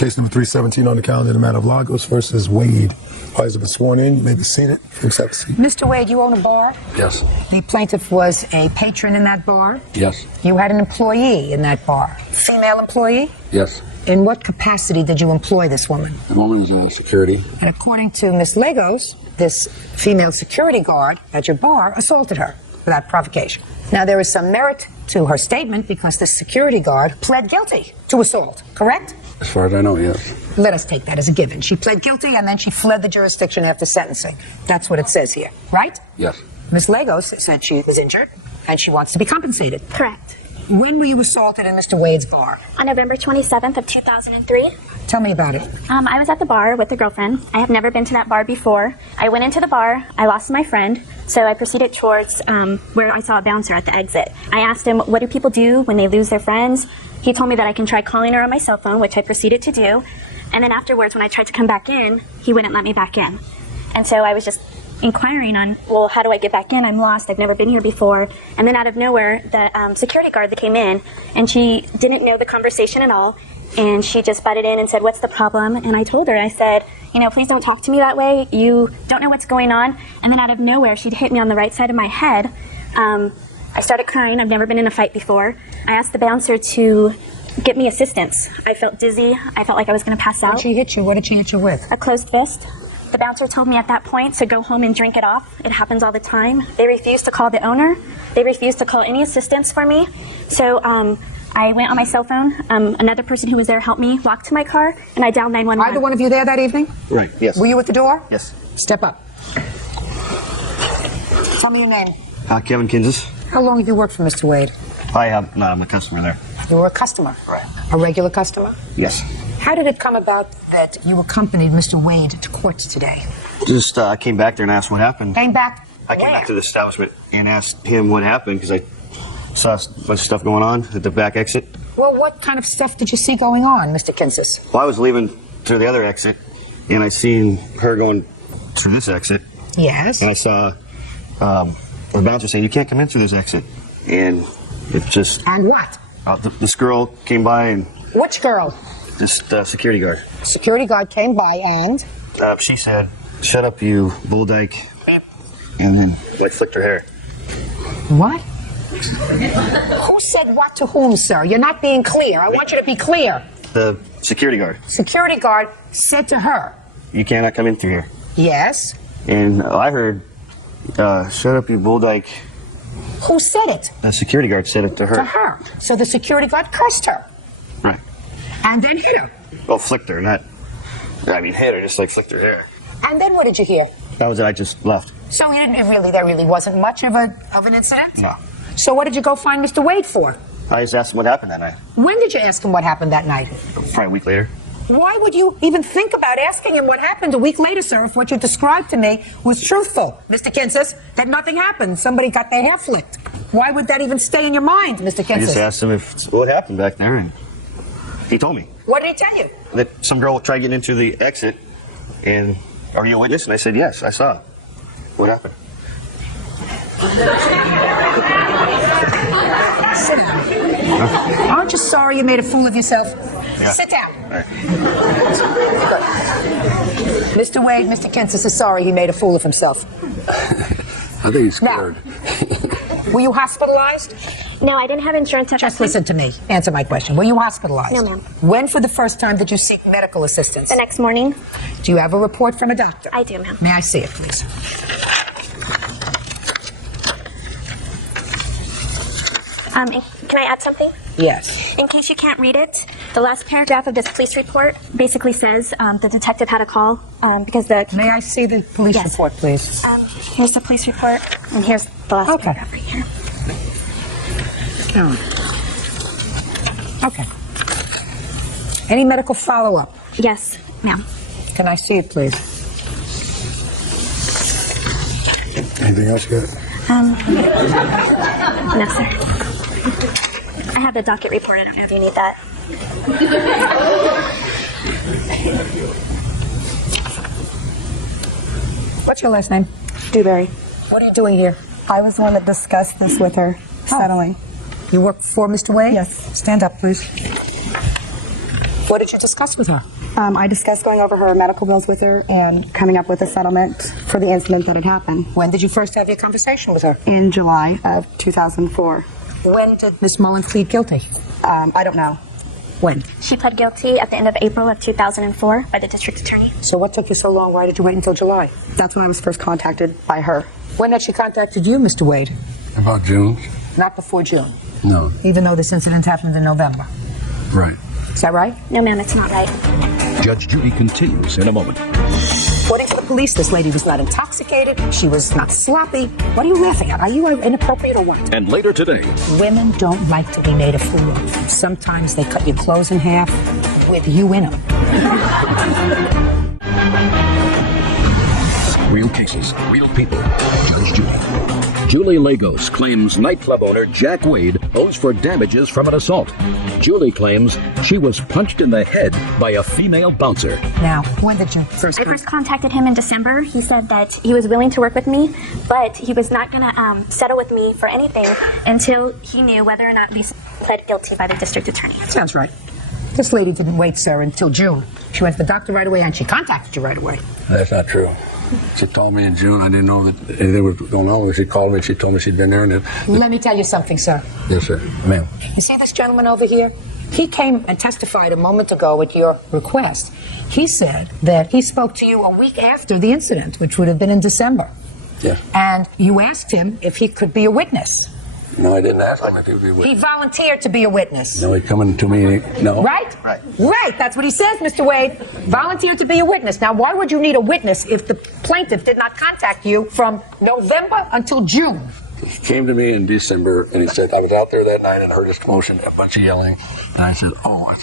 Case number 317 on the calendar, the matter of Lagos versus Wade. Parties have been sworn in. You may be seated. Please have a seat. Mr. Wade, you own a bar? Yes. The plaintiff was a patron in that bar? Yes. You had an employee in that bar? Female employee? Yes. In what capacity did you employ this woman? The woman is in security. And according to Miss Lagos, this female security guard at your bar assaulted her without provocation. Now, there is some merit to her statement because the security guard pled guilty to assault, correct? As far as I know, yes. Let us take that as a given. She pled guilty and then she fled the jurisdiction after sentencing. That's what it says here, right? Yes. Miss Lagos said she was injured and she wants to be compensated. Correct. When were you assaulted in Mr. Wade's bar? On November 27th of 2003. Tell me about it. I was at the bar with a girlfriend. I have never been to that bar before. I went into the bar. I lost my friend. So I proceeded towards where I saw a bouncer at the exit. I asked him, what do people do when they lose their friends? He told me that I can try calling her on my cell phone, which I proceeded to do. And then afterwards, when I tried to come back in, he wouldn't let me back in. And so I was just inquiring on, well, how do I get back in? I'm lost. I've never been here before. And then out of nowhere, the security guard that came in, and she didn't know the conversation at all. And she just butted in and said, what's the problem? And I told her, I said, please don't talk to me that way. You don't know what's going on. And then out of nowhere, she'd hit me on the right side of my head. I started crying. I've never been in a fight before. I asked the bouncer to get me assistance. I felt dizzy. I felt like I was going to pass out. What did she hit you? What did she hit you with? A closed fist. The bouncer told me at that point to go home and drink it off. It happens all the time. They refused to call the owner. They refused to call any assistance for me. So I went on my cell phone. Another person who was there helped me walk to my car, and I dialed 911. Either one of you there that evening? Right, yes. Were you at the door? Yes. Step up. Tell me your name. Kevin Kinzis. How long have you worked for Mr. Wade? I'm a customer there. You were a customer? Right. A regular customer? Yes. How did it come about that you accompanied Mr. Wade to court today? Just I came back there and asked what happened. Came back I came where? back to the establishment and asked him what happened because I saw a bunch of stuff going on at the back exit. Well, what kind of stuff did you see going on, Mr. Kinsis? Well, I was leaving through the other exit, and I seen her going through this exit. Yes. And I saw the bouncer saying, you can't come in through this exit. And it just... And what? This girl came by and... Which girl? This security guard. Security guard came by and... She said, shut up, you bull dyke. And then, flicked her hair. What? Who said what to whom, sir? You're not being clear. I want you to be clear. The security guard. Security guard said to her. You cannot come in through here. Yes. And I heard, shut up, you bull dyke. Who said it? The security guard said it to her. To her. So the security guard cursed her. Right. And then hit her. Well, flicked her, not... hit her, just flicked her hair. And then what did you hear? That was it, I just left. So you didn't really, there really wasn't much of an incident? No. So what did you go find Mr. Wade for? I just asked him what happened that night. When did you ask him what happened that night? Probably a week later. Why would you even think about asking him what happened a week later, sir, if what you described to me was truthful, Mr. Kinsis, that nothing happened, somebody got their hair flicked? Why would that even stay in your mind, Mr. Kinsis? I just asked him what happened back there, and he told me. What did he tell you? That some girl tried getting into the exit, and, are you a witness? And I said, yes, I saw. What happened? Sit down. Aren't you sorry you made a fool of yourself? Yeah. Sit down. Right. Mr. Wade, Mr. Kinsis is sorry he made a fool of himself. I think he's scared. Now, were you hospitalized? No, I didn't have insurance at that Just time. listen to me. Answer my question. Were you hospitalized? No, ma'am. When for the first time did you seek medical assistance? The next morning. Do you have a report from a doctor? I do, ma'am. May I see it, please? Can I add something? Yes. In case you can't read it, the last paragraph of this police report basically says the detective had a call because the... May I see the police Yes. report, please? Here's the police report, and here's the last paragraph right here. Okay. Any medical follow-up? Yes, ma'am. Can I see it, please? Anything else you got? No, sir. I have the docket report. I don't know if you need that. What's your last name? Dewberry. What are you doing here? I was the one that discussed this with her, settling. You work for Mr. Wade? Yes. Stand up, please. What did you discuss with her? I discussed going over her medical bills with her and coming up with a settlement for the incident that had happened. When did you first have your conversation with her? In July of 2004. When did Miss Mullen plead guilty? I don't know. When? She pled guilty at the end of April of 2004 by the district attorney. So what took you so long? Why did you wait until July? That's when I was first contacted by her. When had she contacted you, Mr. Wade? About June? Not before June, No. even though this incident happened in November. Right. Is that right? No, ma'am, it's not right. Judge Judy continues in a moment. According to the police, this lady was not intoxicated. She was not sloppy. What are you laughing at? Are you inappropriate or what? And later today, Women don't like to be made a fool of. Sometimes they cut your clothes in half with you in them. real cases, real people. Judge Judy. Julie Lagos claims nightclub owner Jack Wade owes for damages from an assault. Julie claims she was punched in the head by a female bouncer. Now, when did you first I first contacted him in December. He said that he was willing to work with me, but he was not going to settle with me for anything until he knew whether or not Lisa pled guilty by the district attorney. Sounds right. This lady didn't wait, sir, until June. She went to the doctor right away and she contacted you right away. That's not true. She told me in June. I didn't know that anything was going on. She called me and she told me she'd been there. And Let me tell you something, sir. Yes, sir. Ma'am. You see this gentleman over here? He came and testified a moment ago at your request. He said that he spoke to you a week after the incident, which would have been in December. Yes. And you asked him if he could be a witness. No, I didn't ask him if he would be with He me. volunteered to be a witness. No, he coming to me and he, no. Right? Right. Right. That's what he says, Mr. Wade. Volunteered to be a witness. Now, why would you need a witness if the plaintiff did not contact you from November until June? He came to me in December and he said, I was out there that night and heard his commotion, a bunch of yelling. And I said,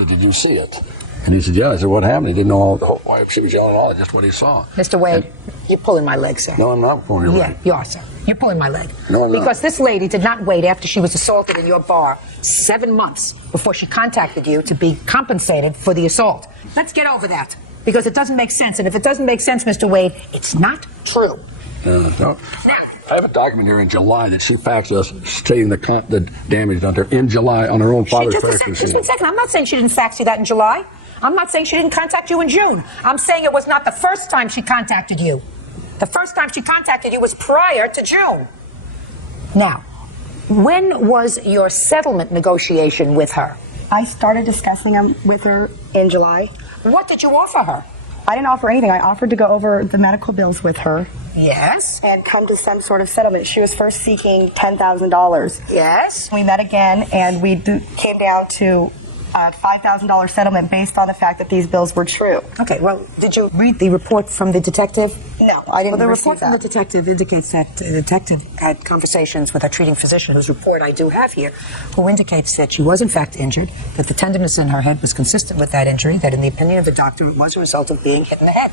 did you see it? And he said, yeah. I said, what happened? He didn't know all the whole, why she was yelling all, just what he saw. Mr. Wade, you're pulling my leg, sir. No, I'm not pulling your Yeah, leg. you are, sir. You're pulling my leg. No, I'm not. Because this lady did not wait after she was assaulted in your bar 7 months before she contacted you to be compensated for the assault. Let's get over that. Because it doesn't make sense. And if it doesn't make sense, Mr. Wade, it's not true. No. Now, I have a document here in July that she faxed us stating the damage done to her in July on her own father's just one second. I'm not saying she didn't fax you that in July. I'm not saying she didn't contact you in June. I'm saying it was not the first time she contacted you. The first time she contacted you was prior to June. Now, when was your settlement negotiation with her? I started discussing them with her in July. What did you offer her? I didn't offer anything. I offered to go over the medical bills with her Yes. and come to some sort of settlement. She was first seeking $10,000. Yes. We met again, and we came down to a $5,000 settlement based on the fact that these bills were true. Okay, well, did you read the report from the detective? No, I didn't Well, the receive report from the that. detective indicates that the detective had conversations with a treating physician, whose report I do have here, who indicates that she was in fact injured, that the tenderness in her head was consistent with that injury, that in the opinion of the doctor, it was a result of being hit in the head.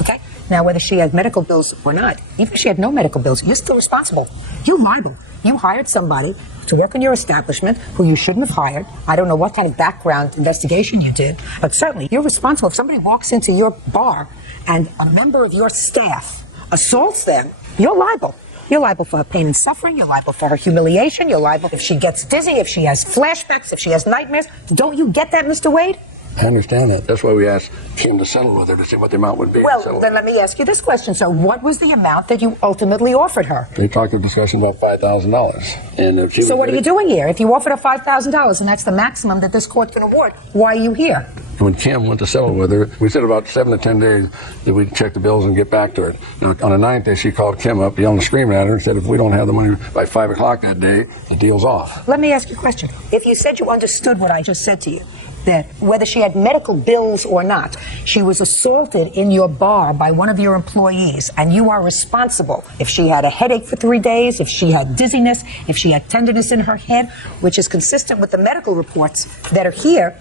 Okay? Now, whether she had medical bills or not, even if she had no medical bills, you're still responsible. You're liable. You hired somebody to work in your establishment who you shouldn't have hired. I don't know what kind of background investigation you did, but certainly you're responsible. If somebody walks into your bar and a member of your staff assaults them, you're liable. You're liable for her pain and suffering. You're liable for her humiliation. You're liable if she gets dizzy, if she has flashbacks, if she has nightmares. Don't you get that, Mr. Wade? I understand that. That's why we asked Kim to settle with her to see what the amount would be. Well, then let me ask you this question. So what was the amount that you ultimately offered her? They talked a discussion about $5,000. And if she So was what are ready- you doing here? If you offered her $5,000 and that's the maximum that this court can award, why are you here? When Kim went to settle with her, we said about 7 to 10 days that we'd check the bills and get back to her. Now, on the 9th day, she called Kim up, yelling and screaming at her, and said, if we don't have the money by 5 o'clock that day, the deal's off. Let me ask you a question. If you said you understood what I just said to you, that whether she had medical bills or not, she was assaulted in your bar by one of your employees, and you are responsible if she had a headache for 3 days, if she had dizziness, if she had tenderness in her head, which is consistent with the medical reports that are here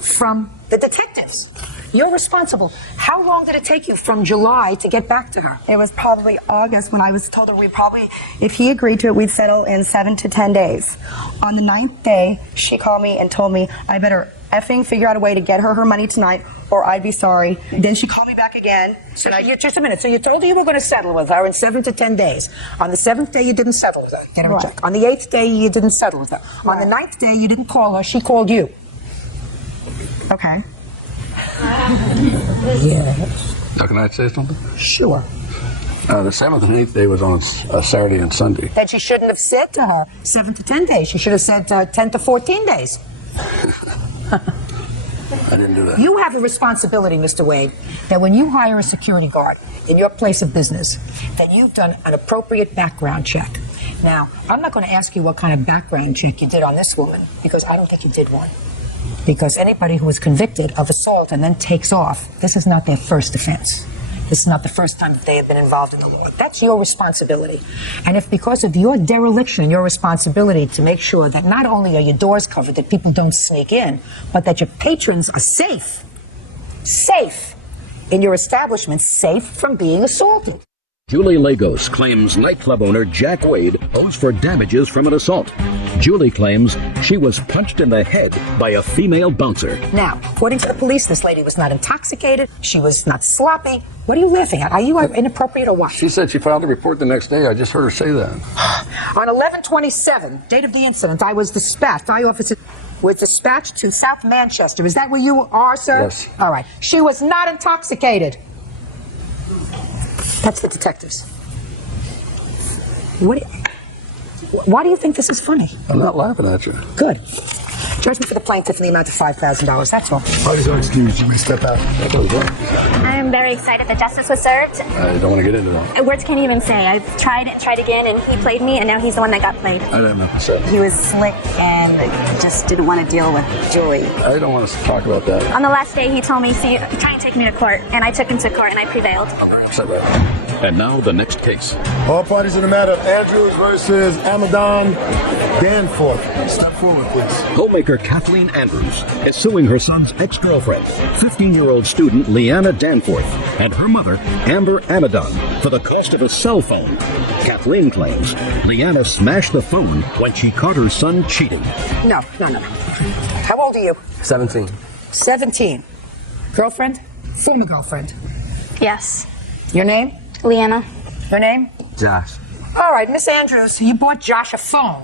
from the detectives. You're responsible. How long did it take you from July to get back to her? It was probably August when I was told that we probably, if he agreed to it, we'd settle in 7 to 10 days. On the 9th day, she called me and told me I better effing figure out a way to get her money tonight or I'd be sorry. Then she called me back again. So just a minute. So you told her you were going to settle with her in 7 to 10 days. On the 7th day, you didn't settle with her. Get her a Right. check. On the 8th day, you didn't settle with her. On the 9th day, you didn't call her. She called you. Okay. Yes. Now, can I say something? Sure. The 7th and 8th day was on a Saturday and Sunday. Then she shouldn't have said to her 7 to 10 days. She should have said 10 to 14 days. I didn't do that. You have a responsibility, Mr. Wade, that when you hire a security guard in your place of business, that you've done an appropriate background check. Now, I'm not going to ask you what kind of background check you did on this woman, because I don't think you did one. Because anybody who is convicted of assault and then takes off, this is not their first offense. This is not the first time that they have been involved in the law. That's your responsibility. And if because of your dereliction, your responsibility to make sure that not only are your doors covered, that people don't sneak in, but that your patrons are safe in your establishment, safe from being assaulted. Julie Lagos claims nightclub owner Jack Wade owes for damages from an assault. Julie claims she was punched in the head by a female bouncer. Now, according to the police, this lady was not intoxicated. She was not sloppy. What are you laughing at? Are you inappropriate or what? She said she filed a report the next day. I just heard her say that. On 11/27, date of the incident, I was dispatched. I officer was dispatched to South Manchester. Is that where you are, sir? Yes. All right. She was not intoxicated. That's the detectives. Why do you think this is funny? I'm not laughing at you. Good. Judge me for the plaintiff in the amount of $5,000. That's all. Parties are excused. You may step out. I am very excited that justice was served. I don't want to get into that. Words can't even say. I've tried again, and he played me, and now he's the one that got played. I didn't know what to say. He was slick and just didn't want to deal with Julie. I don't want to talk about that. On the last day, he told me, see, try and take me to court, and I took him to court, and I prevailed. I'm very upset about that. And now the next case. All parties in the matter of Andrews versus Amadon Danforth. Step forward, please. Homemaker Kathleen Andrews is suing her son's ex-girlfriend, 15-year-old student Leanna Danforth, and her mother, Amber Amadon, for the cost of a cell phone. Kathleen claims Leanna smashed the phone when she caught her son cheating. No. How old are you? 17. 17. Girlfriend? Former girlfriend. Yes. Your name? Leanna. Your name? Josh. All right, Miss Andrews, you bought Josh a phone.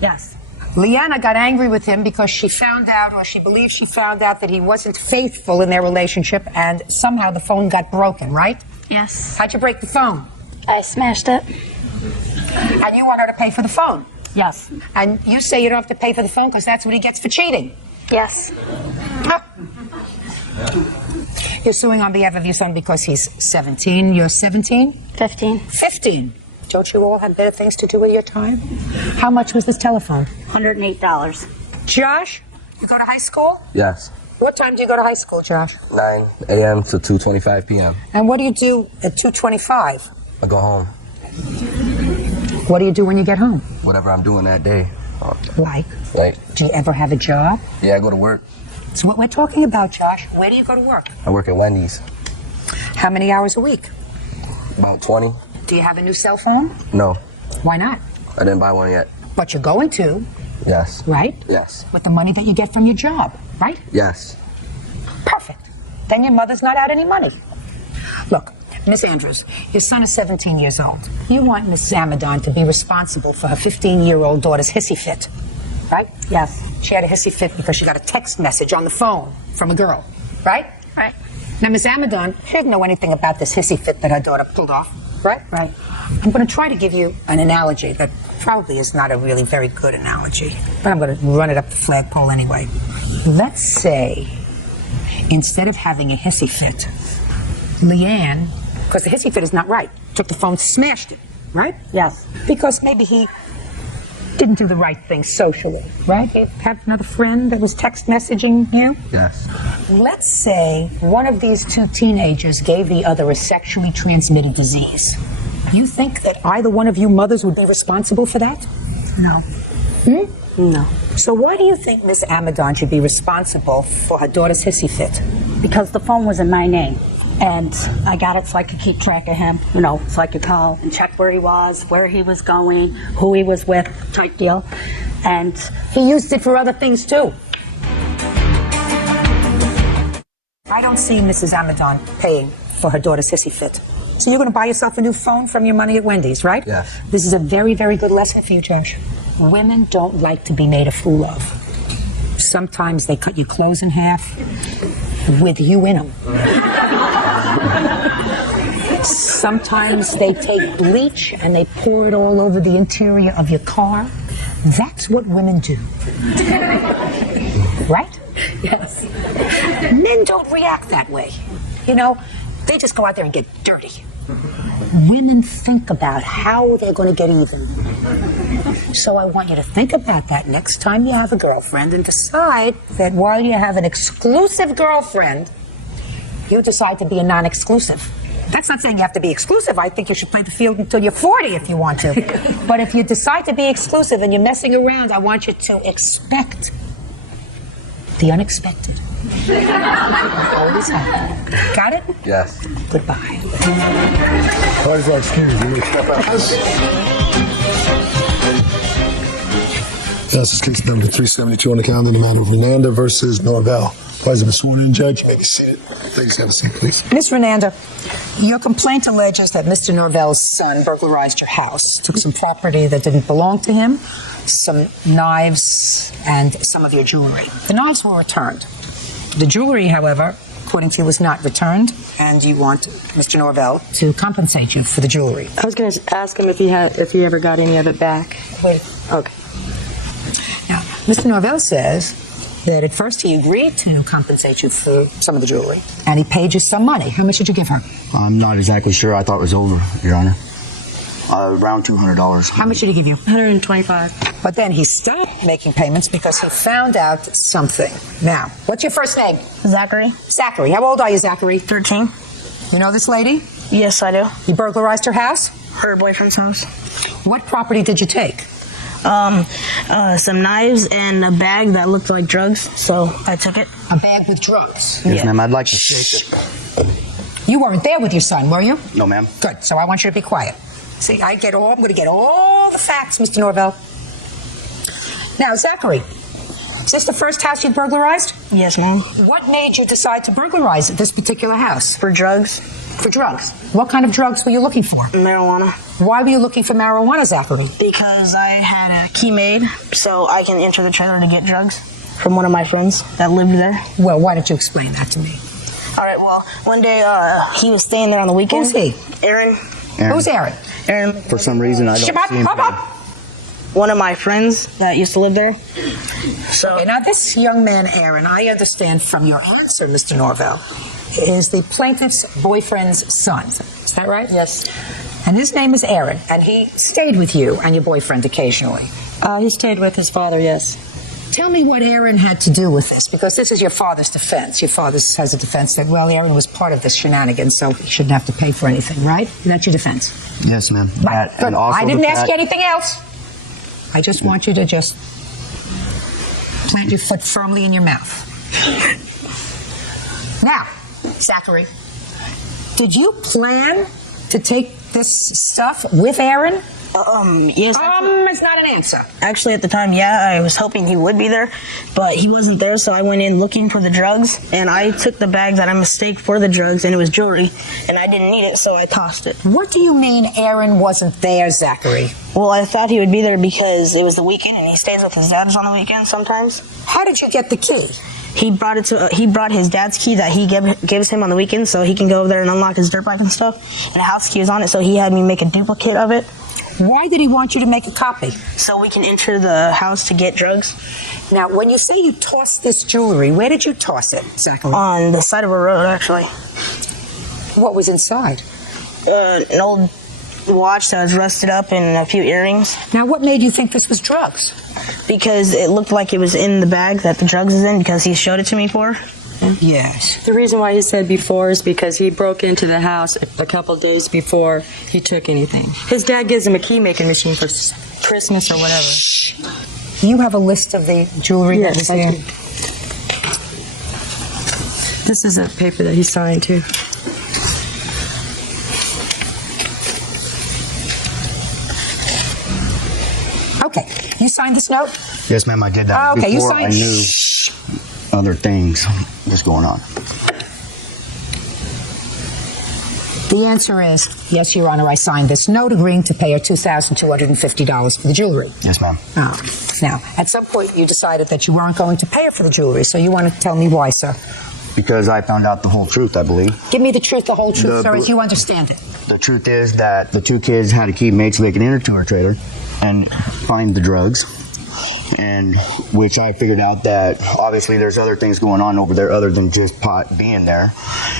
Yes. Leanna got angry with him because she found out, or she believes she found out, that he wasn't faithful in their relationship, and somehow the phone got broken, right? Yes. How'd you break the phone? I smashed it. And you want her to pay for the phone? Yes. And you say you don't have to pay for the phone because that's what he gets for cheating. Yes. Huh. You're suing on behalf of your son because he's 17. You're 17? 15. 15. Don't you all have better things to do with your time? How much was this telephone? $108. Josh, you go to high school? Yes. What time do you go to high school, Josh? 9 a.m. to 2:25 p.m. And what do you do at 2:25? I go home. What do you do when you get home? Whatever I'm doing that day. Like, do you ever have a job? Yeah, I go to work. That's what we're talking about, Josh. Where do you go to work? I work at Wendy's. How many hours a week? About 20. Do you have a new cell phone? No, Why not? I didn't buy one yet. But you're going to, Yes. right? Yes. With the money that you get from your job, right? Yes. Perfect. Then your mother's not out any money. Look, Miss Andrews, your son is 17 years old. You want Miss Amadon to be responsible for her 15-year-old daughter's hissy fit, right? Yes. She had a hissy fit because she got a text message on the phone from a girl, right? Right. Now, Miss Amadon, she didn't know anything about this hissy fit that her daughter pulled off, right? Right. I'm going to try to give you an analogy that probably is not a really very good analogy, but I'm going to run it up the flagpole anyway. Let's say, instead of having a hissy fit, Leanne, because the hissy fit is not right, took the phone, smashed it, right? Yes. Because maybe he didn't do the right thing socially, right? You have another friend that was text messaging you? Yes. Let's say one of these two teenagers gave the other a sexually transmitted disease. You think that either one of you mothers would be responsible for that? No. No. So why do you think Miss Amadon should be responsible for her daughter's hissy fit? Because the phone was in my name. And I got it so I could keep track of him, so I could call and check where he was going, who he was with, type deal. And He used it for other things too. I don't see Mrs. Amadon paying for her daughter's hissy fit. So you're going to buy yourself a new phone from your money at Wendy's, right? Yes. This is a very, very good lesson for you, Josh. Women don't like to be made a fool of. Sometimes they cut your clothes in half. with you in them. Sometimes they take bleach and they pour it all over the interior of your car. That's what women do. Right? Yes. Men don't react that way. You know, they just go out there and get dirty. Women think about how they're going to get even. So I want you to think about that next time you have a girlfriend and decide that while you have an exclusive girlfriend, you decide to be a non-exclusive. That's not saying you have to be exclusive. I think you should play the field until you're 40 if you want to. But if you decide to be exclusive and you're messing around, I want you to expect the unexpected. Always happen. Got it? Yes. Goodbye. Parties are excused. You may step out. Yes, this is case number 372 on the calendar, the matter of Renanda versus Norvell. Parties have been sworn in, Judge. You may be seated. Ladies, have a seat, please. Miss Renanda, your complaint alleges that Mr. Norvell's son burglarized your house, took some property that didn't belong to him, some knives, and some of your jewelry. The knives were returned. The jewelry, however, according to you, was not returned, and you want Mr. Norvell to compensate you for the jewelry. I was going to ask him if he ever got any of it back. Wait. Okay. Now, Mr. Norvell says that at first he agreed to compensate you for some of the jewelry, and he paid you some money. How much did you give her? I'm not exactly sure. I thought it was over, Your Honor. Around $200. How much did he give you? $125. But then he stopped making payments because he found out something. Now, what's your first name? Zachary. Zachary. How old are you, Zachary? 13. You know this lady? Yes, I do. You burglarized her house? Her boyfriend's house. What property did you take? Some knives and a bag that looked like drugs, so I took it. A bag with drugs. Yes, ma'am. I'd like to see it. You weren't there with your son, were you? No, ma'am. Good. So I want you to be quiet. See, I'm going to get all the facts, Mr. Norvell. Now, Zachary, is this the first house you burglarized? Yes, Mom. What made you decide to burglarize this particular house? For drugs. For drugs. What kind of drugs were you looking for? Marijuana. Why were you looking for marijuana, Zachary? Because I had a key made so I can enter the trailer to get drugs from one of my friends that lived there. Well, why don't you explain that to me? All right, well, one day he was staying there on the weekend. Who's he? Aaron. Who's Aaron? Aaron. For some reason, I don't see him. One of my friends that used to live there. So Okay, now this young man, Aaron, I understand from your answer, Mr. Norvell, is the plaintiff's boyfriend's son. Is that right? Yes. And his name is Aaron, and he stayed with you and your boyfriend occasionally. He stayed with his father, yes. Tell me what Aaron had to do with this, because this is your father's defense. Your father has a defense that, well, Aaron was part of this shenanigans, so he shouldn't have to pay for anything, right? And that's your defense. Yes, ma'am. Right. Good. And also I didn't the ask you fact- anything else. I just want you to just plant your foot firmly in your mouth. Now, Zachary, did you plan to take this stuff with Aaron? Yes. It's not an answer. Actually, at the time, yeah, I was hoping he would be there, but he wasn't there, so I went in looking for the drugs, and I took the bag that I mistook for the drugs, and it was jewelry, and I didn't need it, so I tossed it. What do you mean Aaron wasn't there, Zachary? Well, I thought he would be there because it was the weekend, and he stays with his dad's on the weekend sometimes. How did you get the key? He brought his dad's key that he gives him on the weekend, so he can go over there and unlock his dirt bike and stuff, and a house key is on it, so he had me make a duplicate of it. Why did he want you to make a copy? So we can enter the house to get drugs. Now, when you say you tossed this jewelry, where did you toss it, Zachary? On the side of a road, actually. What was inside? An old watch that was rusted up and a few earrings. Now, what made you think this was drugs? Because it looked like it was in the bag that the drugs is in, because he showed it to me for. Yes. The reason why he said before is because he broke into the house a couple days before he took anything. His dad gives him a key-making machine for Christmas or whatever. You have a list of the jewelry that was Yes, I there? do. This is a paper that he signed, too. Okay. You signed this note? Yes, ma'am, I did that Okay, you before I signed- knew other things was going on. The answer is, yes, Your Honor, I signed this note agreeing to pay her $2,250 for the jewelry. Yes, ma'am. Now, at some point you decided that you weren't going to pay her for the jewelry, so you want to tell me why, sir? Because I found out the whole truth, I believe. Give me the truth, the whole truth, The sir, bl- as you understand it. The truth is that the 2 kids had a key made so they could enter to our trailer and find the drugs. And which I figured out that obviously there's other things going on over there other than just pot being there.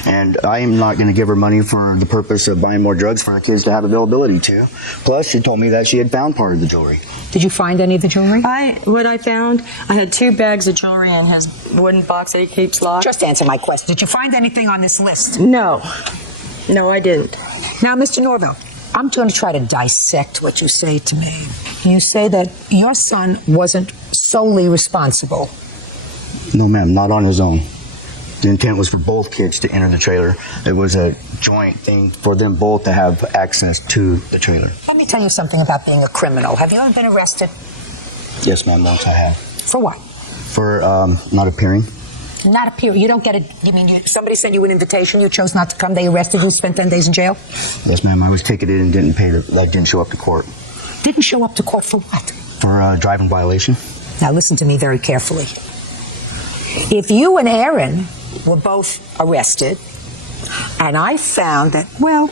And I am not going to give her money for the purpose of buying more drugs for her kids to have availability to. Plus, she told me that she had found part of the jewelry. Did you find any of the jewelry? What I found, I had 2 bags of jewelry in his wooden box that he keeps locked. Just answer my question. Did you find anything on this list? No. No, I didn't. Now, Mr. Norvell, I'm going to try to dissect what you say to me. You say that your son wasn't solely responsible. No, ma'am, not on his own. The intent was for both kids to enter the trailer. It was a joint thing for them both to have access to the trailer. Let me tell you something about being a criminal. Have you ever been arrested? Yes, ma'am, once I have. For what? For not appearing. Not appear. You don't get it. You mean somebody sent you an invitation, you chose not to come, they arrested you, spent 10 days in jail? Yes, ma'am, I was ticketed and didn't pay. Didn't show up to court. Didn't show up to court for what? For driving violation. Now listen to me very carefully. If you and Aaron were both arrested, and I found that, well,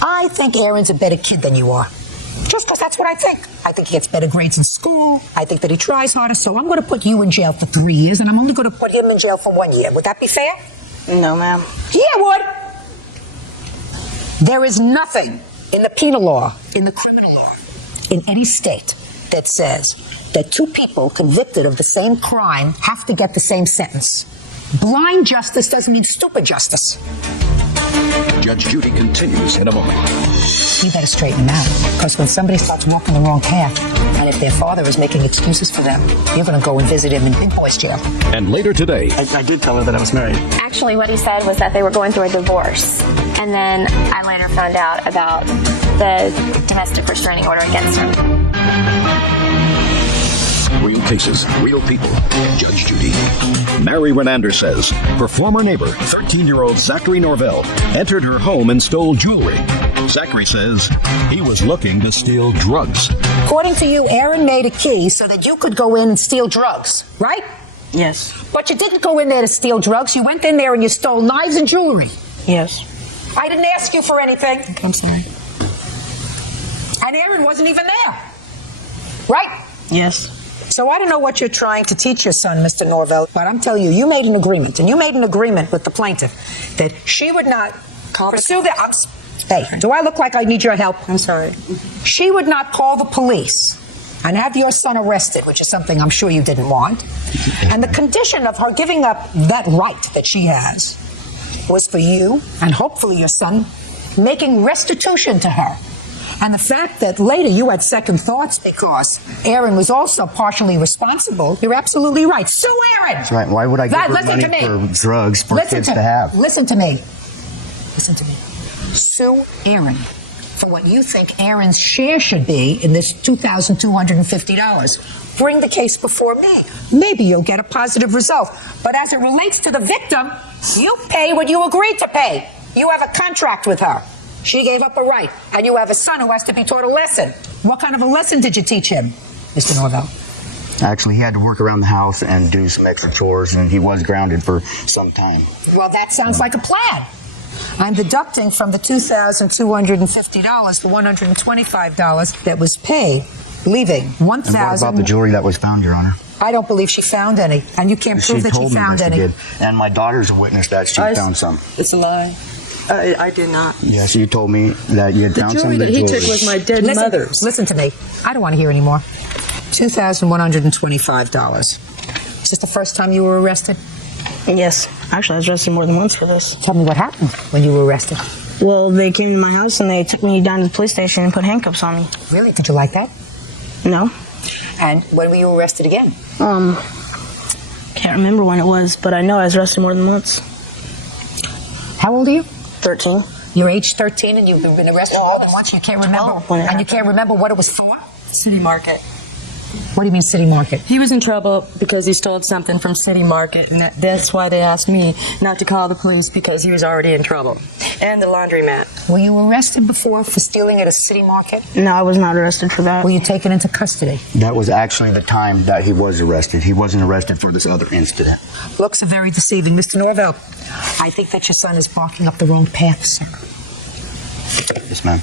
I think Aaron's a better kid than you are. Just because that's what I think. I think he gets better grades in school. I think that he tries harder. So I'm going to put you in jail for 3 years, and I'm only going to put him in jail for 1 year. Would that be fair? No, ma'am. Yeah, it would. There is nothing in the penal law, in the criminal law, in any state that says that 2 people convicted of the same crime have to get the same sentence. Blind justice doesn't mean stupid justice. Judge Judy continues in a moment. You better straighten them out, because when somebody starts walking the wrong path, and if their father is making excuses for them, you're going to go and visit him in big boys jail. And later today, I did tell her that I was married. Actually, what he said was that they were going through a divorce. And then I later found out about the domestic restraining order against him. real cases, real people. Judge Judy. Mary Renander says her former neighbor, 13-year-old Zachary Norvell, entered her home and stole jewelry. Zachary says he was looking to steal drugs. According to you, Aaron made a key so that you could go in and steal drugs, right? Yes. But you didn't go in there to steal drugs. You went in there and you stole knives and jewelry. Yes. I didn't ask you for anything. I'm sorry. And Aaron wasn't even there. Right? Yes. So I don't know what you're trying to teach your son, Mr. Norvell, but I'm telling you, you made an agreement, and you made an agreement with the plaintiff that she would not pursue the... Hey, do I look like I need your help? I'm sorry. She would not call the police and have your son arrested, which is something I'm sure you didn't want. And the condition of her giving up that right that she has was for you, and hopefully your son, making restitution to her. And the fact that later you had second thoughts because Aaron was also partially responsible, you're absolutely right. Sue Aaron! That's right. Why would I give her money for drugs for kids to have? Listen to me. Listen to me. Sue Aaron for what you think Aaron's share should be in this $2,250. Bring the case before me. Maybe you'll get a positive result. But as it relates to the victim, you pay what you agreed to pay. You have a contract with her. She gave up a right, and you have a son who has to be taught a lesson. What kind of a lesson did you teach him, Mr. Norvell? Actually, he had to work around the house and do some extra chores, and he was grounded for some time. Well, that sounds like a plan. I'm deducting from the $2,250 the $125 that was paid, leaving $1,000. And what about the jewelry that was found, Your Honor? I don't believe she found any, and you can't prove that she found any. She did. And my daughter's a witness that she found some. It's a lie. I did not. Yes, you told me that you had found some of the jewelry jewelry. that he took was my dead mother's. Listen to me. I don't want to hear anymore. $2,125. Is this the first time you were arrested? Yes. Actually, I was arrested more than once for this. Tell me what happened when you were arrested. Well, they came to my house and they took me down to the police station and put handcuffs on me. Really? Did you like that? No. And when were you arrested again? Can't remember when it was, but I know I was arrested more than once. How old are you? 13. You're age 13 and you've been arrested more than once? You can't remember? And you can't remember what it was for? City Market. What do you mean City Market? He was in trouble because he stole something from City Market, and that's why they asked me not to call the police because he was already in trouble. and the laundromat. Were you arrested before for stealing at a city market? No, I was not arrested for that. Were you taken into custody? That was actually the time that he was arrested. He wasn't arrested for this other incident. Looks are very deceiving. Mr. Norvell, I think that your son is barking up the wrong path, sir. Yes, ma'am.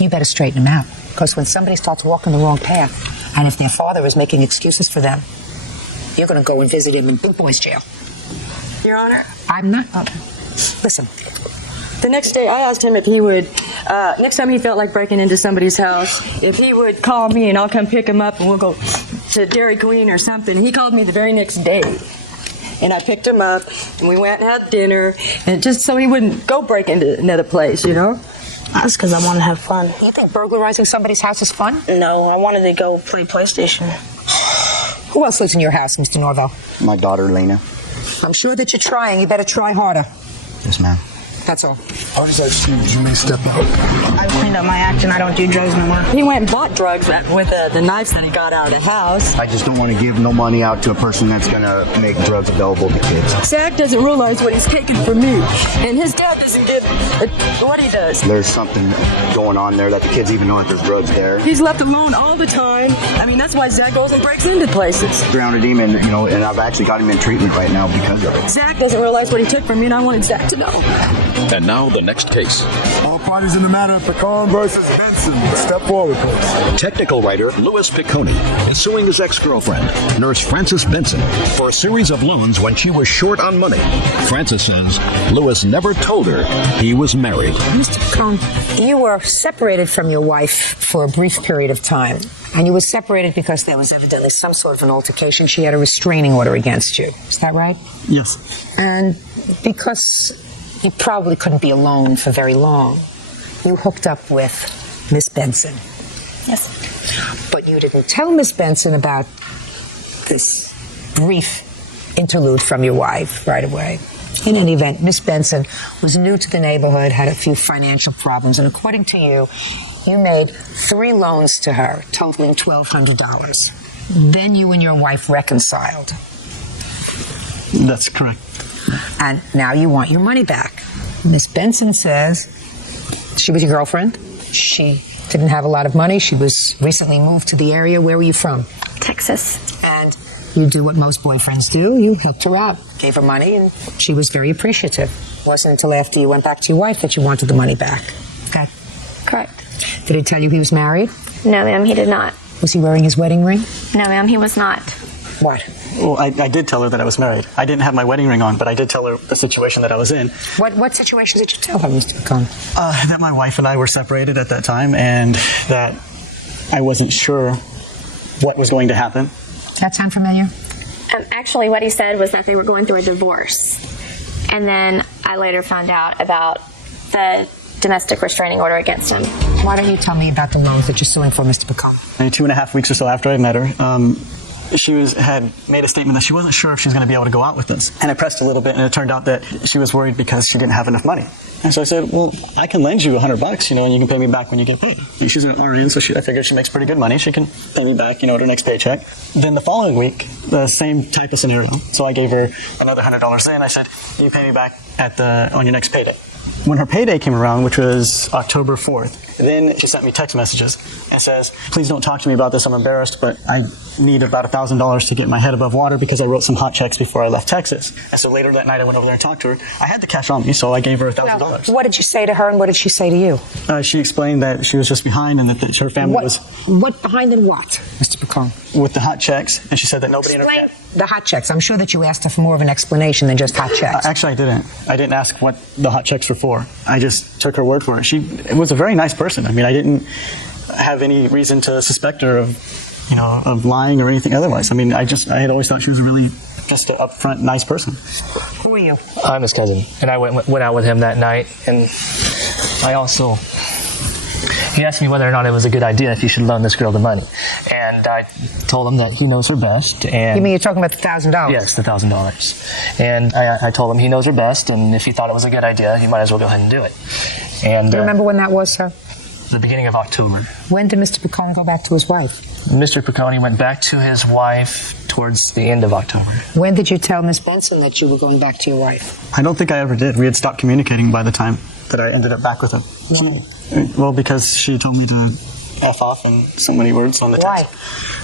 You better straighten him out. Because when somebody starts walking the wrong path, and if their father is making excuses for them, you're going to go and visit him in big boys jail. Your Honor, I'm not. Listen. the next day I asked him if he would, next time he felt like breaking into somebody's house, if he would call me and I'll come pick him up and we'll go to Dairy Queen or something. He called me the very next day. And I picked him up and we went and had dinner, and just so he wouldn't go break into another place, you know? That's because I wanted to have fun. You think burglarizing somebody's house is fun? No, I wanted to go play PlayStation. Who else lives in your house, Mr. Norvell? My daughter, Lena. I'm sure that you're trying. You better try harder. Yes, ma'am. That's all. How does that seem? You may step out. I cleaned up my act and I don't do drugs no more. He went and bought drugs with the knives that he got out of the house. I just don't want to give no money out to a person that's going to make drugs available to kids. Zach doesn't realize what he's taking from me, and his dad doesn't give what he does. There's something going on there that the kids even know that there's drugs there. He's left alone all the time. I mean, that's why Zach goes and breaks into places. Grounded him, and and I've actually got him in treatment right now because of it. Zach doesn't realize what he took from me, and I wanted Zach to know. And now the next case. All parties in the matter of Patron versus Benson. Step forward, please. Technical writer Louis Piccone is suing his ex-girlfriend, nurse Frances Benson, for a series of loans when she was short on money. Frances says Louis never told her he was married. Mr. Piccone, you were separated from your wife for a brief period of time. And you were separated because there was evidently some sort of an altercation. She had a restraining order against you. Is that right? Yes. And because you probably couldn't be alone for very long, you hooked up with Miss Benson. Yes. But you didn't tell Miss Benson about this brief interlude from your wife right away. In any event, Miss Benson was new to the neighborhood, had a few financial problems, and according to you, you made 3 loans to her, totaling $1,200. Then you and your wife reconciled. That's correct. And now you want your money back. Miss Benson says she was your girlfriend. She didn't have a lot of money. She was recently moved to the area. Where were you from? Texas. And you do what most boyfriends do. You helped her out, gave her money, and she was very appreciative. It wasn't until after you went back to your wife that you wanted the money back. Okay. Correct. Did he tell you he was married? No, ma'am, he did not. Was he wearing his wedding ring? No, ma'am, he was not. What? Well, I did tell her that I was married. I didn't have my wedding ring on, but I did tell her the situation that I was in. What situation did you tell her, Mr. Piccone? That my wife and I were separated at that time, and that I wasn't sure what was going to happen. That sound familiar? Actually, what he said was that they were going through a divorce. And then I later found out about the domestic restraining order against him. Why don't you tell me about the loans that you're suing for, Mr. Piccone? 2.5 weeks or so after I met her, she had made a statement that she wasn't sure if she was going to be able to go out with us. And I pressed a little bit, and it turned out that she was worried because she didn't have enough money. And so I said, well, I can lend you $100, and you can pay me back when you get paid. She's an RN, so I figured she makes pretty good money. She can pay me back, at her next paycheck. Then the following week, the same type of scenario. So I gave her another $100 in. I said, you pay me back on your next payday. When her payday came around, which was October 4th, then she sent me text messages and says, please don't talk to me about this. I'm embarrassed, but I need about $1,000 to get my head above water because I wrote some hot checks before I left Texas. And so later that night, I went over there and talked to her. I had the cash on me, so I gave her $1,000. What did you say to her, and what did she say to you? She explained that she was just behind and that her family was... What behind and what, Mr. Piccone? With the hot checks, and she said that nobody... Explain the hot checks. I'm sure that you asked her for more of an explanation than just hot checks. Actually, I didn't. I didn't ask what the hot checks were for. I just took her word for it. She was a very nice person. I mean, I didn't have any reason to suspect her of lying or anything otherwise. I mean, I had always thought she was really just an upfront, nice person. Who are you? I'm his cousin, and I went out with him that night, and I also... He asked me whether or not it was a good idea if he should loan this girl the money. And I told him that he knows her best. And you mean you're talking about the $1,000? Yes, the $1,000. And I told him he knows her best, and if he thought it was a good idea, he might as well go ahead and do it. And do you remember when that was, sir? the beginning of October. When did Mr. Picone go back to his wife? Mr. Piccone went back to his wife towards the end of October. When did you tell Miss Benson that you were going back to your wife? I don't think I ever did. We had stopped communicating by the time that I ended up back with him. Why? Well, because she told me to F off in so many words on the text.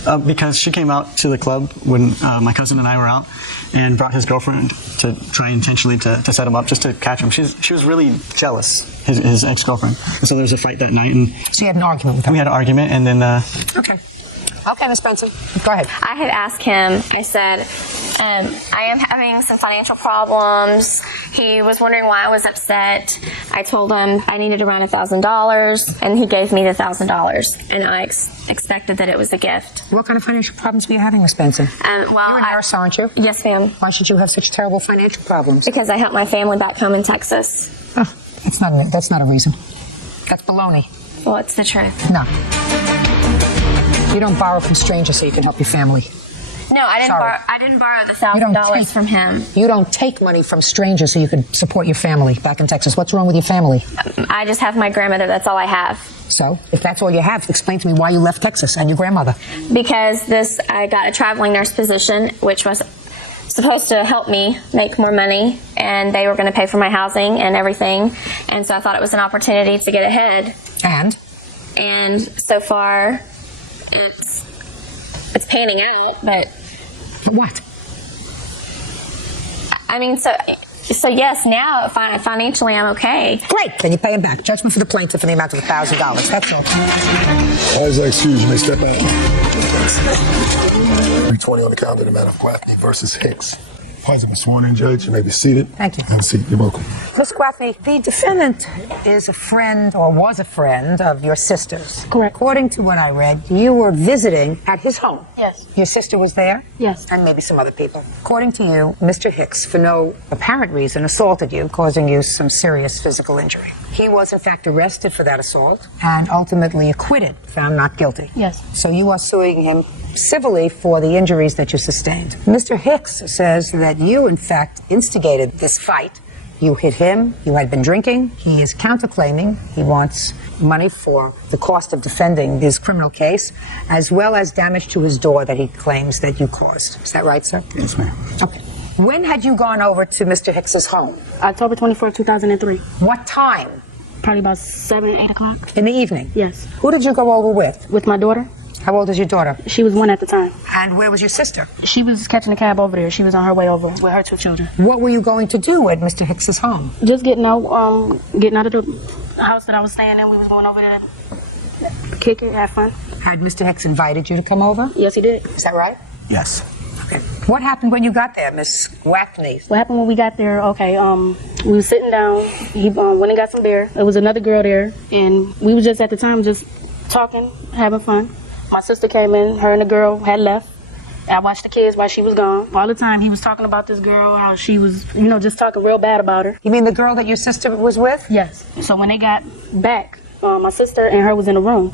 Why? Because she came out to the club when my cousin and I were out and brought his girlfriend to try intentionally to set him up just to catch him. She was really jealous, his ex-girlfriend. So there was a fight that night. And so you had an argument with her? We had an argument and then... Okay. Okay, Miss Benson, go ahead. I had asked him, I said, I am having some financial problems. He was wondering why I was upset. I told him I needed around $1,000, and he gave me the $1,000, and I expected that it was a gift. What kind of financial problems were you having, Miss Benson? Well, you're a nurse, aren't you? Yes, ma'am. Why should you have such terrible financial problems? Because I help my family back home in Texas. Oh, that's not a reason. That's baloney. Well, it's the truth. No. You don't borrow from strangers so you can help your family. No, I didn't borrow the $1,000 from him. You don't take money from strangers so you can support your family back in Texas. What's wrong with your family? I just have my grandmother. That's all I have. So, if that's all you have, explain to me why you left Texas and your grandmother. Because I got a traveling nurse position, which was supposed to help me make more money, and they were going to pay for my housing and everything. And so I thought it was an opportunity to get ahead. And so far, it's panning out, but what? I mean, so yes, now financially I'm okay. Great, then you pay him back. Judgment for the plaintiff in the amount of $1,000. That's all. As I excuse you, may step out. 320 on the calendar, the matter of Gaffney versus Hicks. Parties have been sworn in, Judge. You may be seated. Thank you. Have a seat. You're welcome. Miss Gaffney, the defendant is a friend or was a friend of your sister's. Correct. According to what I read, you were visiting at his home. Yes. Your sister was there? Yes. And maybe some other people. According to you, Mr. Hicks, for no apparent reason, assaulted you, causing you some serious physical injury. He was, in fact, arrested for that assault and ultimately acquitted, found not guilty. Yes. So you are suing him civilly for the injuries that you sustained. Mr. Hicks says that you, in fact, instigated this fight. You hit him. You had been drinking. He is counterclaiming. He wants money for the cost of defending his criminal case, as well as damage to his door that he claims that you caused. Is that right, sir? Yes, ma'am. Okay. When had you gone over to Mr. Hicks's home? October 24th, 2003. What time? Probably about 7, 8 o'clock. In the evening? Yes. Who did you go over with? With my daughter. How old is your daughter? She was 1 at the time. And where was your sister? She was catching a cab over there. She was on her way over with her 2 children. What were you going to do at Mr. Hicks's home? Just getting out of the house that I was staying in. We was going over there to kick it, have fun. Had Mr. Hicks invited you to come over? Yes, he did. Is that right? Yes. Okay. What happened when you got there, Miss Gaffney? What happened when we got there? Okay, we was sitting down. He went and got some beer. There was another girl there, and we was just at the time just talking, having fun. My sister came in. Her and the girl had left. I watched the kids while she was gone. All the time he was talking about this girl, how she was, just talking real bad about her. You mean the girl that your sister was with? Yes. So when they got back, my sister and her was in the room.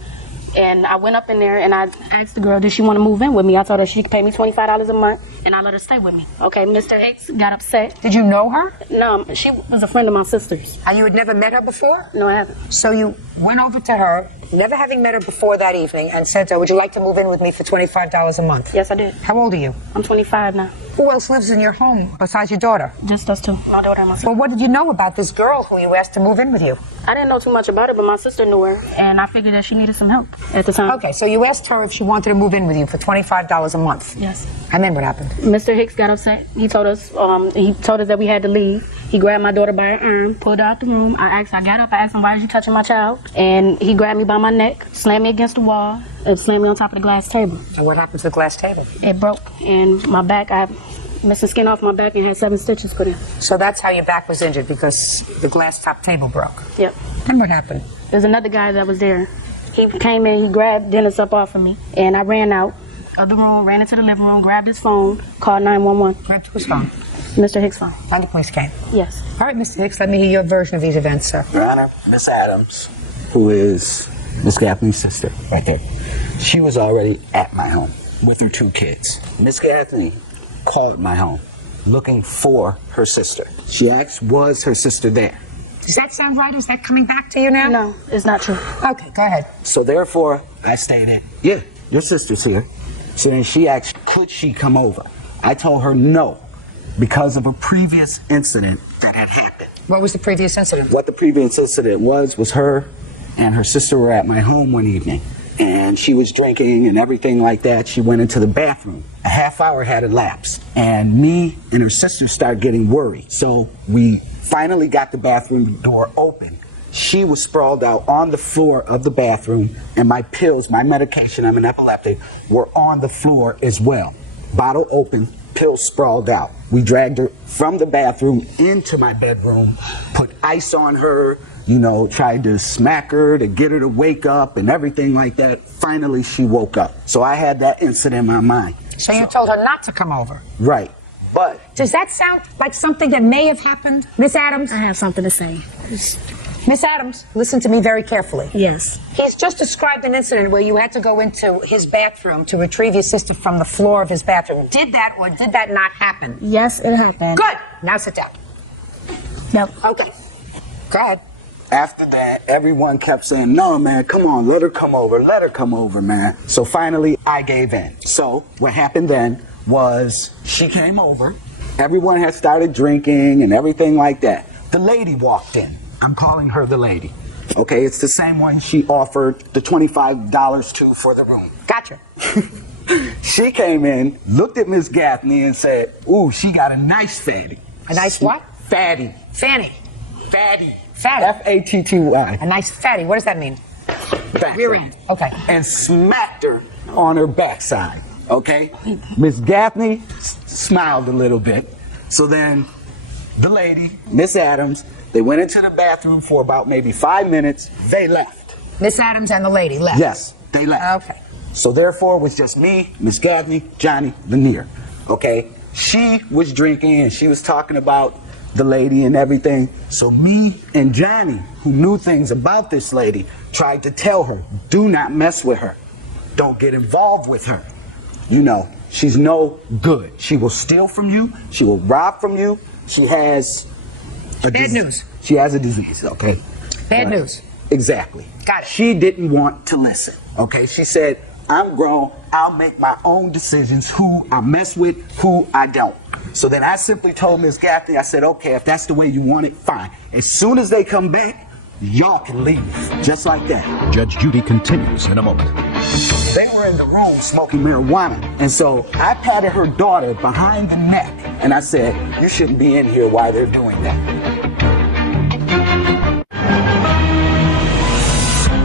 And I went up in there and I asked the girl, did she want to move in with me? I told her she could pay me $25 a month and I let her stay with me. Okay, Mr. Hicks got upset. Did you know her? No, she was a friend of my sister's. And you had never met her before? No, I haven't. So you went over to her, never having met her before that evening, and said to her, would you like to move in with me for $25 a month? Yes, I did. How old are you? I'm 25 now. Who else lives in your home besides your daughter? Just us two, my daughter and my sister. Well, what did you know about this girl who you asked to move in with you? I didn't know too much about her, but my sister knew her, and I figured that she needed some help at the time. Okay, so you asked her if she wanted to move in with you for $25 a month. Yes. And then what happened? Mr. Hicks got upset. He told us that we had to leave. He grabbed my daughter by her arm, pulled her out the room. I got up, I asked him, why are you touching my child? And he grabbed me by my neck, slammed me against the wall, and slammed me on top of the glass table. And what happened to the glass table? It broke, and my back, I missed the skin off my back and had 7 stitches put in. So that's how your back was injured, because the glass top table broke? Yep. And what happened? There's another guy that was there. He came in, he grabbed Dennis up off of me, and I ran out of the room, ran into the living room, grabbed his phone, called 911. Grabbed whose phone? Mr. Hicks' phone. And the police came? Yes. All right, Mr. Hicks, let me hear your version of these events, sir. Your Honor, Miss Adams, who is Miss Gaffney's sister, right there, she was already at my home with her 2 kids. Miss Gaffney called my home looking for her sister. She asked, was her sister there? Does that sound right? Is that coming back to you now? No, it's not true. Okay, go ahead. So therefore, I stated, yeah, your sister's here. So then she asked, could she come over? I told her no, because of a previous incident that had happened. What was the previous incident? What the previous incident was her and her sister were at my home one evening, and she was drinking and everything like that. She went into the bathroom. A half hour had elapsed, and me and her sister started getting worried. So we finally got the bathroom door open. She was sprawled out on the floor of the bathroom, and my pills, my medication, I'm an epileptic, were on the floor as well. Bottle open, pills sprawled out. We dragged her from the bathroom into my bedroom, put ice on her, you know, tried to smack her to get her to wake up and everything like that. Finally, she woke up. So I had that incident in my mind. So you told her not to come over? Right. But does that sound like something that may have happened, Miss Adams? I have something to say. Miss Adams, listen to me very carefully. Yes. He's just described an incident where you had to go into his bathroom to retrieve your sister from the floor of his bathroom. Did that or did that not happen? Yes, it happened. Good. Now sit down. No. Okay. Go ahead. after that, everyone kept saying, no, man, come on, let her come over, man. So finally, I gave in. So what happened then was she came over. Everyone had started drinking and everything like that. The lady walked in. I'm calling her the lady. Okay, it's the same one she offered the $25 to for the room. Gotcha. She came in, looked at Miss Gaffney and said, ooh, she got a nice fatty. A nice what? Fatty. Fanny. Fatty. Fatty. F-A-T-T-Y. A nice fatty. What does that mean? Back Rear end. Okay. And smacked her on her backside. Okay? Miss Gaffney smiled a little bit. So then the lady, Miss Adams, they went into the bathroom for about maybe 5 minutes. They left. Miss Adams and the lady left? Yes, they left. Okay. So therefore, it was just me, Miss Gaffney, Johnny, Lanier. Okay? She was drinking and she was talking about the lady and everything. So me and Johnny, who knew things about this lady, tried to tell her, do not mess with her. Don't get involved with her. You know, she's no good. She will steal from you. She will rob from you. She has a Bad news. She has a disease, okay? Bad news. Exactly. Got it. She didn't want to listen, okay? She said, I'm grown. I'll make my own decisions, who I mess with, who I don't. So then I simply told Miss Gaffney, I said, okay, if that's the way you want it, fine. As soon as they come back, y'all can leave. Just like that. Judge Judy continues in a moment. They were in the room smoking marijuana. And so I patted her daughter behind the neck. And I said, you shouldn't be in here while they're doing that.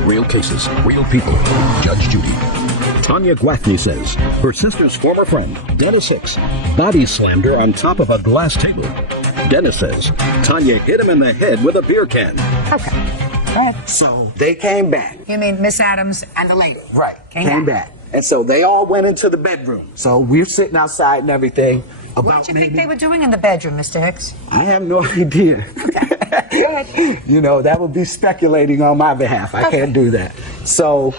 Real cases, real people. Judge Judy. Tanya Gaffney says her sister's former friend, Dennis Hicks, body slammed her on top of a glass table. Dennis says Tanya hit him in the head with a beer can. Okay. So they came back. You mean Miss Adams and the lady? Right. Came back. And so they all went into the bedroom. So we're sitting outside and everything. What did you think they were doing in the bedroom, Mr. Hicks? I have no idea. Good. You know, that would be speculating on my behalf. I can't do that. So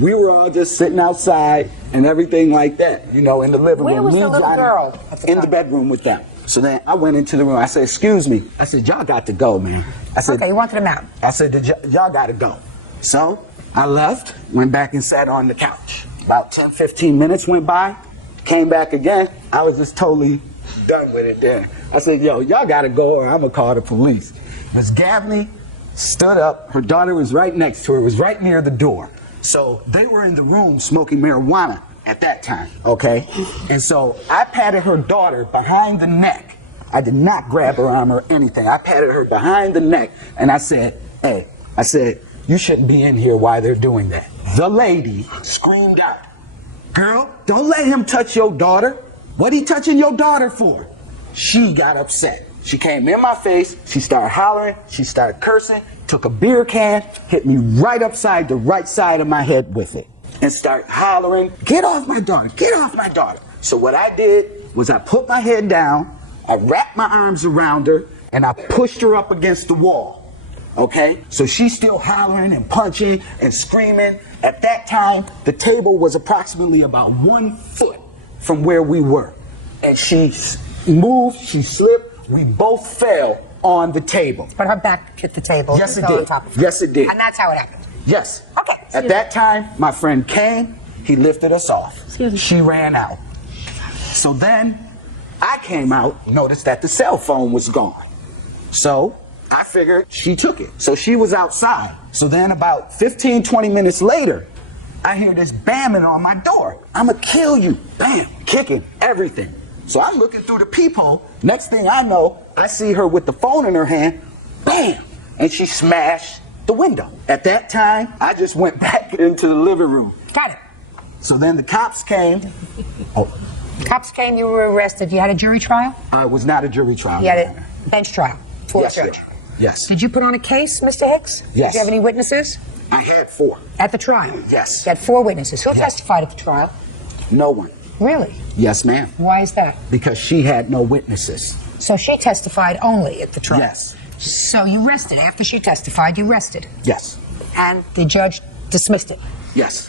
we were all just sitting outside and everything like that, you know, in the living room. Where was the little girl at the in the bedroom with them. So then I went into the room. I said, excuse me. I said, y'all got to go, man. I said, okay, you wanted him out. I said, y'all got to go. So I left, went back and sat on the couch. About 10, 15 minutes went by, came back again. I was just totally done with it then. I said, yo, y'all got to go or I'm going to call the police. Miss Gaffney stood up. Her daughter was right next to her. It was right near the door. So they were in the room smoking marijuana at that time, okay? And so I patted her daughter behind the neck. I did not grab her arm or anything. I patted her behind the neck and I said, hey, you shouldn't be in here while they're doing that. The lady screamed out, girl, don't let him touch your daughter. What he touching your daughter for? She got upset. She came in my face, she started hollering, she started cursing, took a beer can, hit me right upside the right side of my head with it, and started hollering, get off my daughter, get off my daughter. So what I did was I put my head down, I wrapped my arms around her, and I pushed her up against the wall. Okay? So she's still hollering and punching and screaming. At that time, the table was approximately about 1 foot from where we were. And she moved, she slipped, we both fell on the table. But her back hit the table. Yes, it fell on did. top of her. Yes, it did. And that's how it happened. Yes. Okay. At that time, my friend came, he lifted us off. She ran out. So then I came out, noticed that the cell phone was gone. So I figured she took it. So she was outside. So then about 15, 20 minutes later, I hear this bamming on my door. I'ma kill you. Bam, kicking, everything. So I'm looking through the peephole. Next thing I know, I see her with the phone in her hand. Bam, and she smashed the window. At that time, I just went back into the living room. Got it. So then the cops came. Oh, Cops came, you were arrested. You had a jury trial? it was not a jury trial. You had a bench trial for Yes, a judge. Yes. Did you put on a case, Mr. Hicks? Yes. Did you have any witnesses? I had 4. At the trial? Yes. You had 4 witnesses. Who Yes. testified at the trial? No one. Really? Yes, ma'am. Why is that? Because she had no witnesses. So she testified only at the trial? Yes. So you rested. After she testified, you rested. Yes. And the judge dismissed it. Yes.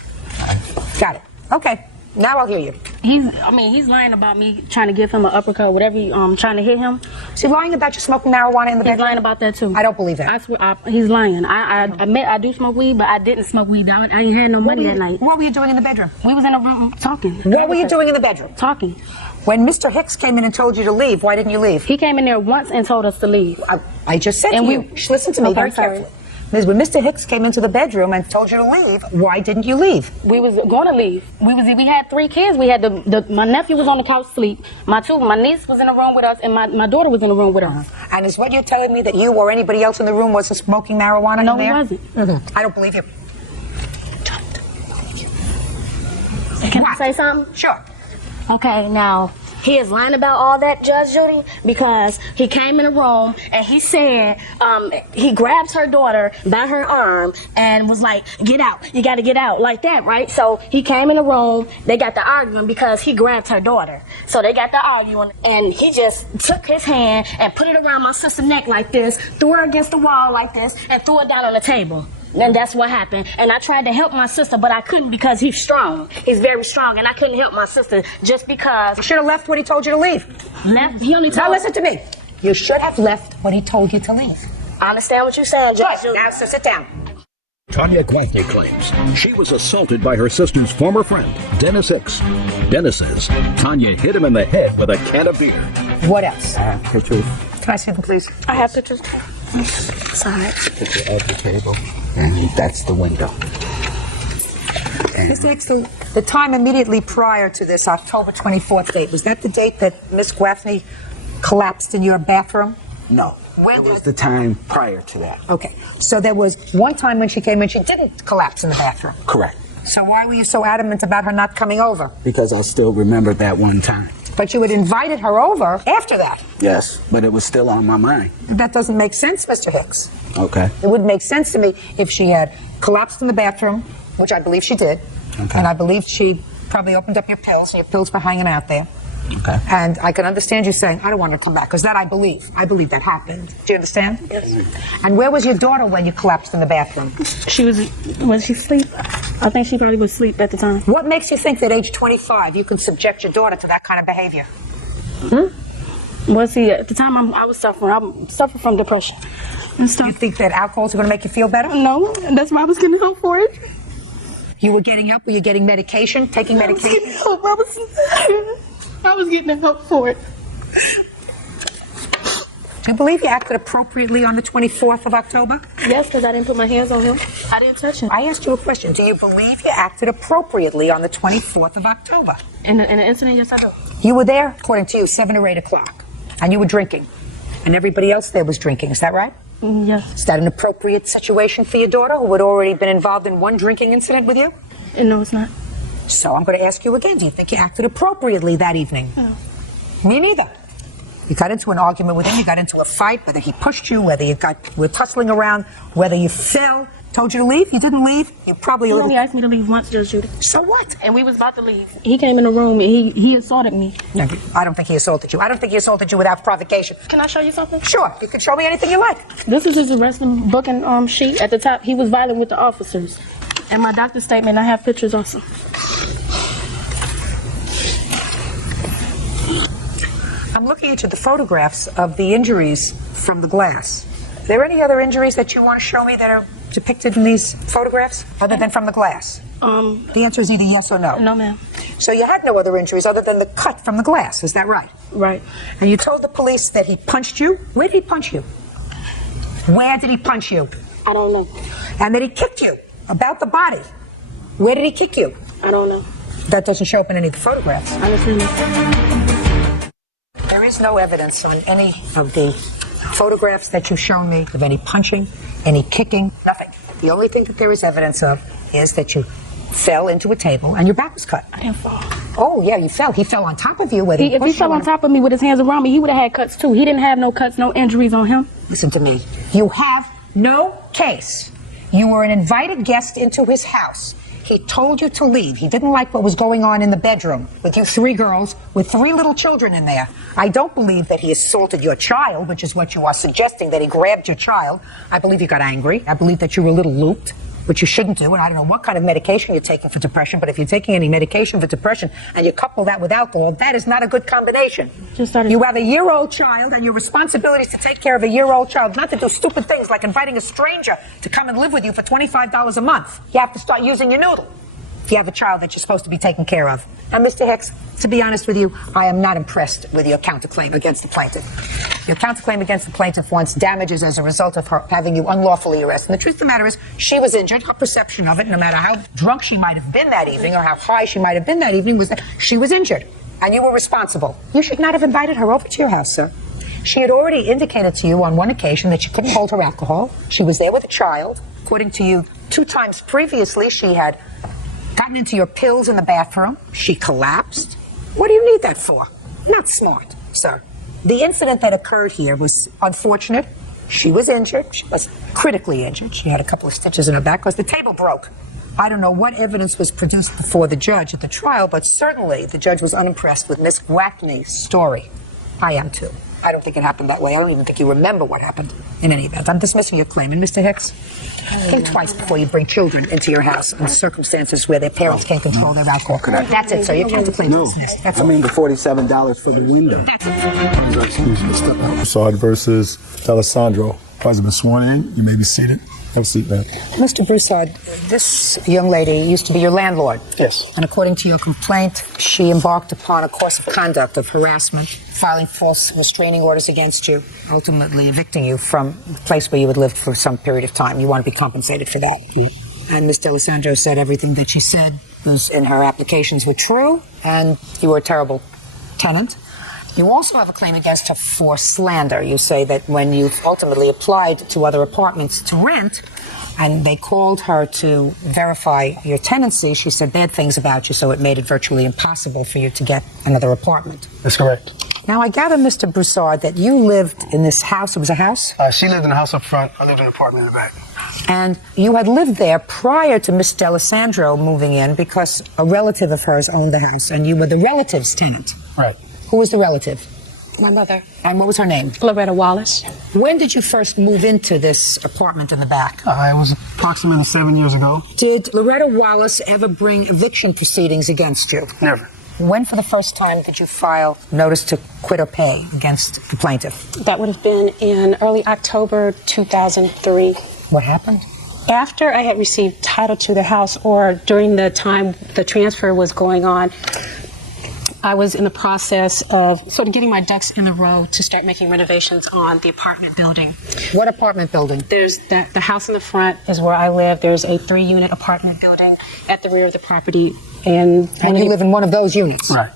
Got it. Okay. Now I'll hear you. He's lying about me trying to give him an uppercut, whatever, trying to hit him. Is he lying about you smoking marijuana in the bedroom? He's lying about that too. I don't believe that. I swear, he's lying. I admit I do smoke weed, but I didn't smoke weed. I ain't had no money that night. What were you doing in the bedroom? We was in a room talking. What were you doing in the bedroom? Talking. When Mr. Hicks came in and told you to leave, why didn't you leave? He came in there once and told us to leave. I just said And to you, listen to me Okay, very sorry. carefully. When Mr. Hicks came into the bedroom and told you to leave, why didn't you leave? We was going to leave. We had 3 kids. We had my nephew was on the couch asleep. My niece was in the room with us, and my daughter was in the room with us. And is what you're telling me that you or anybody else in the room wasn't smoking marijuana No, in there? he wasn't. Mm-hmm. I don't believe you. Can I say something? Sure. Okay, now, he is lying about all that, Judge Judy, because he came in the room and he said, he grabs her daughter by her arm and was like, get out, you gotta get out, like that, right? So he came in the room, they got to arguing because he grabbed her daughter. So they got to arguing, and he just took his hand and put it around my sister's neck like this, threw her against the wall like this, and threw it down on the table. And that's what happened. And I tried to help my sister, but I couldn't because he's strong. He's very strong, and I couldn't help my sister just because. You should have left when he told you to leave. Left? He only told. Now listen to me. You should have left when he told you to leave. I understand what you're saying, Judge. Good. Now, so sit down. Tanya Gwatney claims she was assaulted by her sister's former friend, Dennis Hicks. Dennis says Tanya hit him in the head with a can of beer. What else? Pictures. Can I see them, please? I have pictures. Sorry. Picture of the table. And that's the window. Mr. Hicks, the time immediately prior to this October 24th date, was that the date that Miss Gwatney collapsed in your bathroom? No. It was the time prior to that. Okay. So there was one time when she came in, she didn't collapse in the bathroom. Correct. So why were you so adamant about her not coming over? Because I still remember that one time. But you had invited her over after that. Yes, but it was still on my mind. That doesn't make sense, Mr. Hicks. Okay. It wouldn't make sense to me if she had collapsed in the bathroom, which I believe she did. Okay. And I believe she probably opened up your pills, and your pills were hanging out there. Okay. And I can understand you saying, I don't want her to come back, because that I believe that happened. Do you understand? Yes. And where was your daughter when you collapsed in the bathroom? Was she asleep? I think she probably was asleep at the time. What makes you think that age 25 you can subject your daughter to that kind of behavior? Well, see, at the time I was suffering. I suffered from depression and stuff. You think that alcohol's going to make you feel better? No, that's why I was getting help for it. You were getting help? Were you getting medication? Taking medication? I was getting help for it. Do you believe you acted appropriately on the 24th of October? Yes, because I didn't put my hands on him. I didn't touch him. I asked you a question. Do you believe you acted appropriately on the 24th of October? In the incident, yes, I do. You were there, according to you, 7 or 8 o'clock, and you were drinking, and everybody else there was drinking. Is that right? Yes. Is that an appropriate situation for your daughter, who had already been involved in one drinking incident with you? No, it's not. So I'm going to ask you again. Do you think you acted appropriately that evening? No. Me neither. You got into an argument with him. You got into a fight, whether he pushed you, whether you were tussling around, whether you fell, told you to leave. You didn't leave. You probably... He only asked me to leave once, Judge Judy. So what? And we was about to leave. He came in the room and he assaulted me. No, I don't think he assaulted you. I don't think he assaulted you without provocation. Can I show you something? Sure. You can show me anything you like. This is his arresting booking sheet. At the top, he was violent with the officers. And my doctor's statement, I have pictures also. I'm looking into the photographs of the injuries from the glass. Are there any other injuries that you want to show me that are depicted in these photographs other than from the glass? The answer is either yes or no. No, ma'am. So you had no other injuries other than the cut from the glass, is that right? Right. And you told the police that he punched you? Where did he punch you? Where did he punch you? I don't know. And that he kicked you about the body. Where did he kick you? I don't know. That doesn't show up in any of the photographs. I don't know. There is no evidence on any of the photographs that you've shown me of any punching, any kicking, nothing. The only thing that there is evidence of is that you fell into a table and your back was cut. I didn't fall. Oh, yeah, you fell. He fell on top of you. Whether If he fell on top of me with his hands around me, he would have had cuts too. He didn't have no cuts, no injuries on him. Listen to me. You have no case. You were an invited guest into his house. He told you to leave. He didn't like what was going on in the bedroom with you 3 girls with 3 little children in there. I don't believe that he assaulted your child, which is what you are suggesting, that he grabbed your child. I believe he got angry. I believe that you were a little looped, which you shouldn't do. And I don't know what kind of medication you're taking for depression, but if you're taking any medication for depression and you couple that with alcohol, that is not a good combination. You have a year-old child, and your responsibility is to take care of a year-old child, not to do stupid things like inviting a stranger to come and live with you for $25 a month. You have to start using your noodle if you have a child that you're supposed to be taking care of. And Mr. Hicks, to be honest with you, I am not impressed with your counterclaim against the plaintiff. Your counterclaim against the plaintiff wants damages as a result of her having you unlawfully arrested. And the truth of the matter is, she was injured. Her perception of it, no matter how drunk she might have been that evening or how high she might have been that evening, was that she was injured. And you were responsible. You should not have invited her over to your house, sir. She had already indicated to you on one occasion that she couldn't hold her alcohol. She was there with a child. According to you, 2 times previously, she had gotten into your pills in the bathroom. She collapsed. What do you need that for? Not smart, sir. The incident that occurred here was unfortunate. She was injured. She was critically injured. She had a couple of stitches in her back because the table broke. I don't know what evidence was produced before the judge at the trial, but certainly the judge was unimpressed with Miss Wackney's story. I am too. I don't think it happened that way. I don't even think you remember what happened in any event. I'm dismissing your claim. And Mr. Hicks, think twice before you bring children into your house in circumstances where their parents can't control their alcohol. That's it, sir. Your counterclaim is dismissed. That's I mean the $47 for the window. That's it. Excuse me. Broussard versus Alessandro. Has been sworn in. You may be seated. Have a seat, man. Mr. Broussard, this young lady used to be your landlord. Yes. And according to your complaint, she embarked upon a course of conduct of harassment, filing false restraining orders against you, ultimately evicting you from the place where you had lived for some period of time. You want to be compensated for that. Mm-hmm. And Ms. D'Alessandro said everything that she said was in her applications were true, and you were a terrible tenant. You also have a claim against her for slander. You say that when you ultimately applied to other apartments to rent, and they called her to verify your tenancy, she said bad things about you, so it made it virtually impossible for you to get another apartment. That's correct. Now, I gather, Mr. Broussard, that you lived in this house. It was a house? She lived in a house up front. I lived in an apartment in the back. And you had lived there prior to Miss D'Alessandro moving in because a relative of hers owned the house, and you were the relative's tenant. Right. Who was the relative? My mother. And what was her name? Loretta Wallace. When did you first move into this apartment in the back? It was approximately 7 years ago. Did Loretta Wallace ever bring eviction proceedings against you? Never. When for the first time did you file notice to quit or pay against the plaintiff? That would have been in early October 2003. What happened? After I had received title to the house, or during the time the transfer was going on, I was in the process of sort of getting my ducks in a row to start making renovations on the apartment building. What apartment building? There's the house in the front is where I live. There's a 3-unit apartment building at the rear of the property. And you live in one of those units? Right.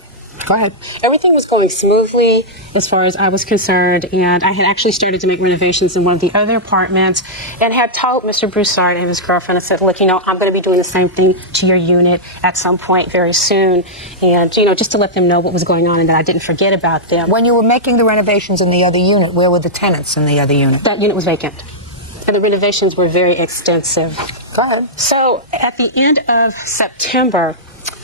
Go ahead. Everything was going smoothly as far as I was concerned, and I had actually started to make renovations in one of the other apartments and had told Mr. Broussard and his girlfriend, I said, look, I'm going to be doing the same thing to your unit at some point very soon, and, just to let them know what was going on and that I didn't forget about them. When you were making the renovations in the other unit, where were the tenants in the other unit? That unit was vacant, and the renovations were very extensive. Go ahead. So at the end of September,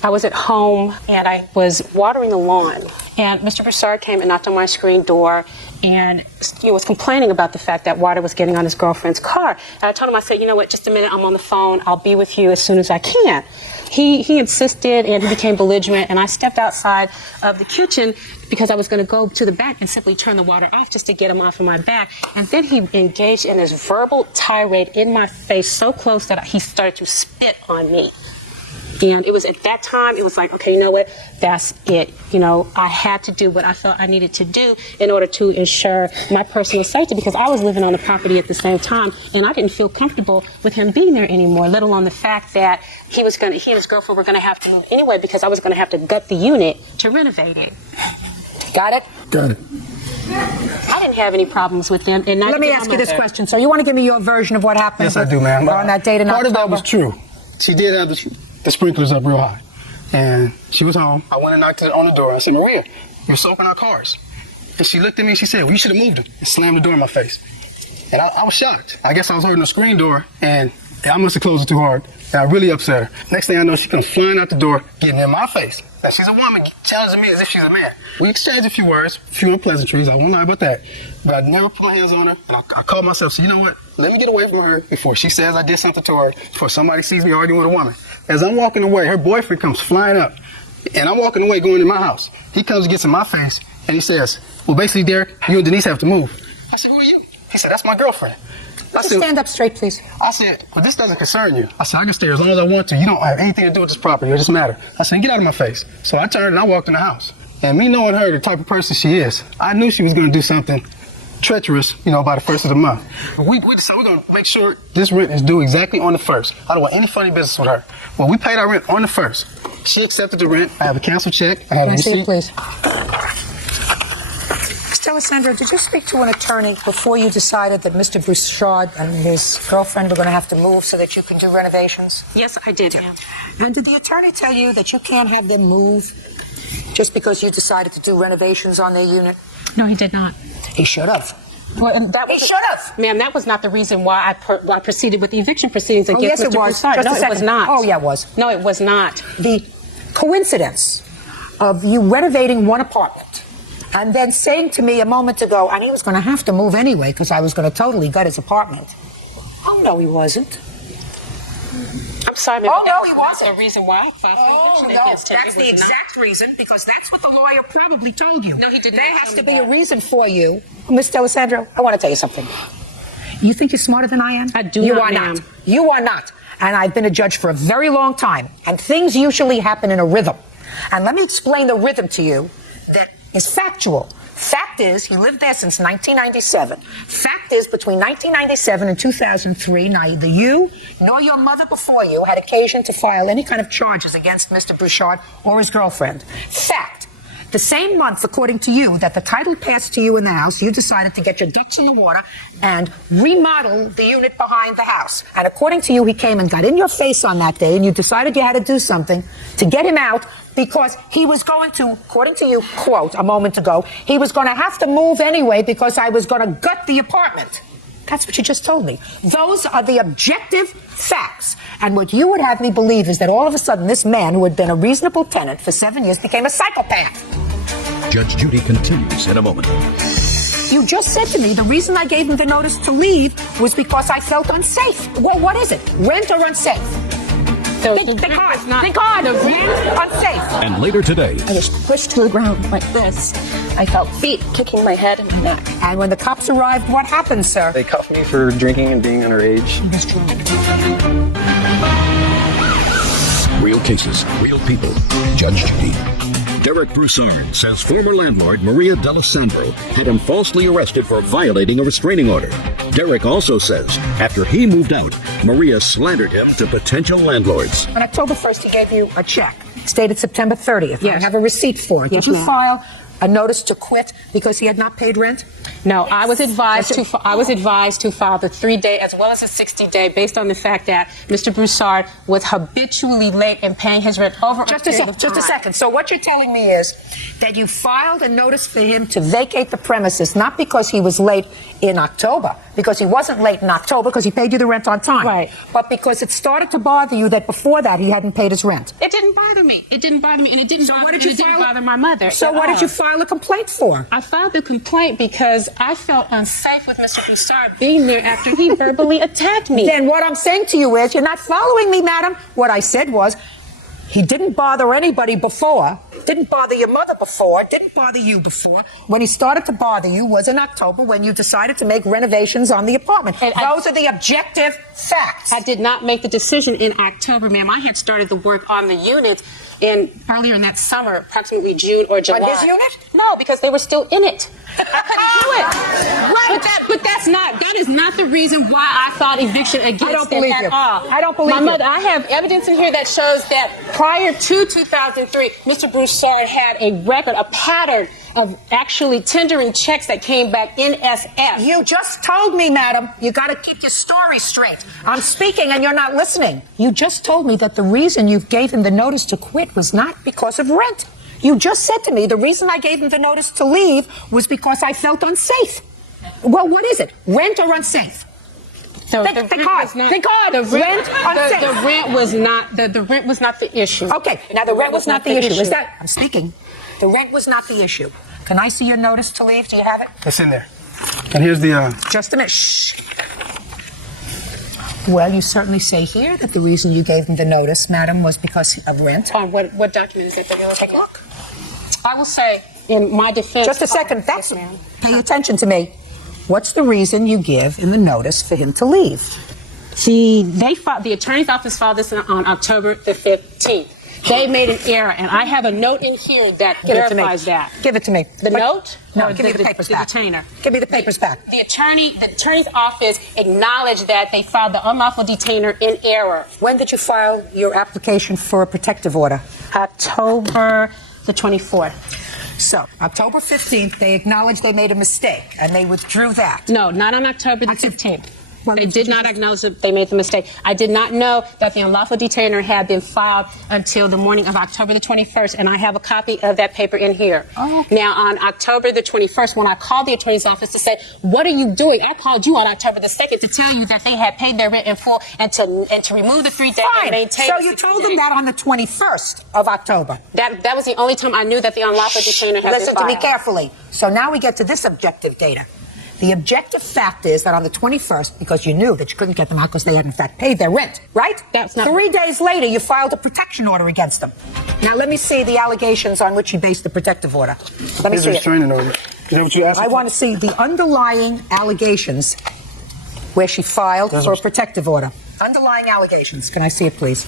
I was at home and I was watering the lawn, and Mr. Broussard came and knocked on my screen door and was complaining about the fact that water was getting on his girlfriend's car. And I told him, I said, you know what, just a minute, I'm on the phone. I'll be with you as soon as I can. he insisted, and he became belligerent, and I stepped outside of the kitchen because I was going to go to the back and simply turn the water off just to get him off of my back. And then he engaged in this verbal tirade in my face so close that he started to spit on me. And it was at that time, it was like, okay, you know what, that's it. You know, I had to do what I felt I needed to do in order to ensure my personal safety, because I was living on the property at the same time, and I didn't feel comfortable with him being there anymore, let alone the fact that he and his girlfriend were going to have to move anyway, because I was going to have to gut the unit to renovate it. Got it? Got it. I didn't have any problems with them. And Let me ask you this question, sir. You want to give me your version of what happened? Yes, I do, ma'am. On that date in Part October? of that was true. She did have the sprinklers up real high. And she was home. I went and knocked on the door. I said, Maria, you're soaking our cars. And she looked at me and she said, well, you should have moved them, and slammed the door in my face. And I was shocked. I guess I was holding the screen door, and I must have closed it too hard. And I really upset her. Next thing I know, she comes flying out the door, getting in my face. Now, she's a woman, challenging me as if she's a man. We exchanged a few words, a few unpleasantries. I won't lie about that. But I never put my hands on her. And I called myself, so you know what? Let me get away from her before she says I did something to her, before somebody sees me arguing with a woman. As I'm walking away, her boyfriend comes flying up. And I'm walking away going to my house. He comes and gets in my face, and he says, well, basically, Derek, you and Denise have to move. I said, who are you? He said, that's my girlfriend. I said, stand up straight, please. I said, well, this doesn't concern you. I said, I can stay as long as I want to. You don't have anything to do with this property. It doesn't matter. I said, get out of my face. So I turned and I walked in the house. And me knowing her, the type of person she is, I knew she was going to do something treacherous, you know, by the first of the month. We decided we're going to make sure this rent is due exactly on the first. I don't want any funny business with her. Well, we paid our rent on the first. She accepted the rent. I have a canceled check. I have a receipt. Please. Alessandra, did you speak to an attorney before you decided that Mr. Broussard and his girlfriend were going to have to move so that you can do renovations? Yes, I did, ma'am. And did the attorney tell you that you can't have them move just because you decided to do renovations on their unit? No, he did not. He should have. Well, and that was, ma'am, that was not the reason why I proceeded with the eviction proceedings against Mr. Broussard. No, it was not. Oh, yeah, it was. No, it was not. The coincidence of you renovating one apartment and then saying to me a moment ago, and he was going to have to move anyway because I was going to totally gut his apartment. Oh, no, he wasn't. I'm sorry, ma'am. Oh, no, he wasn't. The reason why I filed for eviction against him. That's the exact reason, because that's what the lawyer probably told you. No, he did not. There has to be a reason for you. Miss Alessandro, I want to tell you something. You think you're smarter than I am? I do you not, are ma'am. not. You are not. And I've been a judge for a very long time, and things usually happen in a rhythm. And let me explain the rhythm to you that is factual. Fact is, he lived there since 1997. Fact is, between 1997 and 2003, neither you nor your mother before you had occasion to file any kind of charges against Mr. Broussard or his girlfriend. Fact. The same month, according to you, that the title passed to you in the house, you decided to get your ducks in the water and remodel the unit behind the house. And according to you, he came and got in your face on that day, and you decided you had to do something to get him out because he was going to, according to you, quote, a moment ago, he was going to have to move anyway because I was going to gut the apartment. That's what you just told me. Those are the objective facts. And what you would have me believe is that all of a sudden this man who had been a reasonable tenant for 7 years became a psychopath. Judge Judy continues in a moment. You just said to me the reason I gave him the notice to leave was because I felt unsafe. Well, what is it? Rent or unsafe? Think hard. Rent, unsafe. And later today. I was pushed to the ground like this. I felt feet kicking my head and my neck. And when the cops arrived, what happened, sir? They cuffed me for drinking and being underage. Real cases, real people. Judge Judy. Derek Broussard says former landlord Maria D'Alessandro had him falsely arrested for violating a restraining order. Derek also says after he moved out, Maria slandered him to potential landlords. On October 1st, he gave you a check, stated September 30th. Yes. I have a receipt for it. Yes, Did you ma'am. file a notice to quit because he had not paid rent? No, I was advised to file the 3-day as well as the 60-day based on the fact that Mr. Broussard was habitually late in paying his rent over Just a period of a time. second. So what you're telling me is that you filed a notice for him to vacate the premises, not because he was late in October, because he wasn't late in October because he paid you the rent on time, Right. but because it started to bother you that before that he hadn't paid his rent. It didn't bother me. It didn't bother me, and it didn't bother what did me, you and it didn't file- bother my mother. So at what did all. you file a complaint for? I filed the complaint because I felt unsafe with Mr. Broussard being there after he verbally attacked me. Then what I'm saying to you is, you're not following me, madam. What I said was, He didn't bother anybody before, didn't bother your mother before, didn't bother you before. When he started to bother you was in October when you decided to make renovations on the apartment. And those are the objective facts. I did not make the decision in October, ma'am. I had started the work on the unit earlier in that summer, approximately June or July. On his unit? No, because they were still in it. I couldn't do it. Right. But that is not the reason why I filed eviction against them at all. I don't believe My mother, I have evidence in here that shows that prior to 2003, Mr. Broussard had a record, a pattern of actually tendering checks that came back NSF. You just told me, madam, you got to keep your story straight. I'm speaking and you're not listening. You just told me that the reason you gave him the notice to quit was not because of rent. You just said to me the reason I gave him the notice to leave was because I felt unsafe. Well, what is it? Rent or unsafe? Think hard. The rent was not the issue. Okay, now the rent was not the issue. Is that? I'm speaking. The rent was not the issue. Can I see your notice to leave? Do you have it? It's in there. And here's the. Just a minute. Shh. Well, you certainly say here that the reason you gave him the notice, madam, was because of rent. On what document is it? Take a look. I will say, in my defense. Just a second. Pay attention to me. What's the reason you give in the notice for him to leave? The attorney's office filed this on October the 15th. They made an error, and I have a note in here that verifies that. Give it to me. The note? No, give me the papers back. Detainer. Give me the papers back. The attorney's office acknowledged that they filed the unlawful detainer in error. When did you file your application for a protective order? October the 24th. So, October 15th, they acknowledged they made a mistake, and they withdrew that. No, not on October the 15th. They did not acknowledge that they made the mistake. I did not know that the unlawful detainer had been filed until the morning of October the 21st, and I have a copy of that paper in here. Oh. Now, on October the 21st, when I called the attorney's office to say, what are you doing? I called you on October the 2nd to tell you that they had paid their rent in full and to remove the 3 days and maintain. So you told them that on the 21st of October. That was the only time I knew that the unlawful detainer had been filed. Listen to me carefully. So now we get to this objective data. The objective fact is that on the 21st, because you knew that you couldn't get them out because they had in fact paid their rent, right? That's not 3 days later, you filed a protection order against them. Now let me see the allegations on which you based the protective order. Let me see it. Restraining order. Is that what you asked? I want to see the underlying allegations where she filed for a protective order. Underlying allegations. Can I see it, please?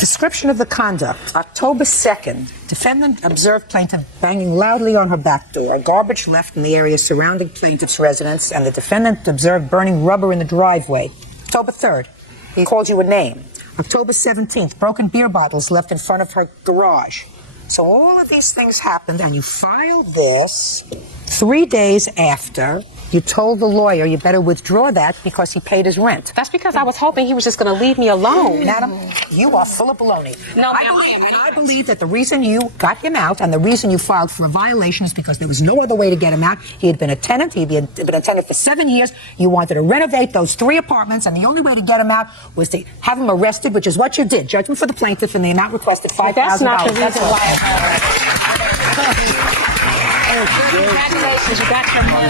Description of the conduct. October 2nd, defendant observed plaintiff banging loudly on her back door. Garbage left in the area surrounding plaintiff's residence, and the defendant observed burning rubber in the driveway. October 3rd, he called you a name. October 17th, broken beer bottles left in front of her garage. So all of these things happened, and you filed this 3 days after you told the lawyer you better withdraw that because he paid his rent. That's because I was hoping he was just going to leave me alone. Madam, you are full of baloney. No, I believe that the reason you got him out and the reason you filed for a violation is because there was no other way to get him out. He had been a tenant. He'd been a tenant for 7 years. You wanted to renovate those 3 apartments, and the only way to get him out was to have him arrested, which is what you did. Judgment for the plaintiff, and the amount requested $5,000. That's not the reason why. Congratulations, you got your money.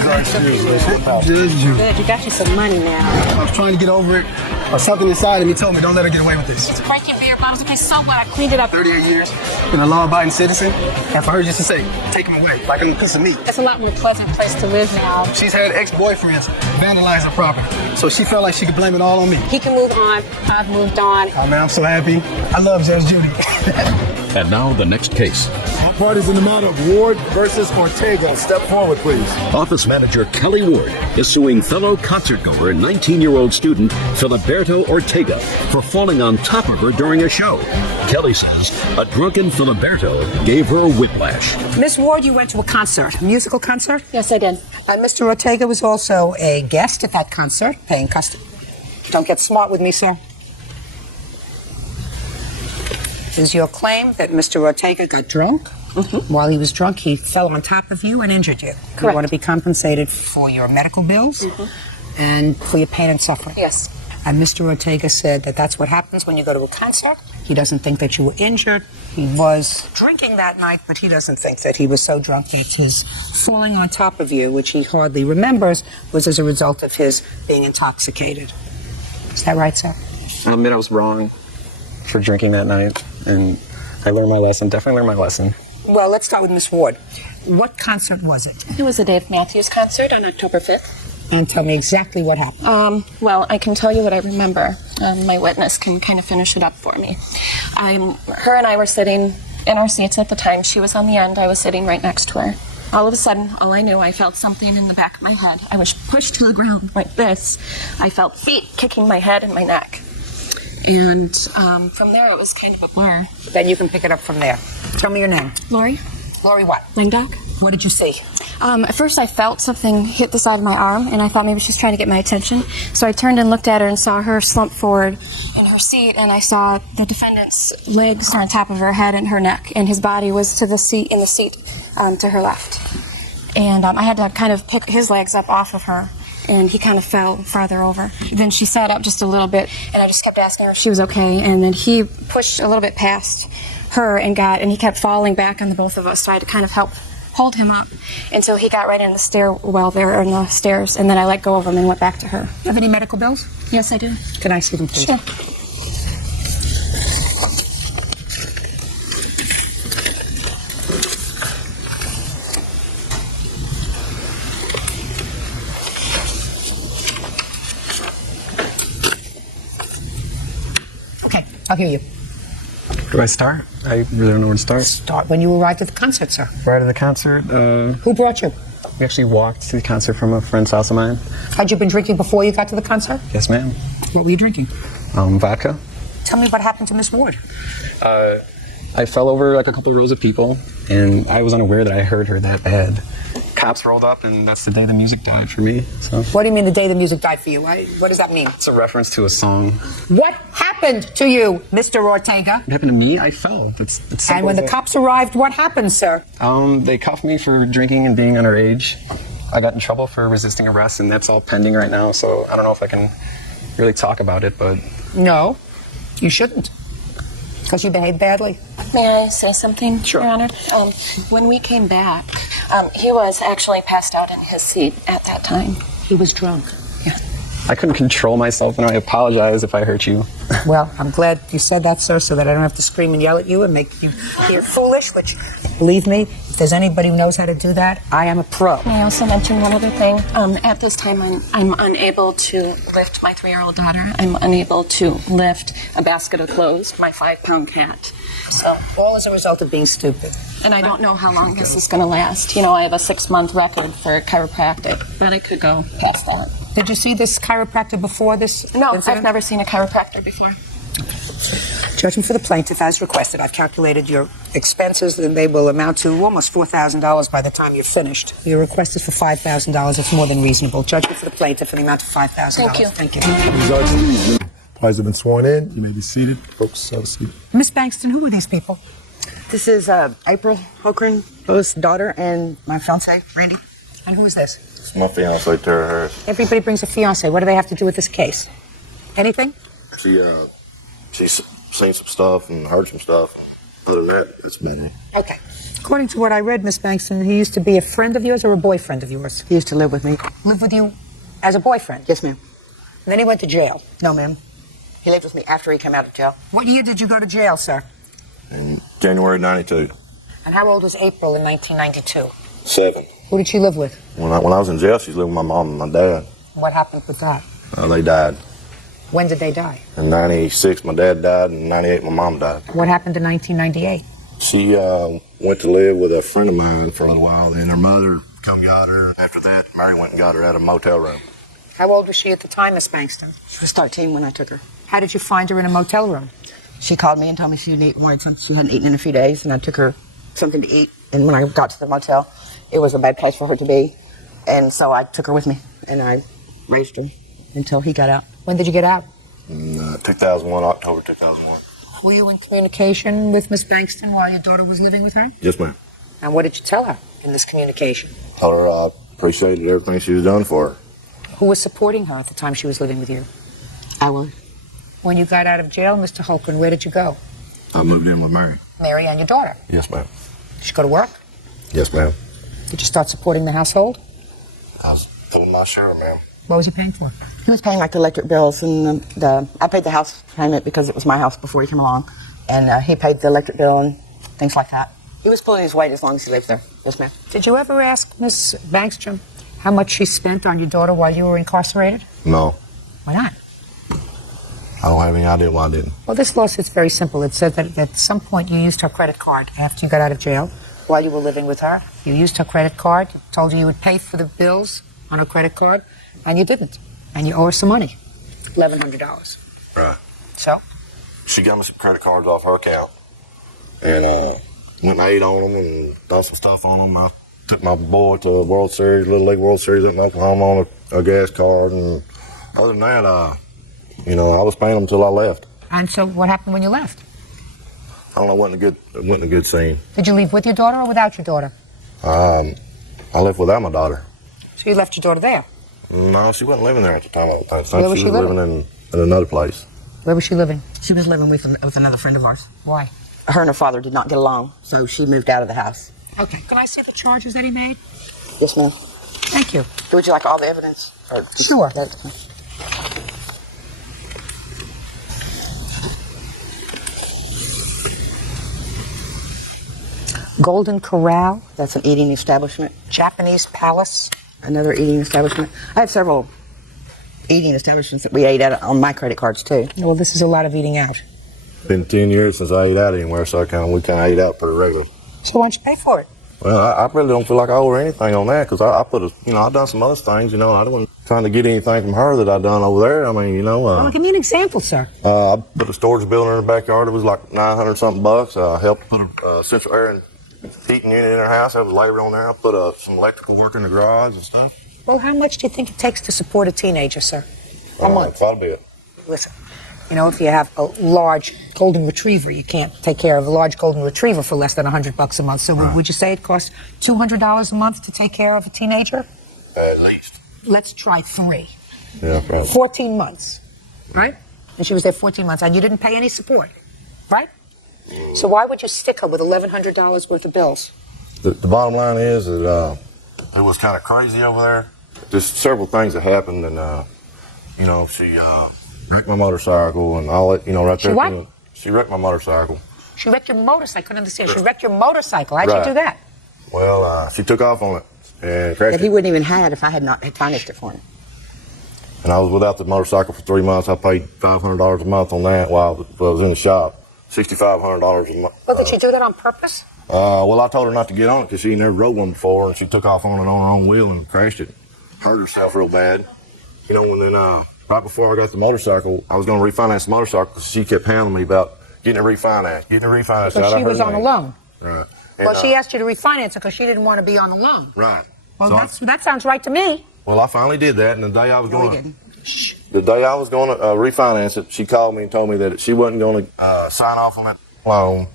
Good, you got you some money now. I was trying to get over it, or something inside of me told me, don't let her get away with this. It's breaking beer bottles. Okay, so what? I cleaned it up. 38 years, been a law-abiding citizen, and for her just to say, take him away, like a piece of meat. It's a lot more pleasant place to live now. She's had ex-boyfriends vandalize her property, so she felt like she could blame it all on me. He can move on. I've moved on. Oh, man, I'm so happy. I love Judge Judy. And now the next case. Parties in the matter of Ward versus Ortega. Step forward, please. Office manager Kelly Ward is suing fellow concertgoer, 19-year-old student Filiberto Ortega, for falling on top of her during a show. Kelly says a drunken Filiberto gave her whiplash. Miss Ward, you went to a concert, a musical concert? Yes, I did. And Mr. Ortega was also a guest at that concert, paying custom. Don't get smart with me, sir. Is your claim that Mr. Ortega got drunk? Mm-hmm. While he was drunk, he fell on top of you and injured you. Correct. You want to be compensated for your medical bills and for your pain and suffering. Yes. And Mr. Ortega said that that's what happens when you go to a concert. He doesn't think that you were injured. He was drinking that night, but he doesn't think that he was so drunk that his falling on top of you, which he hardly remembers, was as a result of his being intoxicated. Is that right, sir? I'll admit I was wrong for drinking that night, and I learned my lesson. Definitely learned my lesson. Well, let's start with Miss Ward. What concert was it? It was a Dave Matthews concert on October 5th. And tell me exactly what happened. Well, I can tell you what I remember. My witness can kind of finish it up for me. Her and I were sitting in our seats at the time. She was on the end. I was sitting right next to her. All of a sudden, all I knew, I felt something in the back of my head. I was pushed to the ground like this. I felt feet kicking my head and my neck. And from there, it was kind of a blur. Then you can pick it up from there. Tell me your name. Lori? Lori what? Langdock. What did you see? At first I felt something hit the side of my arm, and I thought maybe she was trying to get my attention. So I turned and looked at her and saw her slumped forward in her seat, and I saw the defendant's legs on top of her head and her neck, and his body was to the seat to her left. And I had to kind of pick his legs up off of her, and he kind of fell farther over. Then she sat up just a little bit, and I just kept asking her if she was okay, and then he pushed a little bit past her and he kept falling back on the both of us, so I had to kind of help hold him up until he got right in the stairwell there, or in the stairs, and then I let go of him and went back to her. You have any medical bills? Yes, I do. Can I see them, please? Sure. Okay, I'll hear you. Do I start? I really don't know where to start. Start when you arrived at the concert, sir. Right at the concert, Who brought you? we actually walked to the concert from a friend's house of mine. Had you been drinking before you got to the concert? Yes, ma'am. What were you drinking? Vodka. Tell me what happened to Miss Ward. I fell over like a couple of rows of people, and I was unaware that I heard her that bad. Cops rolled up, and that's the day the music died for me. So. What do you mean the day the music died for you? What does that mean? It's a reference to a song. What happened to you, Mr. Ortega? What happened to me? I fell. It's And when the cops arrived, what happened, sir? They cuffed me for drinking and being underage. I got in trouble for resisting arrest, and that's all pending right now, so I don't know if I can really talk about it, but... No, you shouldn't, because you behaved badly. May I say something, Sure. Your Honor? When we came back, he was actually passed out in his seat at that time. He was drunk. Yeah. I couldn't control myself, and I apologize if I hurt you. Well, I'm glad you said that, sir, so that I don't have to scream and yell at you and make you appear foolish, which, believe me, if there's anybody who knows how to do that, I am a pro. May I also mention one other thing? At this time, I'm unable to lift my 3-year-old daughter. I'm unable to lift a basket of clothes, my 5-pound cat. So, all as a result of being stupid. And I don't know how long this is going to last. You know, I have a 6-month record for chiropractic, but I could go past that. Did you see this chiropractor before this No, incident? I've never seen a chiropractor before. Judgment for the plaintiff, as requested. I've calculated your expenses, and they will amount to almost $4,000 by the time you're finished. Your request is for $5,000. It's more than reasonable. Judgment for the plaintiff in the amount of $5,000. Thank you. Thank you. Parties have been sworn in. You may be seated. Folks, have a seat. Miss Bankston, who are these people? This is April Holgren's daughter and my fiance, Randy. And who is this? It's my fiance, Tara Harris. Everybody brings a fiance. What do they have to do with this case? Anything? She's seen some stuff and heard some stuff. Other than that, it's been it. Okay. According to what I read, Miss Bankston, he used to be a friend of yours or a boyfriend of yours? He used to live with me. Live with you as a boyfriend? Yes, ma'am. And then he went to jail? No, ma'am. He lived with me after he came out of jail. What year did you go to jail, sir? In January '92. And how old was April in 1992? 7. Who did she live with? When I was in jail, she was living with my mom and my dad. What happened with that? They died. When did they die? In '96, my dad died, and in '98, my mom died. What happened in 1998? She went to live with a friend of mine for a little while, and her mother come got her. After that, Mary went and got her out of a motel room. How old was she at the time, Miss Bankston? She was 13 when I took her. How did you find her in a motel room? She called me and told me she wanted something. She hadn't eaten in a few days, and I took her something to eat. And when I got to the motel, it was a bad place for her to be. And so I took her with me, and I raised her until he got out. When did you get out? In 2001, October 2001. Were you in communication with Miss Bankston while your daughter was living with her? Yes, ma'am. And what did you tell her in this communication? Told her I appreciated everything she was done for her. Who was supporting her at the time she was living with you? I was. When you got out of jail, Mr. Holgren, where did you go? I moved in with Mary. Mary and your daughter. Yes, ma'am. Did you go to work? Yes, ma'am. Did you start supporting the household? I was doing my share, ma'am. What was he paying for? He was paying like the electric bills, and I paid the house payment because it was my house before he came along, and he paid the electric bill and things like that. He was pulling his weight as long as he lived there. Yes, ma'am. Did you ever ask Miss Bankstrom how much she spent on your daughter while you were incarcerated? No. Why not? I don't have any idea why I didn't. Well, this lawsuit's very simple. It said that at some point you used her credit card after you got out of jail while you were living with her. You used her credit card. You told her you would pay for the bills on her credit card, and you didn't. And you owe her some money, $1,100. Right. So? She got me some credit cards off her account, and went and ate on them and done some stuff on them. I took my boy to a World Series, Little League World Series up in Oklahoma on a gas card, and other than that, I was paying them until I left. And so what happened when you left? I don't know, it wasn't a good scene. Did you leave with your daughter or without your daughter? I left without my daughter. So you left your daughter there? No, she wasn't living there at the time. Where was she living? Living in another place. Where was she living? She was living with another friend of ours. Why? Her and her father did not get along, so she moved out of the house. Okay. Can I see the charges that he made? Yes, ma'am. Thank you. Would you like all the evidence? Sure. Golden Corral. That's an eating establishment. Japanese Palace. Another eating establishment. I have several eating establishments that we ate at on my credit cards too. Well, this is a lot of eating out. It's been 10 years since I ate out anywhere, so we kind of ate out pretty regular. So why don't you pay for it? Well, I really don't feel like I owe her anything on that, because I've done some other things, I wasn't trying to get anything from her that I done over there. I mean, Well, give me an example, sir. I put a storage building in her backyard. It was like $900 something bucks. I helped put a central air and heating unit in her house. That was labor on there. I put some electrical work in the garage and stuff. Well, how much do you think it takes to support a teenager, sir? A month? Quite a bit. Listen, if you have a large golden retriever, you can't take care of a large golden retriever for less than $100 a month. So would you say it costs $200 a month to take care of a teenager? At least. Let's try 3. Yeah, probably. 14 months, right? And she was there 14 months, and you didn't pay any support, right? So why would you stick her with $1,100 worth of bills? The bottom line is that it was kind of crazy over there. Just several things that happened, and she wrecked my motorcycle and all that. Right She there. what? She wrecked my motorcycle. She wrecked your motorcycle. I couldn't understand. She wrecked your motorcycle. How'd you do that? Well, she took off on it and crashed That he it. wouldn't even had if I had not financed it for him. And I was without the motorcycle for 3 months. I paid $500 a month on that while I was in the shop. $6,500 a month. Well, did she do that on purpose? Well, I told her not to get on it because she never rode one before, and she took off on it on her own wheel and crashed it. Hurt herself real bad. And then right before I got the motorcycle, I was going to refinance the motorcycle because she kept hounding me about getting it refinanced. But she was on a loan. Right. Well, she asked you to refinance it because she didn't want to be on the loan. Right. Well, that sounds right to me. Well, I finally did that, and the day I was going to refinance it, she called me and told me that she wasn't going to sign off on that loan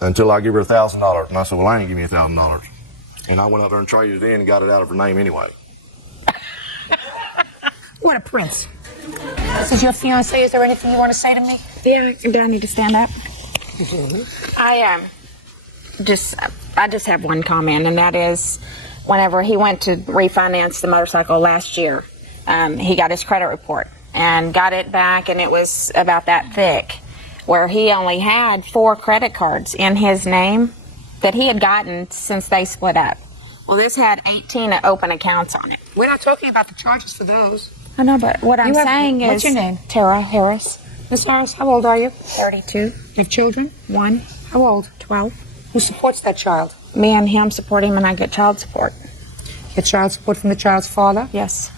until I give her $1,000. And I said, well, I ain't give me $1,000. And I went up there and traded it in and got it out of her name anyway. What a prince. This is your fiancé. Is there anything you want to say to me? Yeah, do I need to stand up? I just have one comment, and that is whenever he went to refinance the motorcycle last year, he got his credit report and got it back, and it was about that thick, where he only had 4 credit cards in his name that he had gotten since they split up. Well, this had 18 open accounts on it. We're not talking about the charges for those. I know, but what I'm saying is... What's your name? Tara Harris. Miss Harris, how old are you? 32. You have children? 1. How old? 12. Who supports that child? Me and him support him, and I get child support. Get child support from the child's father? Yes.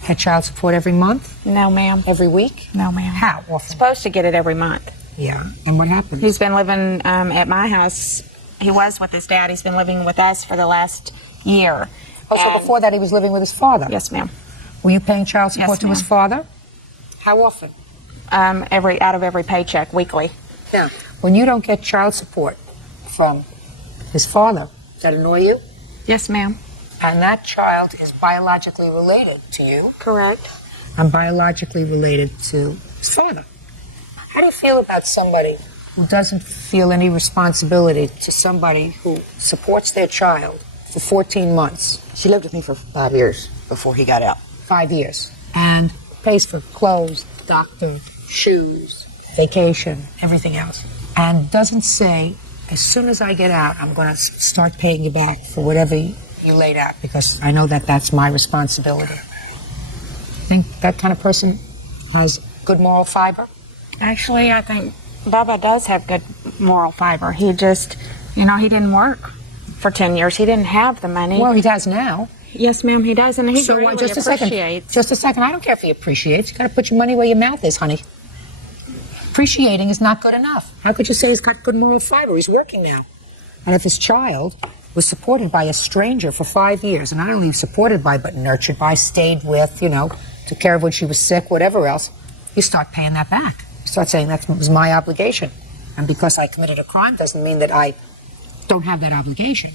Had child support every month? No, ma'am. Every week? No, ma'am. How often? Supposed to get it every month. Yeah. And what happened? He's been living at my house. He was with his dad. He's been living with us for the last year. Oh, so before that he was living with his father? Yes, ma'am. Were you paying child support Yes, to his father? How often? Out of every paycheck, weekly. Now, when you don't get child support from his father, does that annoy you? Yes, ma'am. And that child is biologically related to you? Correct. And biologically related to his father. How do you feel about somebody who doesn't feel any responsibility to somebody who supports their child for 14 months? She lived with me for 5 years before he got out. 5 years. And pays for clothes, doctor, shoes, vacation, everything else. And doesn't say, as soon as I get out, I'm going to start paying you back for whatever you laid out, because I know that that's my responsibility. Think that kind of person has good moral fiber? Actually, I think Bubba does have good moral fiber. He just, he didn't work for 10 years. He didn't have the money. Well, he does now. Yes, ma'am, he does, and he So really just appreciates. Just a second. I don't care if he appreciates. You got to put your money where your mouth is, honey. Appreciating is not good enough. How could you say he's got good moral fiber? He's working now. And if his child was supported by a stranger for 5 years, and not only supported by, but nurtured by, stayed with, took care of when she was sick, whatever else, you start paying that back. You start saying that was my obligation. And because I committed a crime doesn't mean that I don't have that obligation.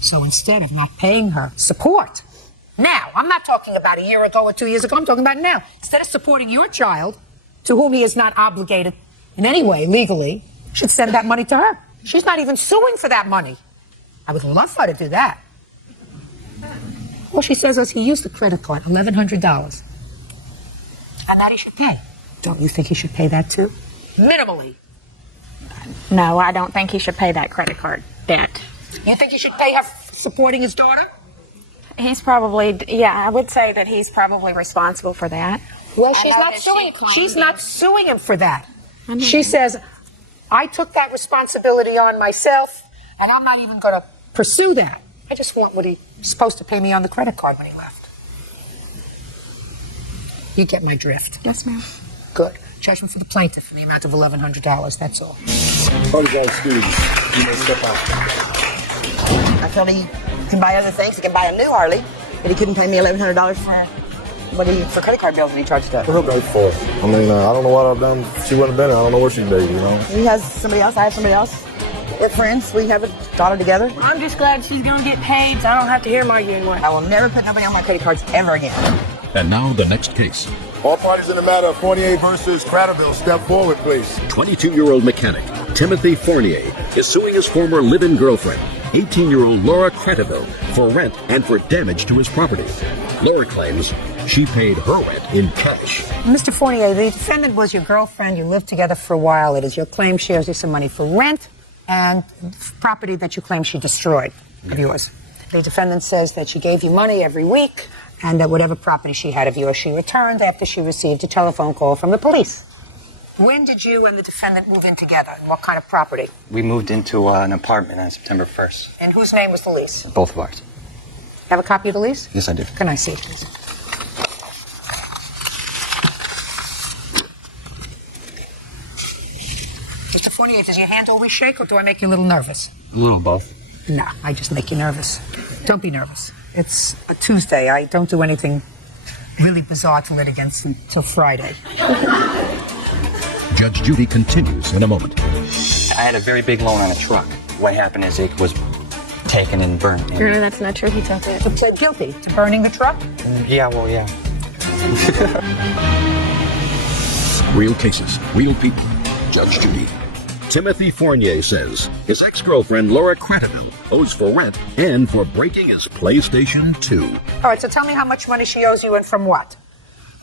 So instead of not paying her support, now, I'm not talking about a year ago or 2 years ago, I'm talking about now. Instead of supporting your child, to whom he is not obligated in any way legally, you should send that money to her. She's not even suing for that money. I would love for her to do that. All she says is he used the credit card, $1,100. And that he should pay. Don't you think he should pay that too? Minimally. No, I don't think he should pay that credit card debt. You think he should pay her supporting his daughter? He's probably, I would say that he's probably responsible for that. Well, she's not suing him for that. She says, I took that responsibility on myself, and I'm not even going to pursue that. I just want what he's supposed to pay me on the credit card when he left. You get my drift. Yes, ma'am. Good. Judgment for the plaintiff in the amount of $1,100. That's all. You may step out. I felt he can buy other things. He can buy a new Harley, but he couldn't pay me $1,100 for credit card bills when he charged up. He'll go for it. I mean, I don't know what I've done. She wouldn't have been here. I don't know what she'd do, He has somebody else. I have somebody else. We're friends. We have a daughter together. I'm just glad she's gonna get paid, so I don't have to hear him argue anymore. I will never put nobody on my credit cards ever again. And now the next case. All parties in the matter of 48 versus Cratterville, step forward, please. 22-year-old mechanic Timothy Fournier is suing his former live-in girlfriend, 18-year-old Laura Cratterville, for rent and for damage to his property. Laura claims she paid her rent in cash. Mr. Fournier, the defendant was your girlfriend. You lived together for a while. It is your claim she owes you some money for rent and property that you claim she destroyed of yours. The defendant says that she gave you money every week and that whatever property she had of yours she returned after she received a telephone call from the police. When did you and the defendant move in together? And what kind of property? We moved into an apartment on September 1st. And whose name was the lease? Both of ours. Have a copy of the lease? Yes, I do. Can I see it, please? Mr. Fournier, does your hand always shake or do I make you a little nervous? A little both. No, I just make you nervous. Don't be nervous. It's a Tuesday. I don't do anything really bizarre to litigants until Friday. Judge Judy continues in a moment. I had a very big loan on a truck. What happened is it was taken and burned. No, that's not true. He took it. You pled guilty to burning the truck? Yeah, well, yeah. Real cases, real people. Judge Judy. Timothy Fournier says his ex-girlfriend Laura Cratterville owes for rent and for breaking his PlayStation 2. All right, so tell me how much money she owes you and from what?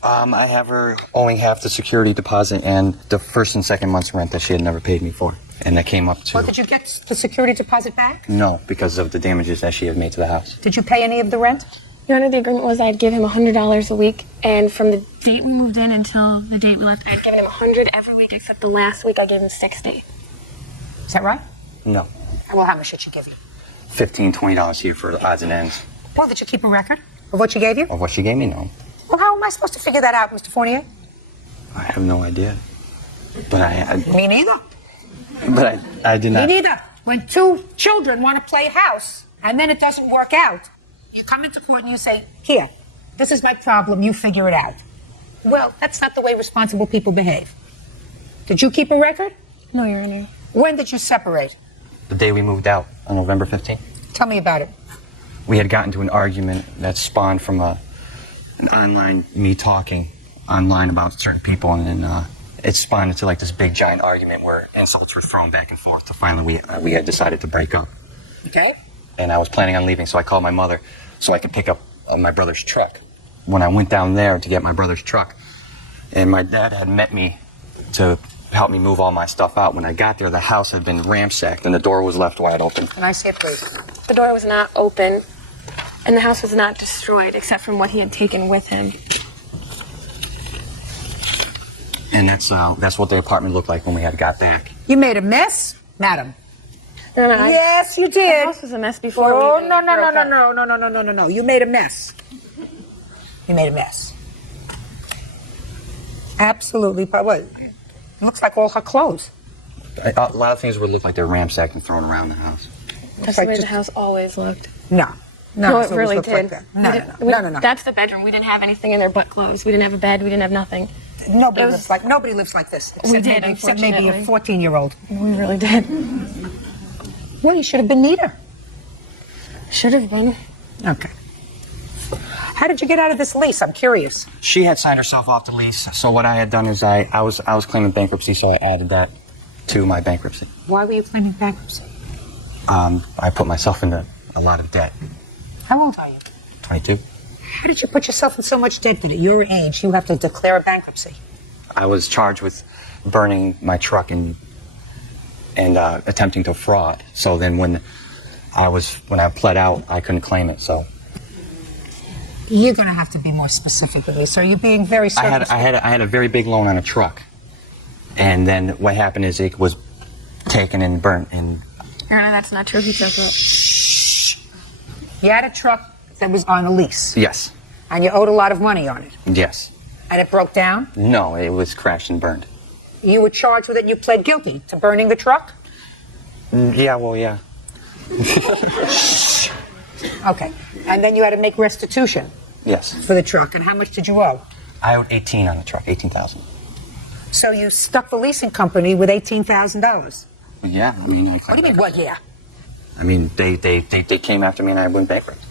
I have her owing half the security deposit and the first and second month's rent that she had never paid me for. And that came up to... Well, did you get the security deposit back? No, because of the damages that she had made to the house. Did you pay any of the rent? Your Honor, the agreement was I'd give him $100 a week, and from the date we moved in until the date we left, I'd given him $100 every week except the last week I gave him $60. Is that right? No. Well, how much did she give you? $15, $20 here for odds and ends. Well, did you keep a record of what she gave you? Of what she gave me, no. Well, how am I supposed to figure that out, Mr. Fournier? I have no idea. But I Me neither. But I did not... Me neither. When two children want to play house and then it doesn't work out, you come into court and you say, here, this is my problem, you figure it out. Well, that's not the way responsible people behave. Did you keep a record? No, Your Honor. When did you separate? The day we moved out, on November 15th. Tell me about it. We had gotten to an argument that spawned from an online, me talking online about certain people, and then it spawned into like this big giant argument where insults were thrown back and forth. So finally we had decided to break up. Okay. And I was planning on leaving, so I called my mother so I could pick up my brother's truck. when I went down there to get my brother's truck, and my dad had met me to help me move all my stuff out. When I got there, the house had been ransacked and the door was left wide open. Can I see it, please? The door was not open, and the house was not destroyed except from what he had taken with him. And that's what the apartment looked like when we had got back. You made a mess, madam. No, Yes, you did. The house was a mess before. Oh, we no. broke up. You made a mess. You made a mess. Absolutely. What? It looks like all her clothes. A lot of things would look like they're ransacked and thrown around the house. That's the way the house always looked. No, it really looked did. like that. No. That's the bedroom. We didn't have anything in there but clothes. We didn't have a bed. We didn't have nothing. Nobody lives like this. Except maybe a 14-year-old. We really did. Well, you should have been neater. Should have been. Okay. How did you get out of this lease? I'm curious. She had signed herself off the lease, so what I had done is I was claiming bankruptcy, so I added that to my bankruptcy. Why were you claiming bankruptcy? I put myself into a lot of debt. How old are you? 22. How did you put yourself in so much debt that at your age you have to declare a bankruptcy? I was charged with burning my truck and attempting to fraud. So then when I pled out, I couldn't claim it. So you're going to have to be more specific with this. Are you being very circumspect? I had a very big loan on a truck, and then what happened is it was taken and burnt. And Apparently that's not true. He took it. You had a truck that was on a lease. Yes. And you owed a lot of money on it. Yes. And it broke down? No, it was crashed and burned. You were charged with it and you pled guilty to burning the truck? Yeah, well, yeah. Okay. And then you had to make restitution Yes. for the truck. And how much did you owe? I owed 18 on the truck, 18,000. So you stuck the leasing company with $18,000. Yeah, I mean, What do you mean, what, yeah? I mean, they came after me and I went bankrupt.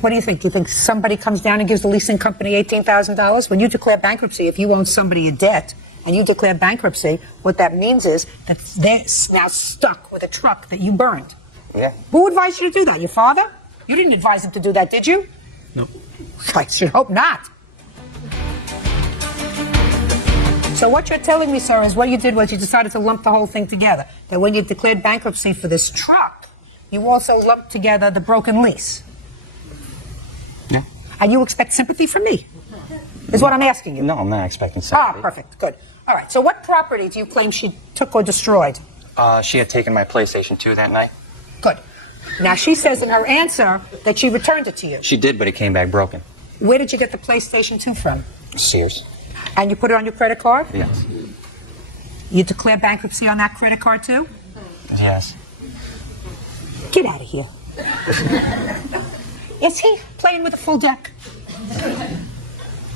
What do you think? Do you think somebody comes down and gives the leasing company $18,000? When you declare bankruptcy, if you owe somebody a debt and you declare bankruptcy, what that means is that they're now stuck with a truck that you burned. Yeah. Who advised you to do that? Your father? You didn't advise him to do that, did you? No. I should hope not. So what you're telling me, sir, is what you did was you decided to lump the whole thing together. That when you declared bankruptcy for this truck, you also lumped together the broken lease. Yeah. And you expect sympathy from me, is what I'm asking you. No, I'm not expecting sympathy. Ah, perfect, good. All right, so what property do you claim she took or destroyed? She had taken my PlayStation 2 that night. Good. Now, she says in her answer that she returned it to you. She did, but it came back broken. Where did you get the PlayStation 2 from? Sears. And you put it on your credit card? Yes. You declare bankruptcy on that credit card, too? Yes. Get out of here. Is he playing with a full deck?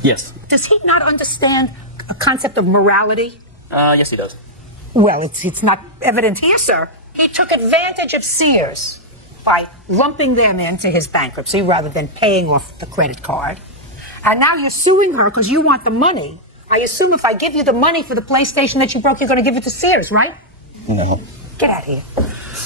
Yes. Does he not understand a concept of morality? Yes, he does. Well, it's not evident here, sir. He took advantage of Sears by lumping them into his bankruptcy rather than paying off the credit card. And now you're suing her because you want the money. I assume if I give you the money for the PlayStation that you broke, you're going to give it to Sears, right? No. Get out of here.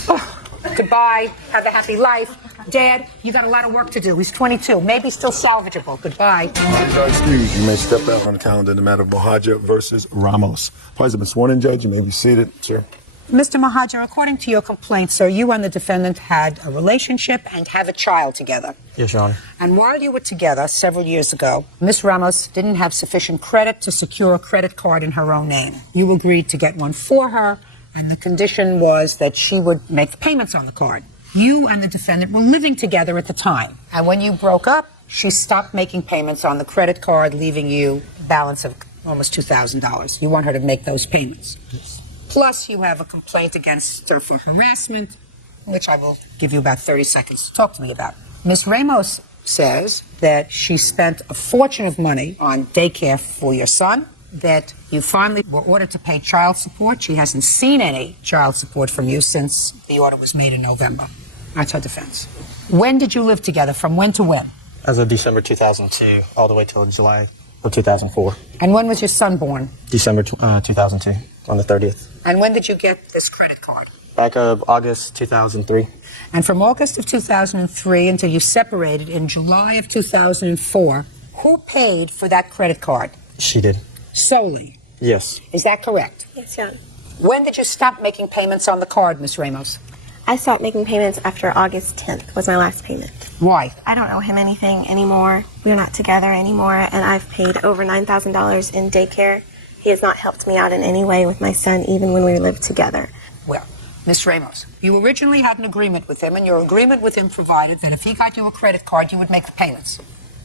Oh, goodbye. Have a happy life. Dad, you got a lot of work to do. He's 22. Maybe still salvageable. Goodbye. Judge Judy, you may step back on the calendar in the matter of Mohajer versus Ramos. Parties have been sworn in, Judge. You may be seated, sir. Mr. Mohajer, according to your complaint, sir, you and the defendant had a relationship and have a child together. Yes, Your Honor. And while you were together several years ago, Miss Ramos didn't have sufficient credit to secure a credit card in her own name. You agreed to get one for her, and the condition was that she would make the payments on the card. You and the defendant were living together at the time. And when you broke up, she stopped making payments on the credit card, leaving you a balance of almost $2,000. You want her to make those payments. Yes. Plus, you have a complaint against her for harassment, which I will give you about 30 seconds to talk to me about. Miss Ramos says that she spent a fortune of money on daycare for your son, that you finally were ordered to pay child support. She hasn't seen any child support from you since the order was made in November. That's her defense. When did you live together? From when to when? As of December 2002, all the way till July of 2004. And when was your son born? December 2002, on the 30th. And when did you get this credit card? Back of August 2003. And from August of 2003 until you separated in July of 2004, Who paid for that credit card? She did. Solely. Yes. Is that correct? Yes, Your Honor. When did you stop making payments on the card, Miss Ramos? I stopped making payments after August 10th was my last payment. Why? I don't owe him anything anymore. We're not together anymore, and I've paid over $9,000 in daycare. He has not helped me out in any way with my son, even when we lived together. Well, Miss Ramos, you originally had an agreement with him, and your agreement with him provided that if he got you a credit card, you would make the payments.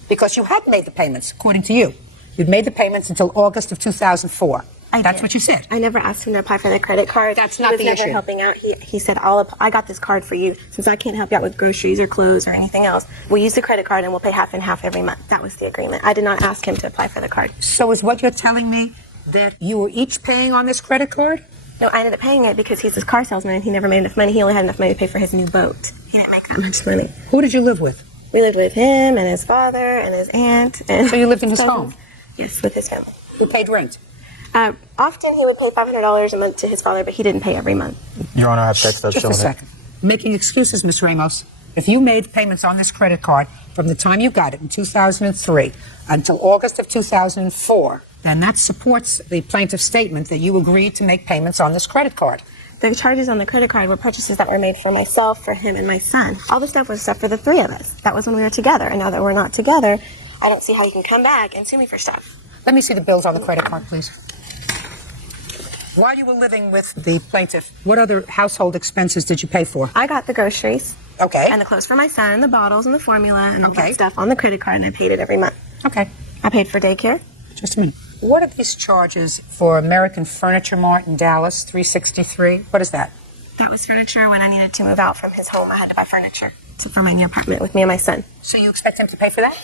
Because you had made the payments, according to you. You'd made the payments until August of 2004. That's what you said. I never asked him to apply for the credit card. That's not the issue. He was never helping out. He said, I got this card for you. Since I can't help you out with groceries or clothes or anything else, we'll use the credit card and we'll pay half and half every month. That was the agreement. I did not ask him to apply for the card. So is what you're telling me that you were each paying on this credit card? No, I ended up paying it because he's a car salesman and he never made enough money. He only had enough money to pay for his new boat. He didn't make that much money. Who did you live with? We lived with him and his father and his aunt. And so you lived in his home? Yes, with his family. Who paid rent? Often he would pay $500 a month to his father, but he didn't pay every month. Your Honor, I have checks that show Just a second. Making excuses, Miss Ramos. If you made payments on this credit card from the time you got it in 2003 until August of 2004, then that supports the plaintiff's statement that you agreed to make payments on this credit card. The charges on the credit card were purchases that were made for myself, for him, and my son. All the stuff was stuff for the three of us. That was when we were together. And now that we're not together, I don't see how you can come back and sue me for stuff. Let me see the bills on the credit card, please. While you were living with the plaintiff, what other household expenses did you pay for? I got the groceries. Okay. And the clothes for my son, and the bottles, and the formula, and all that stuff on the credit card, and I paid it every month. Okay. I paid for daycare. Just a minute. What are these charges for American Furniture Mart in Dallas, 363? What is that? That was furniture when I needed to move out from his home. I had to buy furniture for my new apartment with me and my son. So you expect him to pay for that?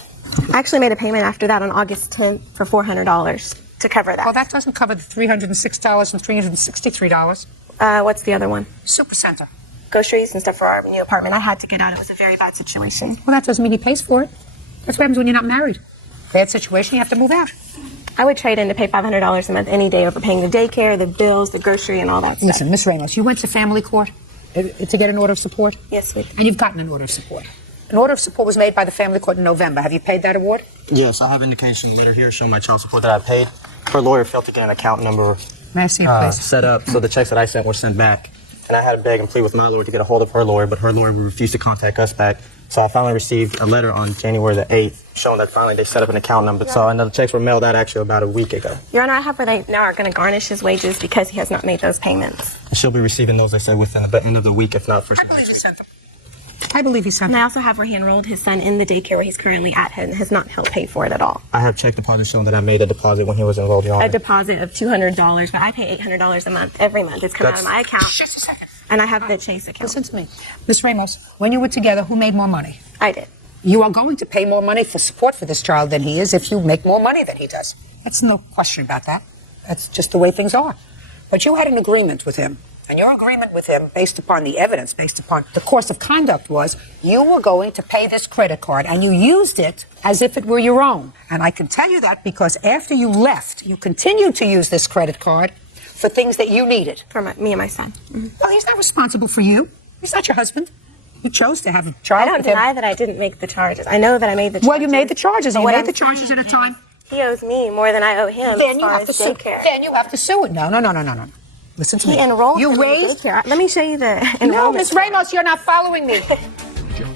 I actually made a payment after that on August 10th for $400 to cover that. Well, that doesn't cover the $306 and $363. What's the other one? Supercenter. Groceries and stuff for our new apartment. I had to get out. It was a very bad situation. Well, that doesn't mean he pays for it. That's what happens when you're not married. Bad situation, you have to move out. I would trade in to pay $500 a month any day over paying the daycare, the bills, the grocery, and all that stuff. Listen, Miss Ramos, you went to family court to get an order of support? Yes, we did. And you've gotten an order of support. An order of support was made by the family court in November. Have you paid that award? Yes, I have indication letter here showing my child support that I paid. Her lawyer failed to get an account number May I see it, please? set up, so the checks that I sent were sent back. And I had to beg and plead with my lawyer to get a hold of her lawyer, but her lawyer refused to contact us back. So I finally received a letter on January the 8th showing that finally they set up an account number. So I know the checks were mailed out actually about a week ago. Your Honor, I have where they now are going to garnish his wages because he has not made those payments. She'll be receiving those, they said, within the end of the week, if not for some. I believe he sent them. I believe he sent them. And I also have where he enrolled his son in the daycare where he's currently at and has not helped pay for it at all. I have check deposit showing that I made a deposit when he was enrolled, Your Honor. A deposit of $200, but I pay $800 a month every month. It's come out of my account. Just a second. And I have the Chase account. Listen to me. Miss Ramos, when you were together, who made more money? I did. You are going to pay more money for support for this child than he is if you make more money than he does. That's no question about that. That's just the way things are. But you had an agreement with him. And your agreement with him, based upon the evidence, based upon the course of conduct, was you were going to pay this credit card, and you used it as if it were your own. And I can tell you that because after you left, you continued to use this credit card for things that you needed. For me and my son. Mm-hmm. Well, he's not responsible for you. He's not your husband. You chose to have a child I don't with him. deny that I didn't make the charges. I know that I made the charges. Well, you made the charges. But You what made I'm the charges at a time. He owes me more than I owe him. Then as you far have as to sue. daycare. Then you have to sue it. No. Listen to me. He enrolled You him in raised. daycare. Let me show you the No, enrollment. Miss Ramos, you're not following me.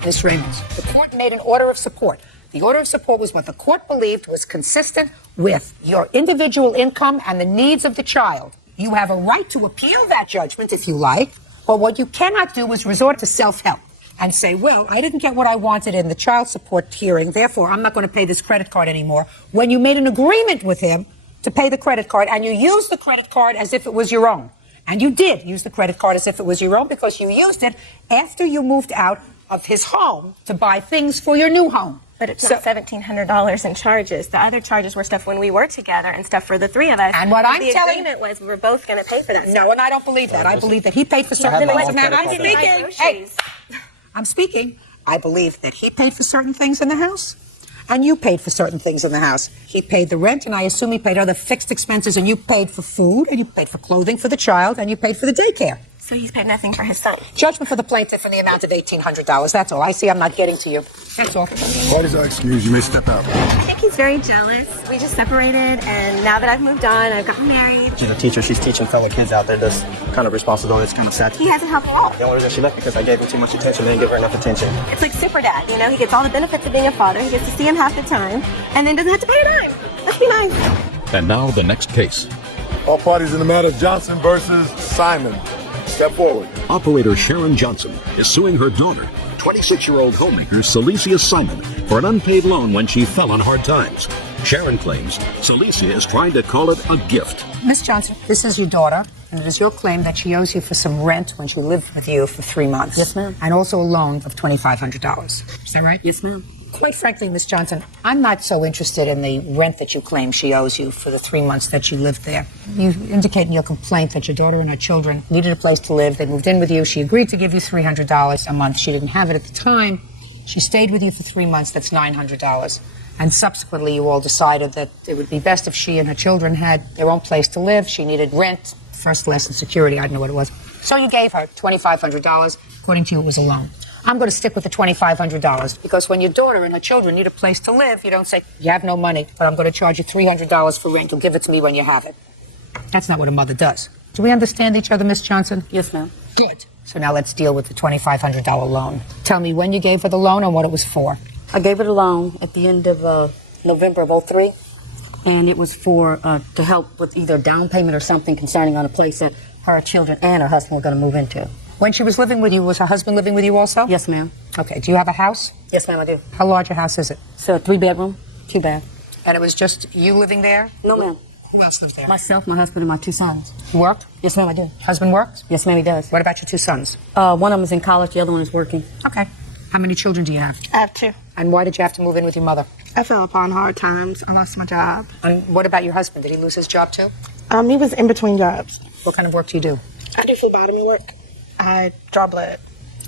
Miss Ramos, the court made an order of support. The order of support was what the court believed was consistent with your individual income and the needs of the child. You have a right to appeal that judgment if you like, but what you cannot do is resort to self-help and say, well, I didn't get what I wanted in the child support hearing, therefore I'm not going to pay this credit card anymore, when you made an agreement with him to pay the credit card and you used the credit card as if it was your own. And you did use the credit card as if it was your own because you used it after you moved out of his home to buy things for your new home. But it's not $1,700 in charges. The other charges were stuff when we were together and stuff for the three of us. And what I'm the telling agreement was we were both going to pay for that. No, and I don't believe that. I believe that he paid for certain things. I'm speaking. I believe that he paid for certain things in the house, and you paid for certain things in the house. He paid the rent, and I assume he paid other fixed expenses, and you paid for food, and you paid for clothing for the child, and you paid for the daycare. So he's paid nothing for his son. Judgment for the plaintiff in the amount of $1,800. That's all. I see I'm not getting to you. That's all. Parties are excused. You may step out. I think he's very jealous. We just separated, and now that I've moved on, I've gotten married. She's a teacher. She's teaching fellow kids out there this kind of responsibility. It's kind of sad. He hasn't helped me out. The only reason she left because I gave him too much attention. I didn't give her enough attention. It's like super dad, you know? He gets all the benefits of being a father. He gets to see him half the time, and then doesn't have to pay a dime. Let's be nice. And now the next case. All parties in the matter, Johnson versus Simon. Step forward. Operator Sharon Johnson is suing her daughter, 26-year-old homemaker Celicia Simon, for an unpaid loan when she fell on hard times. Sharon claims Celicia is trying to call it a gift. Miss Johnson, this is your daughter, and it is your claim that she owes you for some rent when she lived with you for 3 months. Yes, ma'am. And also a loan of $2,500. Is that right? Yes, ma'am. Quite frankly, Miss Johnson, I'm not so interested in the rent that you claim she owes you for the 3 months that you lived there. You indicate in your complaint that your daughter and her children needed a place to live. They moved in with you. She agreed to give you $300 a month. She didn't have it at the time. She stayed with you for 3 months. That's $900. And subsequently, you all decided that it would be best if she and her children had their own place to live. She needed rent, first, less, and security. I don't know what it was. So you gave her $2,500. According to you, it was a loan. I'm going to stick with the $2,500 because when your daughter and her children need a place to live, you don't say, you have no money, but I'm going to charge you $300 for rent. You'll give it to me when you have it. That's not what a mother does. Do we understand each other, Miss Johnson? Yes, ma'am. Good. So now let's deal with the $2,500 loan. Tell me when you gave her the loan and what it was for. I gave her the loan at the end of November of '03, and it was for to help with either down payment or something concerning on a place that her children and her husband were going to move into. When she was living with you, was her husband living with you also? Yes, ma'am. Okay. Do you have a house? Yes, ma'am, I do. How large a house is it? It's a 3-bedroom, 2-bath. And it was just you living there? No, ma'am. Who else lived there? Myself, my husband, and my 2 sons. You worked? Yes, ma'am, I do. Husband worked? Yes, ma'am, he does. What about your 2 sons? One of them is in college, the other one is working. Okay. How many children do you have? I have 2. And why did you have to move in with your mother? I fell upon hard times. I lost my job. And what about your husband? Did he lose his job too? He was in between jobs. What kind of work do you do? I do phlebotomy work. I draw blood.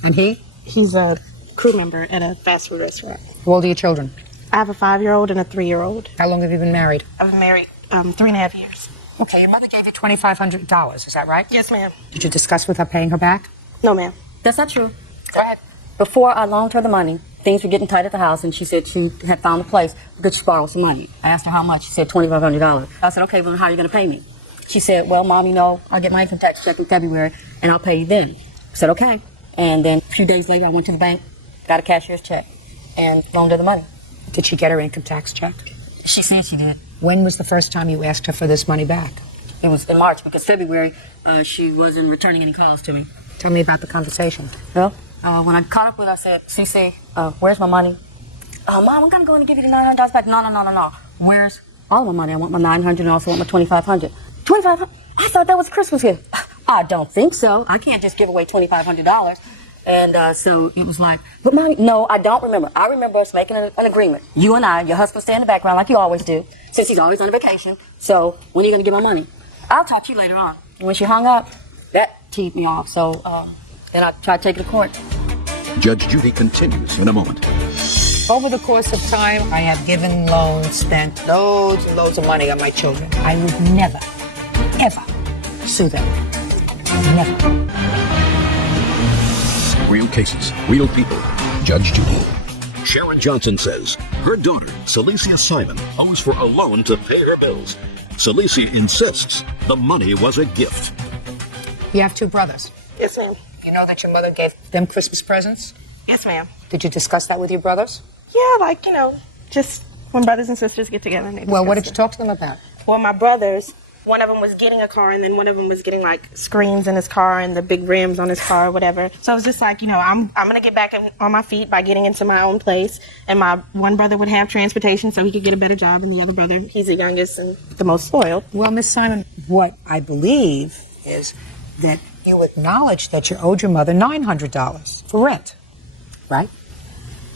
And he? He's a crew member at a fast food restaurant. How old are your children? I have a 5-year-old and a 3-year-old. How long have you been married? I've been married 3.5 years. Okay, your mother gave you $2,500, is that right? Yes, ma'am. Did you discuss with her paying her back? No, ma'am. That's not true. Go ahead. Before I loaned her the money, things were getting tight at the house, and she said she had found a place we could borrow some money. I asked her how much. She said $2,500. I said, okay, well, how are you going to pay me? She said, well, Mom, you know, I'll get my income tax check in February, and I'll pay you then. I said, okay. And then a few days later, I went to the bank, got a cashier's check, and loaned her the money. Did she get her income tax check? She said she did. When was the first time you asked her for this money back? It was in March, because February, she wasn't returning any calls to me. Tell me about the conversation. Well, when I caught up with her, I said, CC, where's my money? Mom, I'm going to go in and give you the $900 back. No. Where's all my money? I want my $900 and also want my $2,500. $2,500? I thought that was a Christmas gift. I don't think so. I can't just give away $2,500. And so it was like, but Mommy, no, I don't remember. I remember us making an agreement. You and I, your husband stay in the background like you always do, since he's always on vacation. So when are you going to get my money? I'll talk to you later on. And when she hung up, that teed me off. So then I tried to take it to court. Judge Judy continues in a moment. Over the course of time, I have given loans, spent loads and loads of money on my children. I would never, ever sue them. Never. Real cases, real people. Judge Judy. Sharon Johnson says her daughter, Celicia Simon, owes for a loan to pay her bills. Celicia insists the money was a gift. You have 2 brothers. Yes, ma'am. You know that your mother gave them Christmas presents? Yes, ma'am. Did you discuss that with your brothers? Yeah, like, just when brothers and sisters get together. And well, what did you talk to them about? Well, my brothers, one of them was getting a car, and then one of them was getting, like, screens in his car and the big rims on his car or whatever. So I was just like, I'm going to get back on my feet by getting into my own place. And my one brother would have transportation so he could get a better job, and the other brother, he's the youngest and the most spoiled. Well, Miss Simon, what I believe is that you acknowledge that you owed your mother $900 for rent, right?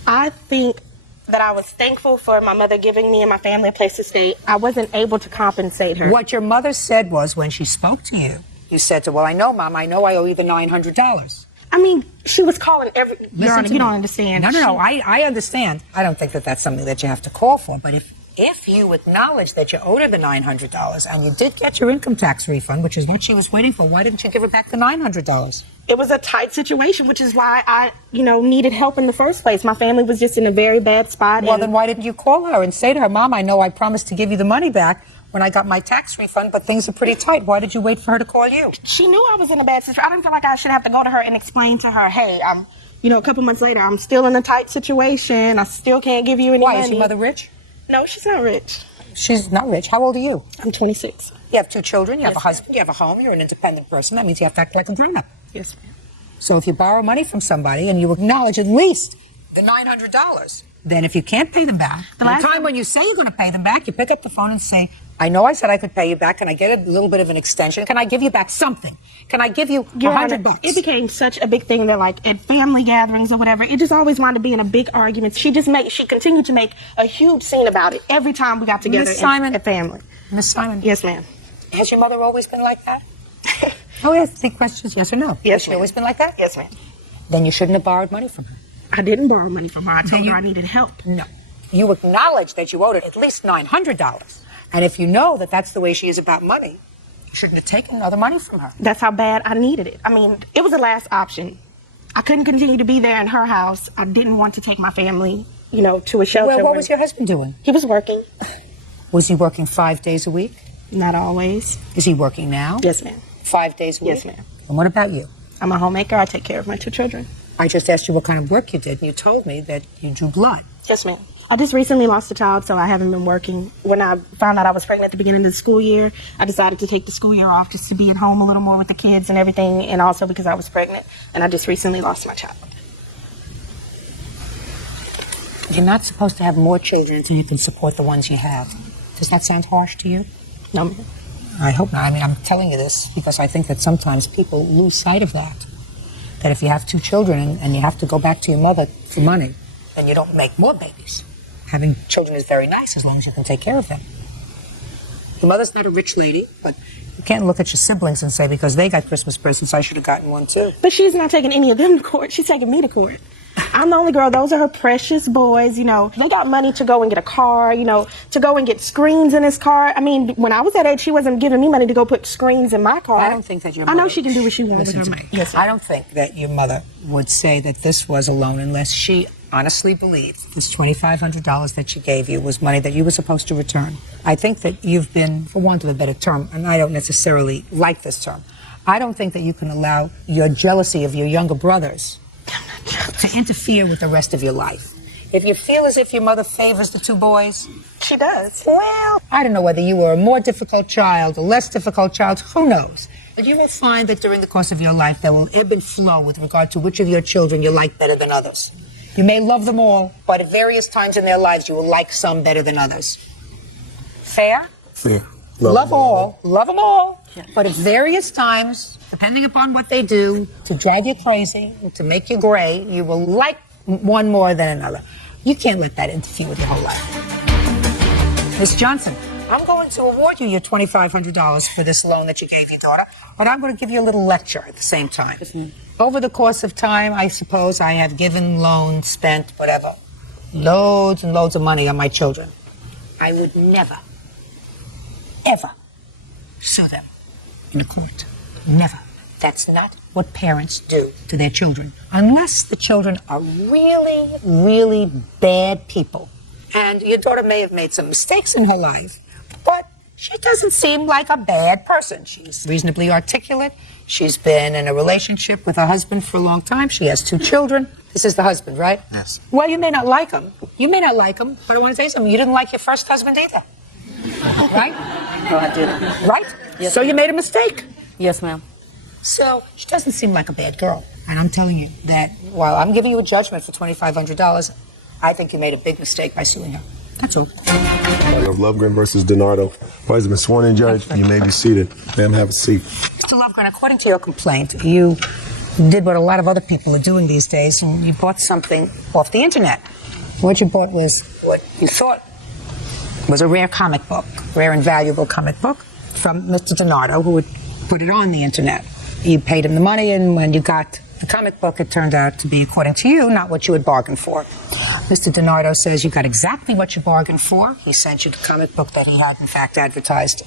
I think that I was thankful for my mother giving me and my family a place to stay. I wasn't able to compensate her. What your mother said was, when she spoke to you, you said to her, well, I know, Mom, I know I owe you the $900. I mean, she was calling Your Honor, you me. don't understand. No, I understand. I don't think that that's something that you have to call for, but if if you acknowledge that you owed her the $900 and you did get your income tax refund, which is what she was waiting for, why didn't you give her back the $900? It was a tight situation, which is why I, needed help in the first place. My family was just in a very bad spot. Well, then why didn't you call her and say to her, Mom, I know I promised to give you the money back when I got my tax refund, but things are pretty tight. Why did you wait for her to call you? She knew I was in a bad situation. I didn't feel like I should have to go to her and explain to her, hey, I'm, a couple months later, I'm still in a tight situation. I still can't give you any money. Why, is your mother rich? No, she's not rich. She's not rich. How old are you? I'm 26. You have 2 children, you have a husband, you have a home, you're an independent person. That means you have to act like a grown-up. Yes, ma'am. So if you borrow money from somebody and you acknowledge at least the $900, then if you can't pay them back, the time when you say you're going to pay them back, you pick up the phone and say, I know I said I could pay you back. Can I get a little bit of an extension? Can I give you back something? Can I give you $100? It became such a big thing that, like, at family gatherings or whatever, it just always wound up being a big argument. She continued to make a huge scene about it every time we got together. Miss Simon, at family. Miss Simon. Yes, ma'am. Has your mother always been like that? Oh, yes. Think questions, yes or no? Yes, Has she always been like that? Yes, ma'am. Then you shouldn't have borrowed money from her. I didn't borrow money from her. I told her I needed help. No. You acknowledge that you owed her at least $900. And if you know that that's the way she is about money, you shouldn't have taken other money from her. That's how bad I needed it. I mean, it was the last option. I couldn't continue to be there in her house. I didn't want to take my family, to a shelter. Well, what was your husband doing? He was working. Was he working 5 days a week? Not always. Is he working now? Yes, ma'am. 5 days a week? Yes, ma'am. And what about you? I'm a homemaker. I take care of my 2 children. I just asked you what kind of work you did, and you told me that you drew blood. Yes, ma'am. I just recently lost a child, so I haven't been working. When I found out I was pregnant at the beginning of the school year, I decided to take the school year off just to be at home a little more with the kids and everything, and also because I was pregnant, and I just recently lost my child. You're not supposed to have more children until you can support the ones you have. Does that sound harsh to you? No, ma'am. I hope not. I mean, I'm telling you this because I think that sometimes people lose sight of that. That if you have 2 children and you have to go back to your mother for money, then you don't make more babies. Having children is very nice as long as you can take care of them. Your mother's not a rich lady, but you can't look at your siblings and say, because they got Christmas presents, I should have gotten one too. But she's not taking any of them to court. She's taking me to court. I'm the only girl. Those are her precious boys. They got money to go and get a car, to go and get screens in his car. I mean, when I was that age, she wasn't giving me money to go put screens in my car. I don't think that your mother... I know she can do what she wants with her money. Yes, I don't think that your mother would say that this was a loan unless she honestly believed this $2,500 that she gave you was money that you were supposed to return. I think that you've been, for want of a better term, and I don't necessarily like this term, I don't think that you can allow your jealousy of your younger brothers to interfere with the rest of your life. If you feel as if your mother favors the 2 boys... She does. Well, I don't know whether you were a more difficult child, a less difficult child, who knows? But you will find that during the course of your life there will ebb and flow with regard to which of your children you like better than others. You may love them all, but at various times in their lives you will like some better than others. Fair? Fair. Love them all, but at various times, depending upon what they do, to drive you crazy, to make you gray, you will like one more than another. You can't let that interfere with your whole life. Miss Johnson, I'm going to award you your $2,500 for this loan that you gave your daughter, but I'm going to give you a little lecture at the same time. Over the course of time, I suppose I have given, loaned, spent, whatever, loads and loads of money on my children. I would never, ever sue them in a court. Never. That's not what parents do to their children, unless the children are really, really bad people. And your daughter may have made some mistakes in her life, but she doesn't seem like a bad person. She's reasonably articulate. She's been in a relationship with her husband for a long time. She has 2 children. This is the husband, right? Yes. Well, you may not like him. You may not like him, but I want to tell you something. You didn't like your first husband either. Right? No, I didn't. Right? Yes, so you made a mistake. Yes, ma'am. So she doesn't seem like a bad girl. And I'm telling you that while I'm giving you a judgment for $2,500, I think you made a big mistake by suing her. That's all. Of Lovegren versus Donato. Vice been sworn in, Judge. You may be seated. Ma'am, have a seat. Mr. Lovegren, according to your complaint, you did what a lot of other people are doing these days, and you bought something off the internet. What you bought was what you thought was a rare comic book, rare and valuable comic book from Mr. Donato, who would put it on the internet. You paid him the money, and when you got the comic book, it turned out to be, according to you, not what you had bargained for. Mr. DiNardo says you got exactly what you bargained for. He sent you the comic book that he had, in fact, advertised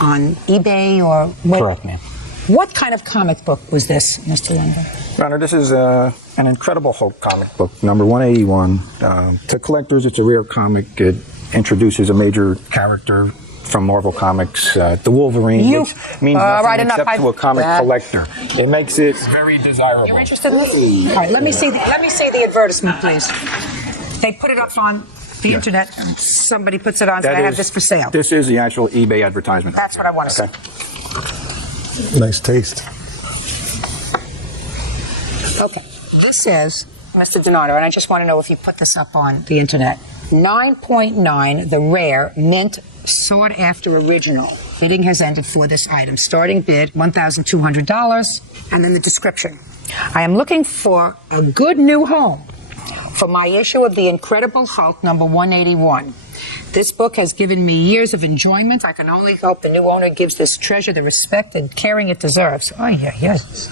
on eBay or... Correct, ma'am. What kind of comic book was this, Mr. London? Your Honor, this is an Incredible Hulk comic book, number 181. To collectors, it's a rare comic. It introduces a major character from Marvel Comics, the Wolverine, which means nothing except to a comic collector. It makes it very desirable. You're interested in this? All right, let me see the advertisement, please. They put it up on the internet, and somebody puts it on, so I have this for sale. This is the actual eBay advertisement. That's what I want to see. Nice taste. Okay, this says, Mr. DiNardo, and I just want to know if you put this up on the internet. 9.9, the rare mint sought after original. Bidding has ended for this item. Starting bid $1,200, and then the description. I am looking for a good new home for my issue of the Incredible Hulk number 181. This book has given me years of enjoyment. I can only hope the new owner gives this treasure the respect and caring it deserves. Oh, yeah, yes.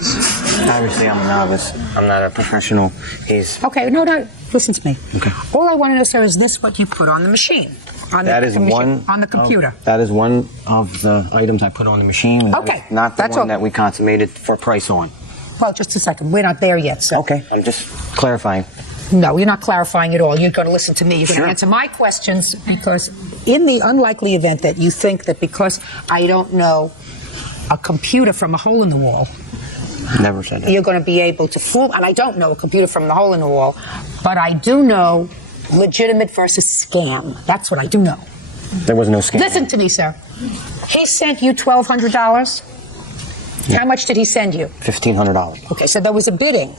Obviously, I'm a novice. I'm not a professional. He's... Okay, no, listen to me. Okay. All I want to know, sir, is this what you put on the machine? On the computer. That is one of the items I put on the machine. Okay. Not the one that we consummated for price on. Well, just a second. We're not there yet, sir. Okay, I'm just clarifying. No, you're not clarifying at all. You're going to listen to me. You're going to answer my questions, because in the unlikely event that you think that because I don't know a computer from a hole in the wall, never said that, you're going to be able to fool, and I don't know a computer from the hole in the wall, but I do know legitimate versus scam. That's what I do know. There was no scam. Listen to me, sir. He sent you $1,200. Yeah. How much did he send you? $1,500. Okay, so there was a bidding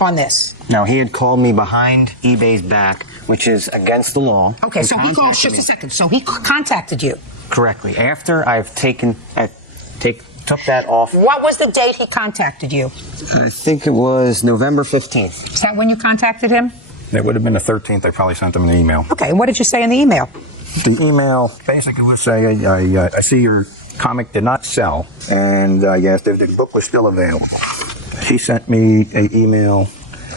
on this. Now, he had called me behind eBay's back, which is against the law. Okay, so he called, just a second, so he contacted you. Correctly. After I've took that off. What was the date he contacted you? I think it was November 15th. Is that when you contacted him? It would have been the 13th. I probably sent him an email. Okay, what did you say in the email? The email basically would say, I see your comic did not sell, and I asked if the book was still available. He sent me an email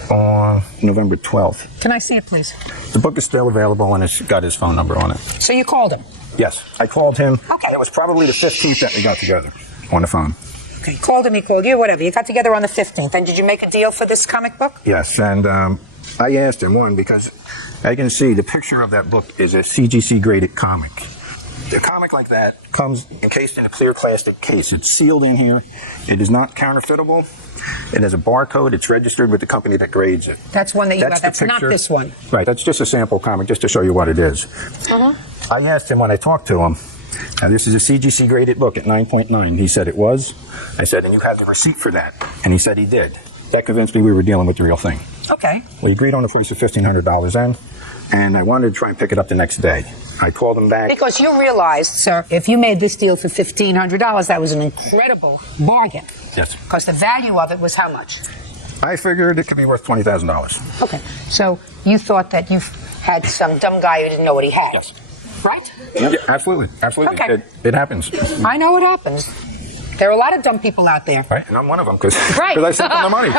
on November 12th. Can I see it, please? The book is still available, and it's got his phone number on it. So you called him? Yes, I called him. Okay. It was probably the 15th that we got together on the phone. Okay, you called him, he called you, whatever. You got together on the 15th. And did you make a deal for this comic book? Yes, and I asked him, one, because I can see the picture of that book is a CGC graded comic. A comic like that comes encased in a clear plastic case. It's sealed in here. It is not counterfeitable. It has a barcode. It's registered with the company that grades it. That's one that you got. That's not this one. Right. That's just a sample comic, just to show you what it is. I asked him when I talked to him, now this is a CGC graded book at 9.9. He said it was. I said, and you have the receipt for that? And he said he did. That convinced me we were dealing with the real thing. Okay. We agreed on the price of $1,500 then, and I wanted to try and pick it up the next day. I called him back. Because you realized, sir, if you made this deal for $1,500, that was an incredible bargain. Yes. Because the value of it was how much? I figured it could be worth $20,000. Okay. So you thought that you had some dumb guy who didn't know what he had. Yes. Right? Yeah, absolutely. Absolutely. Okay. It happens. I know it happens. There are a lot of dumb people out there. Right, and I'm one of them because right. I sent them the money.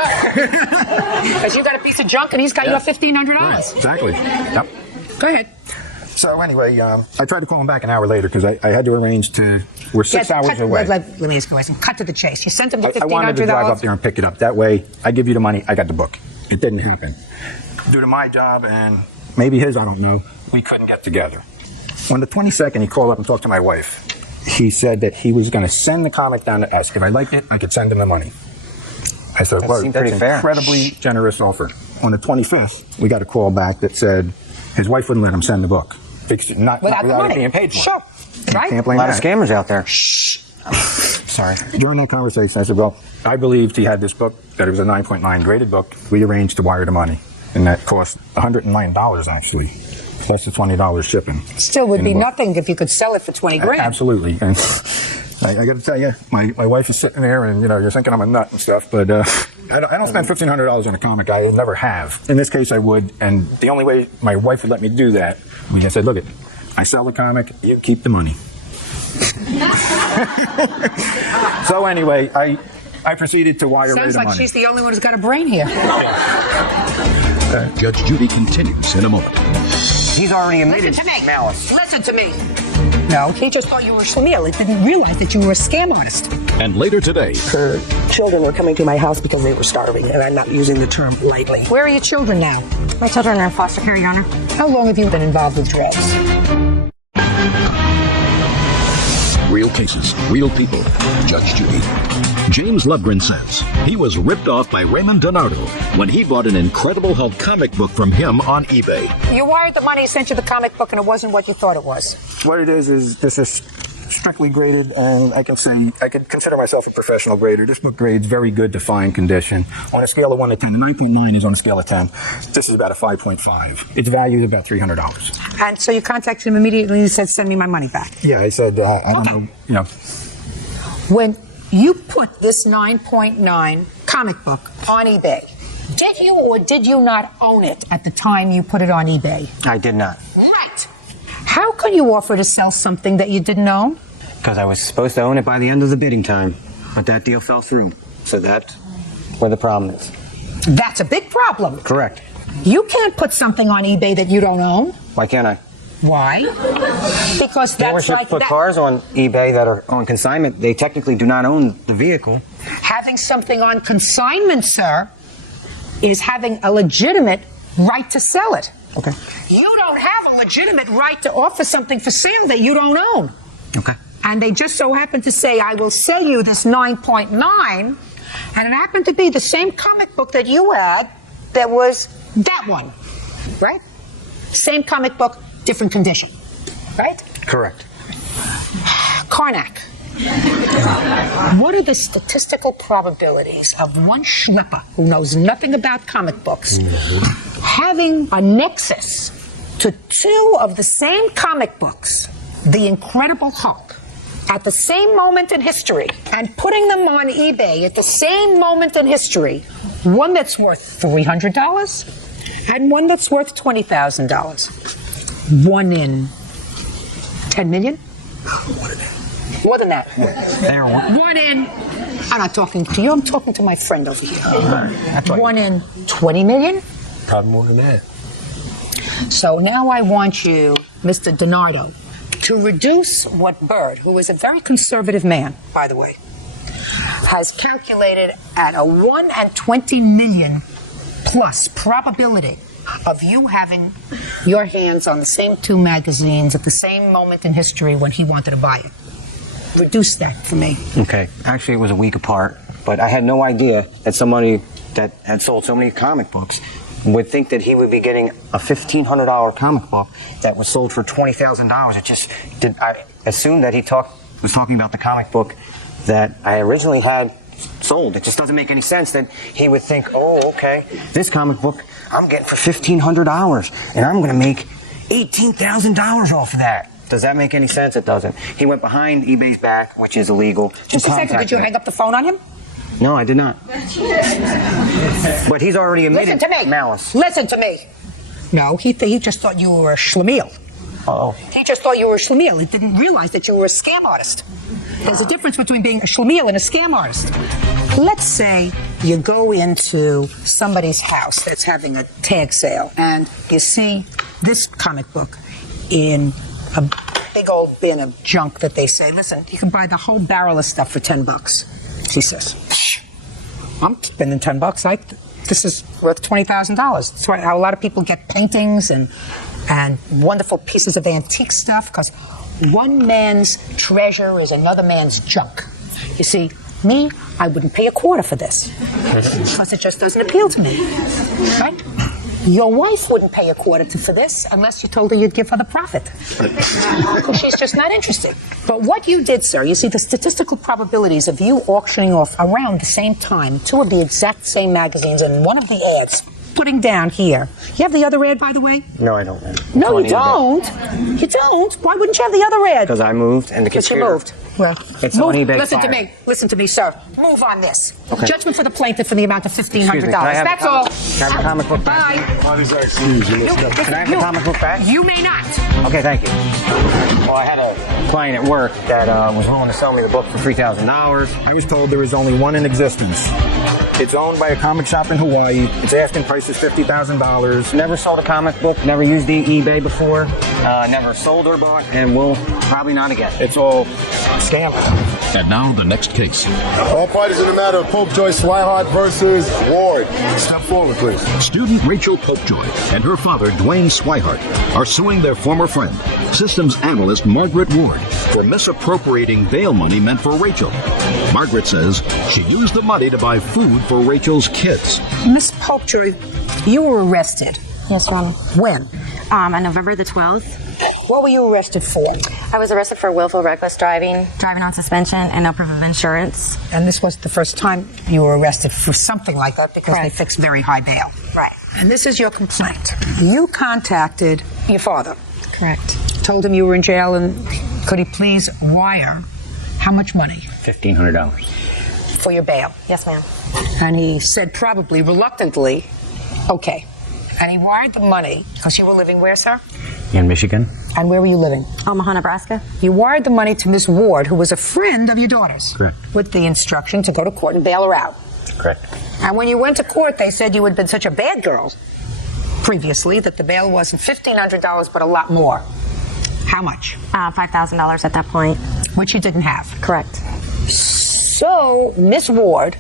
Because you got a piece of junk and he's got you $1,500. Exactly. Yep. Go ahead. So anyway, I tried to call him back an hour later because I had to arrange to. We're 6 hours away. Let me ask you a question. Cut to the chase. You sent him the $1,500. I wanted to drive up there and pick it up. That way, I give you the money. I got the book. It didn't happen. Due to my job and maybe his, I don't know. We couldn't get together. On the 22nd, he called up and talked to my wife. He said that he was going to send the comic down to us. If I liked it, I could send him the money. I said, well, that's an incredibly generous offer. On the 25th, we got a call back that said his wife wouldn't let him send the book. Not without it being paid for. Sure. Right? Can't blame a lot that. of scammers out there. Shh. Sorry. During that conversation, I said, well, I believed he had this book, that it was a 9.9 graded book. We arranged to wire the money. And that cost $109, actually. Plus the $20 shipping. Still would be nothing if you could sell it for $20 grand. Absolutely. And I got to tell you, my wife is sitting there and, you're thinking I'm a nut and stuff, but I don't spend $1,500 on a comic. I never have. In this case, I would. And the only way my wife would let me do that, I said, look, I sell the comic, you keep the money. So anyway, I proceeded to wire her the money. Sounds like she's the only one who's got a brain here. Judge Judy continues in a moment. He's already admitted malice. Listen to me. No, he just thought you were a schlemiel. He didn't realize that you were a scam artist. And later today, Her children were coming to my house because they were starving, and I'm not using the term lightly. Where are your children now? My children are in foster care, Your Honor. How long have you been involved with drugs? real cases, real people. Judge Judy. James Lubgren says he was ripped off by Raymond Donardo when he bought an Incredible Hulk comic book from him on eBay. You wired the money, sent you the comic book, and it wasn't what you thought it was. What it is this is strictly graded, and I could consider myself a professional grader. This book grades very good to fine condition. On a scale of 1 to 10, the 9.9 is on a scale of 10. This is about a 5.5. Its value is about $300. And so you contacted him immediately and you said, send me my money back. Yeah, I said, I don't know, you know. When you put this 9.9 comic book on eBay, did you or did you not own it at the time you put it on eBay? I did not. Right. How could you offer to sell something that you didn't own? Because I was supposed to own it by the end of the bidding time, but that deal fell through. So that's where the problem is. That's a big problem. Correct. You can't put something on eBay that you don't own. Why can't I? Why? Because that's Dealerships like put cars on eBay that are on consignment. They technically do not own the vehicle. Having something on consignment, sir, is having a legitimate right to sell it. Okay. You don't have a legitimate right to offer something for sale that you don't own. Okay. And they just so happen to say, I will sell you this 9.9, and it happened to be the same comic book that you had that was that one, right? Same comic book, different condition, right? Correct. Karnak. What are the statistical probabilities of one schlepper who knows nothing about comic books having a nexus to two of the same comic books, The Incredible Hulk, at the same moment in history, and putting them on eBay at the same moment in history, one that's worth $300 and one that's worth $20,000? 1 in 10 million? More than that. 1 in, I'm not talking to you, I'm talking to my friend over here. 1 in 20 million? Probably more than that. So now I want you, Mr. Donardo, to reduce what Bird, who is a very conservative man, by the way, has calculated at a 1 in 20 million plus probability of you having your hands on the same two magazines at the same moment in history when he wanted to buy it. Reduce that for me. Okay. Actually, it was a week apart, but I had no idea that somebody that had sold so many comic books would think that he would be getting a $1,500 comic book that was sold for $20,000. It just did. I assumed that he was talking about the comic book that I originally had sold. It just doesn't make any sense that he would think, oh, okay, this comic book I'm getting for $1,500, and I'm going to make $18,000 off of that. Does that make any sense? It doesn't. He went behind eBay's back, which is illegal. Just a second, did you hang up the phone on him? No, I did not. But he's already admitted malice. Listen to me. No, he just thought you were a schlemiel. Uh-oh. He just thought you were a schlemiel. He didn't realize that you were a scam artist. There's a difference between being a schlemiel and a scam artist. Let's say you go into somebody's house that's having a tag sale and you see this comic book in a big old bin of junk that they say, listen, you can buy the whole barrel of stuff for $10. She says, I'm spending $10. This is worth $20,000. That's why a lot of people get paintings and wonderful pieces of antique stuff, because one man's treasure is another man's junk. You see, me, I wouldn't pay a quarter for this because it just doesn't appeal to me, right? Your wife wouldn't pay a quarter for this unless you told her you'd give her the profit. She's just not interested. But what you did, sir, you see the statistical probabilities of you auctioning off around the same time two of the exact same magazines and one of the ads, putting down here. You have the other ad, by the way? No, I don't. No, you don't. You don't. Why wouldn't you have the other ad? Because I moved and the Because computer. you moved. Well, it's on eBay. Listen to me, sir. Move on this. Okay. Judgment for the plaintiff for the amount of $1,500. That's all. Can I have the comic book back? Bye. Can I have the comic book back? You may not. Okay, thank you. Well, I had a client at work that was willing to sell me the book for $3,000. I was told there was only one in existence. It's owned by a comic shop in Hawaii. Its asking price is $50,000. Never sold a comic book, never used eBay before, never sold or bought, and will probably not again. It's all scam. And now the next case. All parties in the matter of Popejoy Swihart versus Ward. Step forward, please. Student Rachel Popejoy and her father, Dwayne Swihart, are suing their former friend, systems analyst Margaret Ward, for misappropriating bail money meant for Rachel. Margaret says she used the money to buy food for Rachel's kids. Miss Popejoy, you were arrested. Yes, Your Honor. When? On November the 12th. What were you arrested for? I was arrested for willful reckless driving, driving on suspension, and no proof of insurance. And this wasn't the first time you were arrested for something like that because they fixed very high bail. Right. And this is your complaint. You contacted your father. Correct. Told him you were in jail and could he please wire how much money? $1,500. For your bail. Yes, ma'am. And he said probably reluctantly, okay. And he wired the money because you were living where, sir? In Michigan? And where were you living? Omaha, Nebraska. You wired the money to Miss Ward, who was a friend of your daughter's. Correct. With the instruction to go to court and bail her out. Correct. And when you went to court, they said you had been such a bad girl previously that the bail wasn't $1,500 but a lot more. How much? $5,000 at that point. Which you didn't have. Correct. So Miss Ward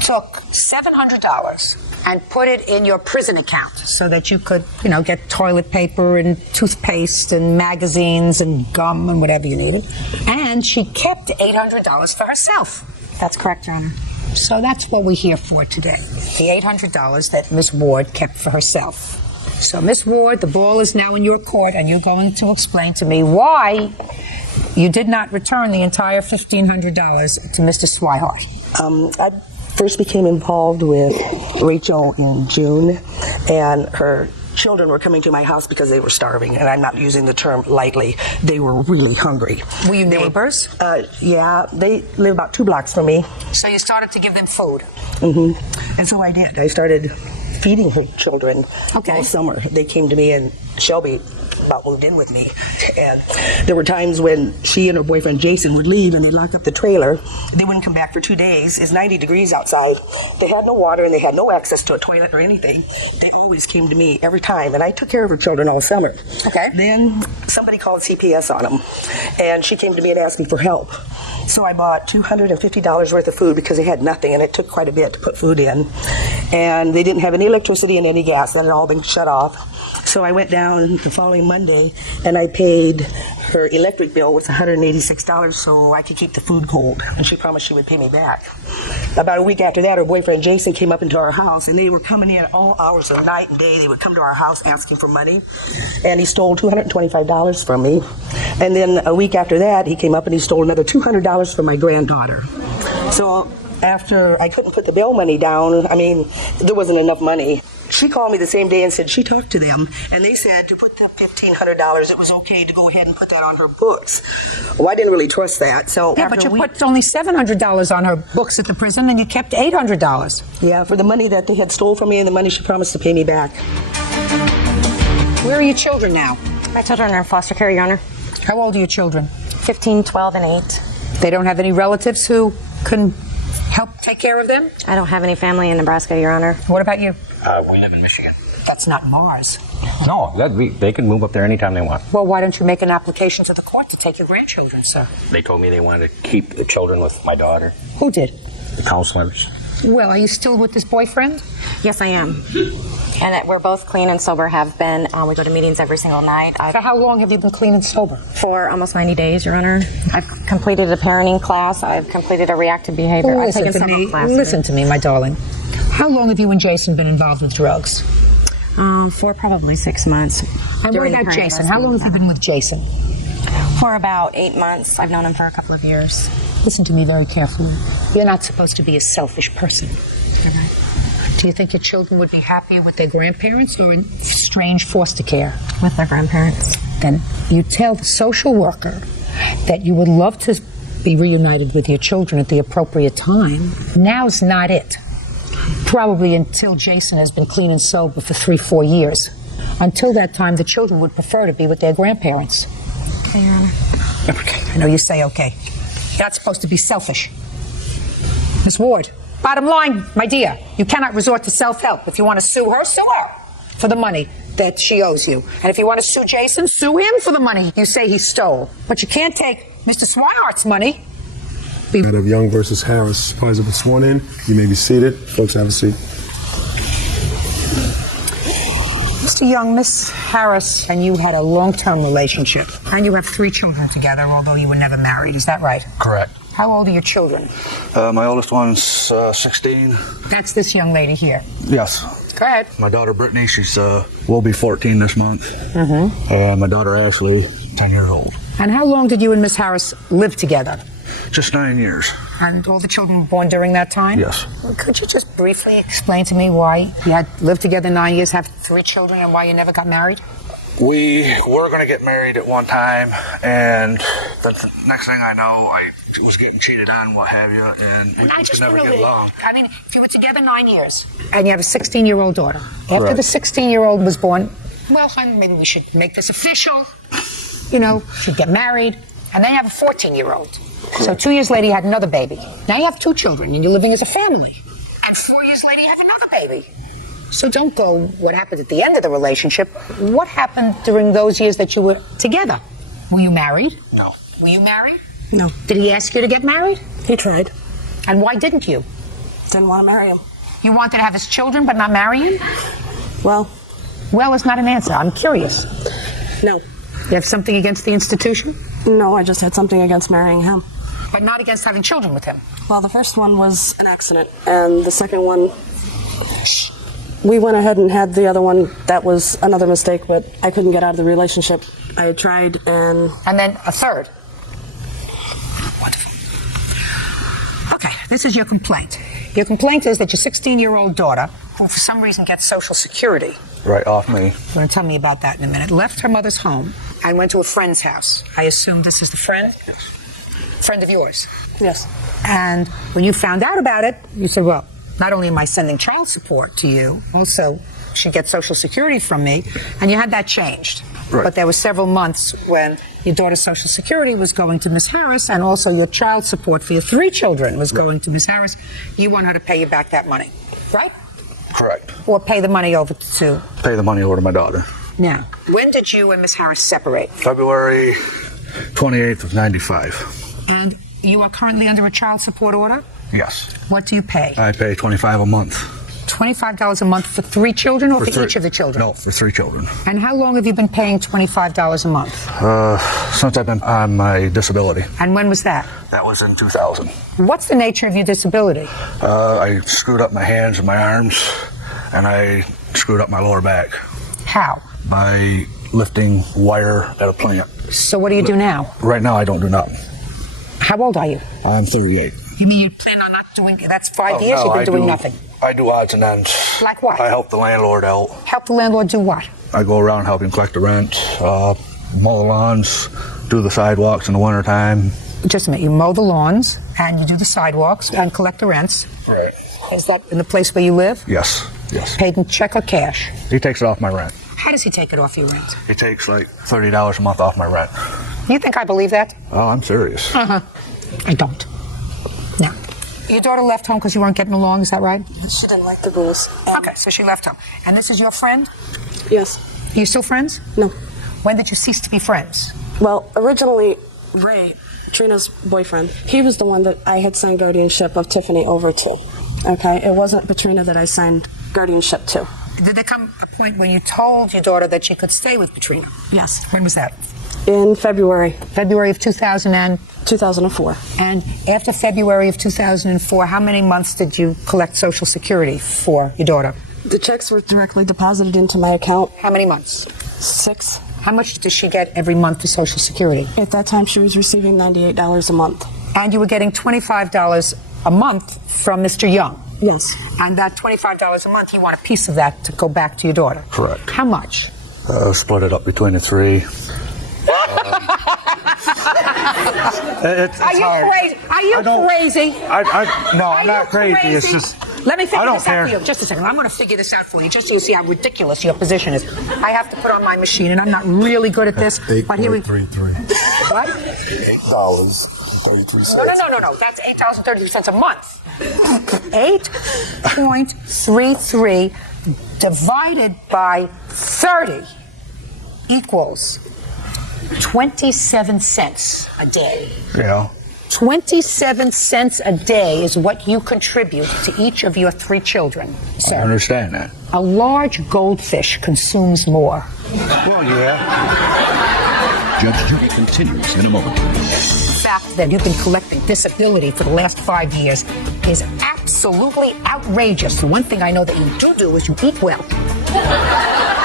took $700 and put it in your prison account so that you could, get toilet paper and toothpaste and magazines and gum and whatever you needed. And she kept $800 for herself. That's correct, Your Honor. So that's what we're here for today. The $800 that Miss Ward kept for herself. So Miss Ward, the ball is now in your court and you're going to explain to me why you did not return the entire $1,500 to Mr. Swihart. I first became involved with Rachel in June, and her children were coming to my house because they were starving, and I'm not using the term lightly. They were really hungry. Were you neighbors? Yeah, they live about 2 blocks from me. So you started to give them food? Mm-hmm. And so I did. I started feeding her children all summer. They came to me, and Shelby about moved in with me. And there were times when she and her boyfriend Jason would leave and they'd lock up the trailer. They wouldn't come back for 2 days. It's 90 degrees outside. They had no water and they had no access to a toilet or anything. They always came to me every time, and I took care of her children all summer. Okay. Then somebody called CPS on them, and she came to me and asked me for help. So I bought $250 worth of food because they had nothing, and it took quite a bit to put food in. And they didn't have any electricity and any gas. That had all been shut off. So I went down the following Monday, and I paid her electric bill was $186 so I could keep the food cold, and she promised she would pay me back. About a week after that, her boyfriend Jason came up into our house, and they were coming in all hours of the night and day. They would come to our house asking for money, and he stole $225 from me. And then a week after that, he came up and he stole another $200 from my granddaughter. So after I couldn't put the bail money down, there wasn't enough money. She called me the same day and said she talked to them, and they said to put the $1,500, it was okay to go ahead and put that on her books. Well, I didn't really trust that. So yeah, but you put only $700 on her books at the prison, and you kept $800. Yeah, for the money that they had stole from me and the money she promised to pay me back. Where are your children now? My children are in foster care, Your Honor. How old are your children? 15, 12, and 8. They don't have any relatives who can help take care of them? I don't have any family in Nebraska, Your Honor. What about you? We live in Michigan. That's not Mars. No, they can move up there anytime they want. Well, why don't you make an application to the court to take your grandchildren, sir? They told me they wanted to keep the children with my daughter. Who did? The counselors. Well, are you still with this boyfriend? Yes, I am. And we're both clean and sober, have been. We go to meetings every single night. For how long have you been clean and sober? For almost 90 days, Your Honor. I've completed a parenting class. I've completed a reactive behavior. I've taken several classes. Listen to me, my darling. How long have you and Jason been involved with drugs? For probably 6 months. And what about Jason? How long have you been with Jason? For about 8 months. I've known him for a couple of years. Listen to me very carefully. You're not supposed to be a selfish person. Okay. Do you think your children would be happier with their grandparents or in strange foster care? With their grandparents. Then you tell the social worker that you would love to be reunited with your children at the appropriate time. Now's not it. Probably until Jason has been clean and sober for 3-4 years. Until that time, the children would prefer to be with their grandparents. Okay, Your Honor. I know you say okay. You're not supposed to be selfish. Miss Ward, bottom line, my dear, you cannot resort to self-help. If you want to sue her for the money that she owes you. And if you want to sue Jason, sue him for the money you say he stole. But you can't take Mr. Swinehart's money. Out of Young versus Harris. Parties have been sworn in. You may be seated. Folks, have a seat. Mr. Young, Miss Harris and you had a long-term relationship. And you have 3 children together, although you were never married. Is that right? Correct. How old are your children? My oldest one's 16. That's this young lady here. Yes. Go ahead. My daughter Brittany, she's will be 14 this month. Mm-hmm. And my daughter Ashley, 10 years old. And how long did you and Miss Harris live together? Just 9 years. And all the children were born during that time? Yes. Well, could you just briefly explain to me why you had lived together 9 years, have 3 children, and why you never got married? We were going to get married at one time, and the next thing I know, I was getting cheated on, what have you, and we could never get along. I mean, if you were together 9 years, and you have a 16-year-old daughter, after Right. the 16-year-old was born, well, hon, maybe we should make this official. You know, she'd get married, and then you have a 14-year-old. So 2 years later, you had another baby. Now you have 2 children, and you're living as a family. And 4 years later, you have another baby. So don't go what happened at the end of the relationship. What happened during those years that you were together? Were you married? No. Were you married? No. Did he ask you to get married? He tried. And why didn't you? Didn't want to marry him. You wanted to have his children but not marry him? Well. Well is not an answer. I'm curious. No. You have something against the institution? No, I just had something against marrying him. But not against having children with him? Well, the first one was an accident, and the second one, we went ahead and had the other one. That was another mistake, but I couldn't get out of the relationship. I had tried, and... And then a third? Wonderful. Okay, this is your complaint. Your complaint is that your 16-year-old daughter, who for some reason gets Social Security... Right off me. You're going to tell me about that in a minute. Left her mother's home and went to a friend's house. I assume this is the friend? Yes. Friend of yours? Yes. And when you found out about it, you said, well, not only am I sending child support to you, also she gets Social Security from me, and you had that changed. Right. But there were several months when your daughter's Social Security was going to Miss Harris, and also your child support for your 3 children was going to Miss Harris. You want her to pay you back that money, right? Correct. Or pay the money over to... Pay the money over to my daughter. Now, when did you and Miss Harris separate? February 28th of 95. And you are currently under a child support order? Yes. What do you pay? I pay $25 a month. $25 a month for 3 children or for each of the children? No, for 3 children. And how long have you been paying $25 a month? Since I've been on my disability. And when was that? That was in 2000. What's the nature of your disability? I screwed up my hands and my arms, and I screwed up my lower back. How? By lifting wire at a plant. So what do you do now? Right now, I don't do nothing. How old are you? I'm 38. You mean you plan on not doing... That's 5 years you've been doing nothing? I do odds and ends. Like what? I help the landlord out. Help the landlord do what? I go around helping collect the rent, mow the lawns, do the sidewalks in the wintertime. Just a minute. You mow the lawns, and you do the sidewalks, and collect the rents. Right. Is that in the place where you live? Yes, yes. Paid in check or cash? He takes it off my rent. How does he take it off your rent? He takes like $30 a month off my rent. You think I believe that? Oh, I'm serious. Uh-huh. I don't. Now, your daughter left home because you weren't getting along, is that right? She didn't like the rules. Okay, so she left home. And this is your friend? Yes. Are you still friends? No. When did you cease to be friends? Well, originally, Ray, Trina's boyfriend, he was the one that I had signed guardianship of Tiffany over to. Okay? It wasn't Patrina that I signed guardianship to. Did there come a point when you told your daughter that she could stay with Patrina? Yes. When was that? In February. February of 2004. And after February of 2004, how many months did you collect Social Security for your daughter? The checks were directly deposited into my account. How many months? 6. How much does she get every month for Social Security? At that time, she was receiving $98 a month. And you were getting $25 a month from Mr. Young? Yes. And that $25 a month, you want a piece of that to go back to your daughter? Correct. How much? Split it up between the 3. It's Are you hard. crazy? Are you crazy? No, I'm not crazy. It's just... Let me figure I don't this out care. for you. Just a second. I'm going to figure this out for you, just so you see how ridiculous your position is. I have to put on my machine, and I'm not really good at this. But here we 8.33. What? $8.33. No. That's $8.33 a month. 8.33 divided by 30 equals 27 cents a day. Yeah. 27 cents a day is what you contribute to each of your 3 children, sir. I understand that. A large goldfish consumes more. Well, yeah. Judge Judy continues in a moment. The fact that you've been collecting disability for the last 5 years is absolutely outrageous. The one thing I know that you do is you eat well.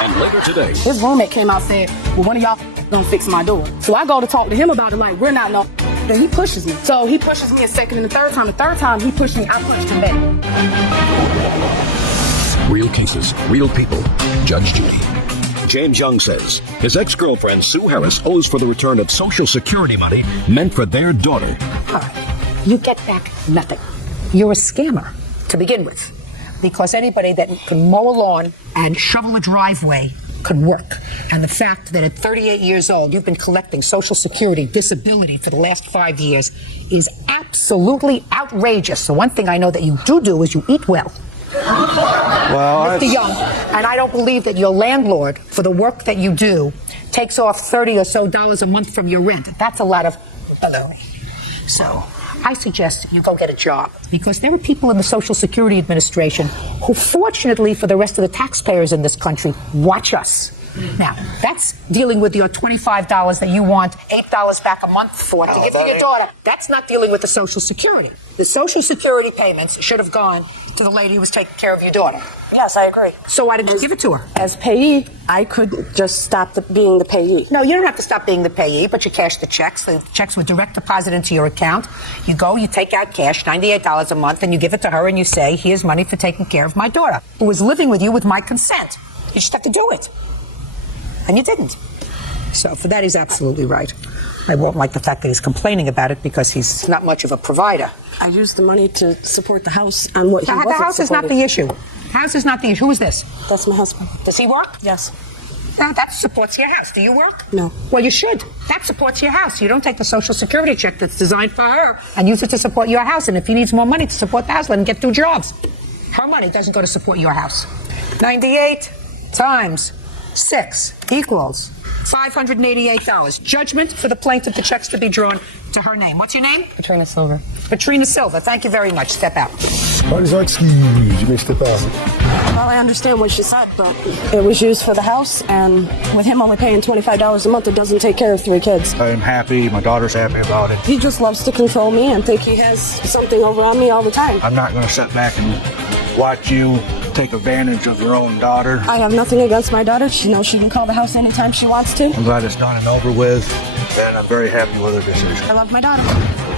And later today, His roommate came out saying, well, one of y'all gonna fix my door. So I go to talk to him about it like, we're not no. Then he pushes me. So he pushes me a second and the third time. The third time he pushed me, I pushed him back. real cases, real people. Judge Judy. James Young says his ex-girlfriend Sue Harris owes for the return of Social Security money meant for their daughter. You get back nothing. You're a scammer to begin with, because anybody that can mow a lawn and shovel a driveway could work. And the fact that at 38 years old you've been collecting Social Security disability for the last 5 years is absolutely outrageous. So one thing I know that you do is you eat well. Well, Mr. Young, and I don't believe that your landlord, for the work that you do, takes off $30 or so a month from your rent. That's a lot of baloney. So I suggest you go get a job, because there are people in the Social Security Administration who, fortunately for the rest of the taxpayers in this country, watch us. Now, that's dealing with your $25 that you want $8 back a month for to give to your daughter. That's not dealing with the Social Security. The Social Security payments should have gone to the lady who was taking care of your daughter. Yes, I agree. So why didn't you give it to her? As payee, I could just stop being the payee. No, you don't have to stop being the payee, but you cash the checks. The checks were direct deposit into your account. You go, you take out cash, $98 a month, and you give it to her and you say, here's money for taking care of my daughter, who was living with you with my consent. You just have to do it. And you didn't. So for that, he's absolutely right. I won't like the fact that he's complaining about it, because he's not much of a provider. I used the money to support the house on what he wasn't The house is not the issue. House is not the issue. Who is this? That's my husband. Does he work? Yes. That supports your house. Do you work? No. Well, you should. That supports your house. You don't take the Social Security check that's designed for her and use it to support your house. And if he needs more money to support the house, let him get 2 jobs. Her money doesn't go to support your house. 98 times 6 equals $588. Judgment for the plaintiff. The checks to be drawn to her name. What's your name? Katrina Silver. Katrina Silver. Thank you very much. Step out. Parties are excused. You may step out. Well, I understand what she said, but it was used for the house, and with him only paying $25 a month, it doesn't take care of 3 kids. I'm happy. My daughter's happy about it. He just loves to control me and think he has something over on me all the time. I'm not going to sit back and watch you take advantage of your own daughter. I have nothing against my daughter. She knows she can call the house anytime she wants to. I'm glad it's done and over with, and I'm very happy with her decision. I love my daughter.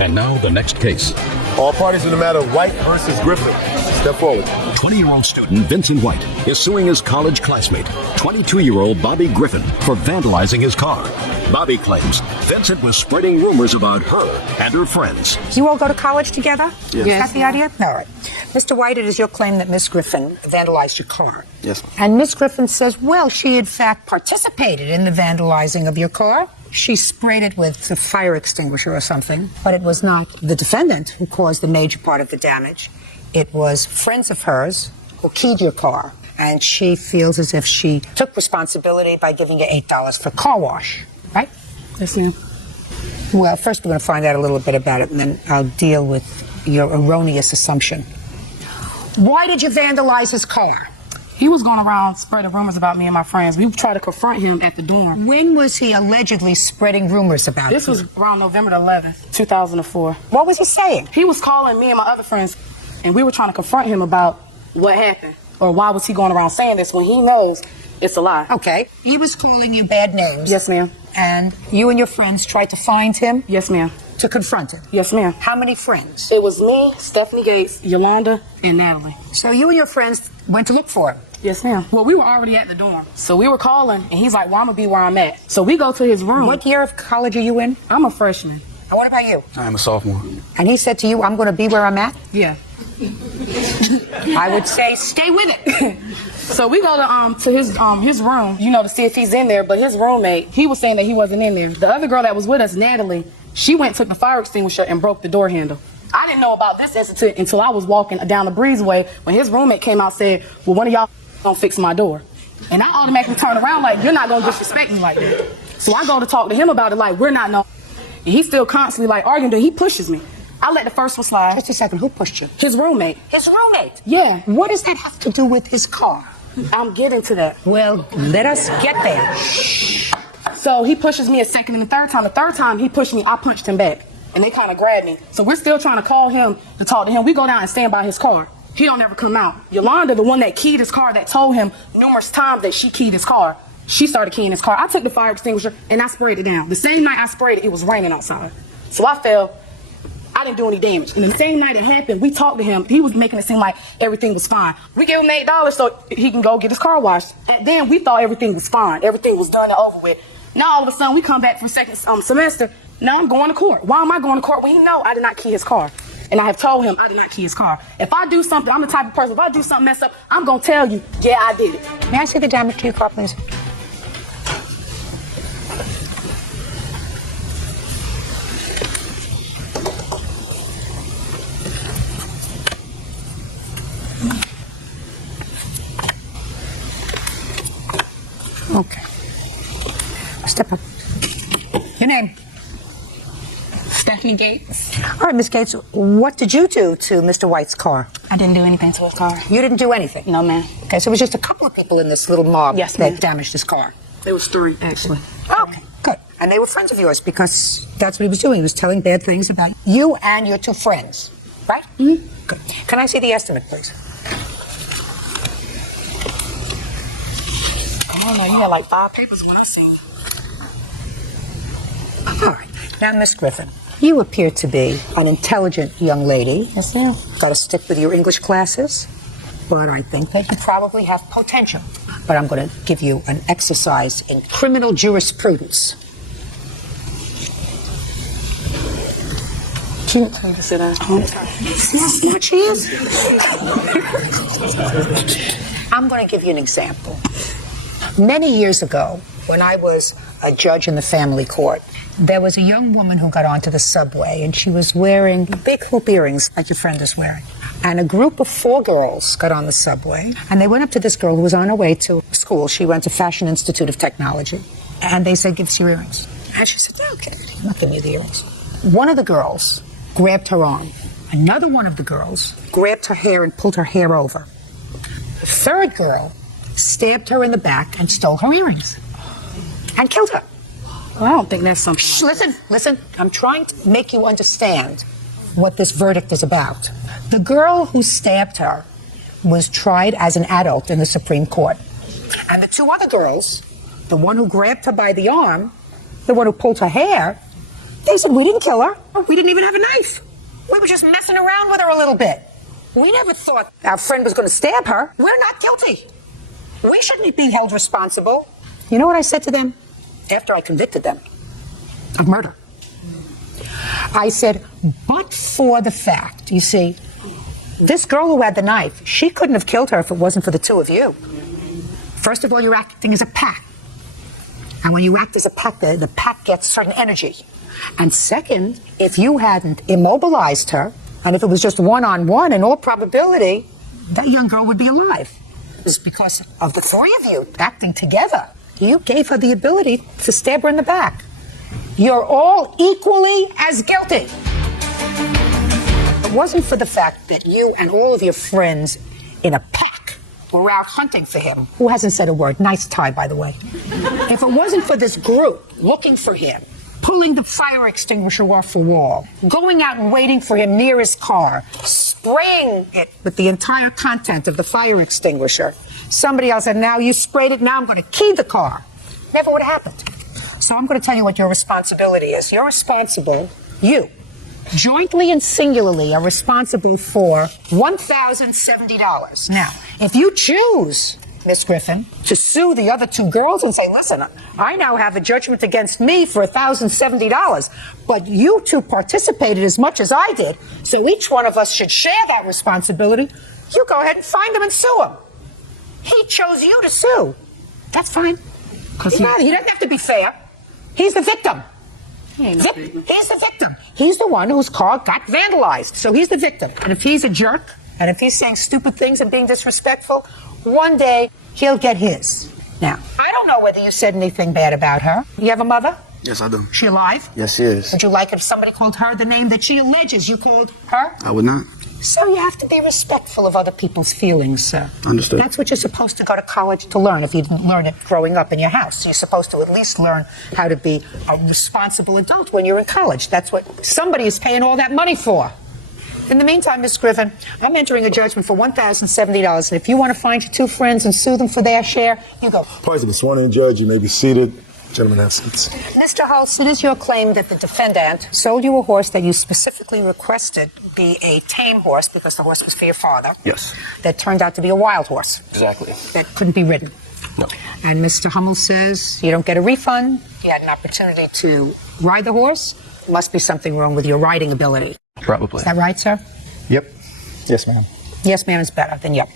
And now the next case. All parties in the matter, White versus Griffin. Step forward. 20-year-old student Vincent White is suing his college classmate, 22-year-old Bobby Griffin, for vandalizing his car. Bobby claims Vincent was spreading rumors about her and her friends. You all go to college together? Yes. Is that the idea? All right. Mr. White, it is your claim that Miss Griffin vandalized your car. Yes. And Miss Griffin says, well, she in fact participated in the vandalizing of your car. She sprayed it with a fire extinguisher or something, but it was not the defendant who caused the major part of the damage. It was friends of hers who keyed your car, and she feels as if she took responsibility by giving you $8 for car wash, right? Yes, ma'am. Well, first we're going to find out a little bit about it, and then I'll deal with your erroneous assumption. Why did you vandalize his car? He was going around spreading rumors about me and my friends. We tried to confront him at the dorm. When was he allegedly spreading rumors about This was around November the 11th, 2004. What was he saying? He was calling me and my other friends, and we were trying to confront him about what happened, or why was he going around saying this when he knows it's a lie. Okay. He was calling you bad names. Yes, ma'am. And you and your friends tried to find him? Yes, ma'am. To confront him? Yes, ma'am. How many friends? It was me, Stephanie Gates, Yolanda, and Natalie. So you and your friends went to look for him? Yes, ma'am. Well, we were already at the dorm. So we were calling, and he's like, well, I'm going to be where I'm at. So we go to his room. What year of college are you in? I'm a freshman. And what about you? I'm a sophomore. And he said to you, I'm going to be where I'm at? Yeah. I would say, stay with it. So we go to his room, to see if he's in there. But his roommate, he was saying that he wasn't in there. The other girl that was with us, Natalie, she went and took the fire extinguisher and broke the door handle. I didn't know about this incident until I was walking down the breezeway when his roommate came out and said, well, one of y'all gonna fix my door. And I automatically turned around like, you're not gonna disrespect me like that. So I go to talk to him about it like, we're not no. And he's still constantly like arguing, he pushes me. I let the first one slide. Just a second, who pushed you? His roommate. His roommate? Yeah. What does that have to do with his car? I'm getting to that. Well, let us get there. So he pushes me a second and the third time. The third time he pushed me, I punched him back. And they kind of grabbed me. So we're still trying to call him to talk to him. We go down and stand by his car. He don't ever come out. Yolanda, the one that keyed his car, that told him numerous times that she keyed his car, she started keying his car. I took the fire extinguisher and I sprayed it down. The same night I sprayed it, it was raining outside. So I fell. I didn't do any damage. And the same night it happened, we talked to him. He was making it seem like everything was fine. We gave him $8 so he can go get his car washed. And then we thought everything was fine. Everything was done and over with. Now all of a sudden we come back for second semester. Now I'm going to court. Why am I going to court when he know I did not key his car? And I have told him I did not key his car. If I do something, I'm the type of person, if I do something messed up, I'm going to tell you, yeah, I did it. May I see the damage to your car, please? Okay. Step up. Your name? Stephanie Gates. All right, Miss Gates, what did you do to Mr. White's car? I didn't do anything to his car. You didn't do anything? No, ma'am. Okay, so it was just a couple of people in this little mob Yes, that ma'am. damaged his car. There was 3, actually. Okay, good. And they were friends of yours because that's what he was doing. He was telling bad things about you and your 2 friends, right? Mm-hmm. Good. Can I see the estimate, please? I don't know, you had like 5 papers when I seen it. All right. Now, Miss Griffin, you appear to be an intelligent young lady. Yes, ma'am. Got to stick with your English classes. But I think that you probably have potential. But I'm going to give you an exercise in criminal jurisprudence. She didn't tell me to sit down. See what she is? I'm going to give you an example. Many years ago, when I was a judge in the family court, there was a young woman who got onto the subway, and she was wearing big hoop earrings like your friend is wearing. And a group of 4 girls got on the subway, and they went up to this girl who was on her way to school. She went to Fashion Institute of Technology. And they said, give us your earrings. And she said, yeah, okay, I'm not giving you the earrings. One of the girls grabbed her arm. Another one of the girls grabbed her hair and pulled her hair over. The third girl stabbed her in the back and stole her earrings and killed her. Well, I don't think that's something. Shh, listen. I'm trying to make you understand what this verdict is about. The girl who stabbed her was tried as an adult in the Supreme Court. And the 2 other girls, the one who grabbed her by the arm, the one who pulled her hair, they said, we didn't kill her. We didn't even have a knife. We were just messing around with her a little bit. We never thought our friend was going to stab her. We're not guilty. We shouldn't be held responsible. You know what I said to them after I convicted them of murder? I said, but for the fact, you see, this girl who had the knife, she couldn't have killed her if it wasn't for the 2 of you. First of all, you're acting as a pack. And when you act as a pack, the pack gets certain energy. And second, if you hadn't immobilized her, and if it was just one-on-one, in all probability, that young girl would be alive. It was because of the 3 of you acting together. You gave her the ability to stab her in the back. You're all equally as guilty. It wasn't for the fact that you and all of your friends in a pack were out hunting for him. Who hasn't said a word? Nice tie, by the way. If it wasn't for this group looking for him, pulling the fire extinguisher off the wall, going out and waiting for him near his car, spraying it with the entire content of the fire extinguisher, somebody else said, now you sprayed it, now I'm going to key the car. Never would have happened. So I'm going to tell you what your responsibility is. You're responsible, you, jointly and singularly are responsible for $1,070. Now, if you choose, Miss Griffin, to sue the other 2 girls and say, listen, I now have a judgment against me for $1,070, but you 2 participated as much as I did, so each one of us should share that responsibility, you go ahead and find them and sue them. He chose you to sue. That's fine. He doesn't have to be fair. He's the victim. He's the victim. He's the one whose car got vandalized. So he's the victim. And if he's a jerk, and if he's saying stupid things and being disrespectful, one day he'll get his. Now, I don't know whether you said anything bad about her. You have a mother? Yes, I do. She alive? Yes, she is. Would you like it if somebody called her the name that she alleges you called her? I would not. So you have to be respectful of other people's feelings, sir. Understood. That's what you're supposed to go to college to learn if you didn't learn it growing up in your house. You're supposed to at least learn how to be a responsible adult when you're in college. That's what somebody is paying all that money for. In the meantime, Miss Griffin, I'm entering a judgment for $1,070, and if you want to find your two friends and sue them for their share, you go. Parties have been sworn in, Judge. You may be seated. Gentlemen, have seats. Mr. Hulse, it is your claim that the defendant sold you a horse that you specifically requested be a tame horse because the horse was for your father. Yes. That turned out to be a wild horse. Exactly. That couldn't be ridden. No. And Mr. Hummel says you don't get a refund. You had an opportunity to ride the horse. Must be something wrong with your riding ability. Probably. Is that right, sir? Yep. Yes, ma'am. Yes, ma'am is better than yep.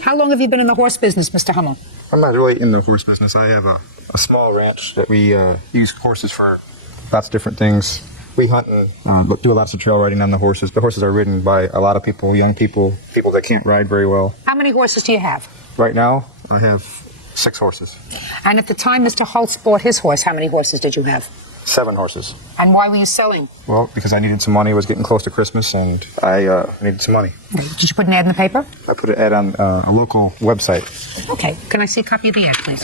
How long have you been in the horse business, Mr. Hummel? I'm not really in the horse business. I have a small ranch that we use horses for lots of different things. We hunt and do lots of trail riding on the horses. The horses are ridden by a lot of people, young people, people that can't ride very well. How many horses do you have? Right now, I have 6 horses. And at the time Mr. Hulse bought his horse, how many horses did you have? 7 horses. And why were you selling? Well, because I needed some money. It was getting close to Christmas, and I needed some money. Did you put an ad in the paper? I put an ad on a local website. Okay. Can I see a copy of the ad, please?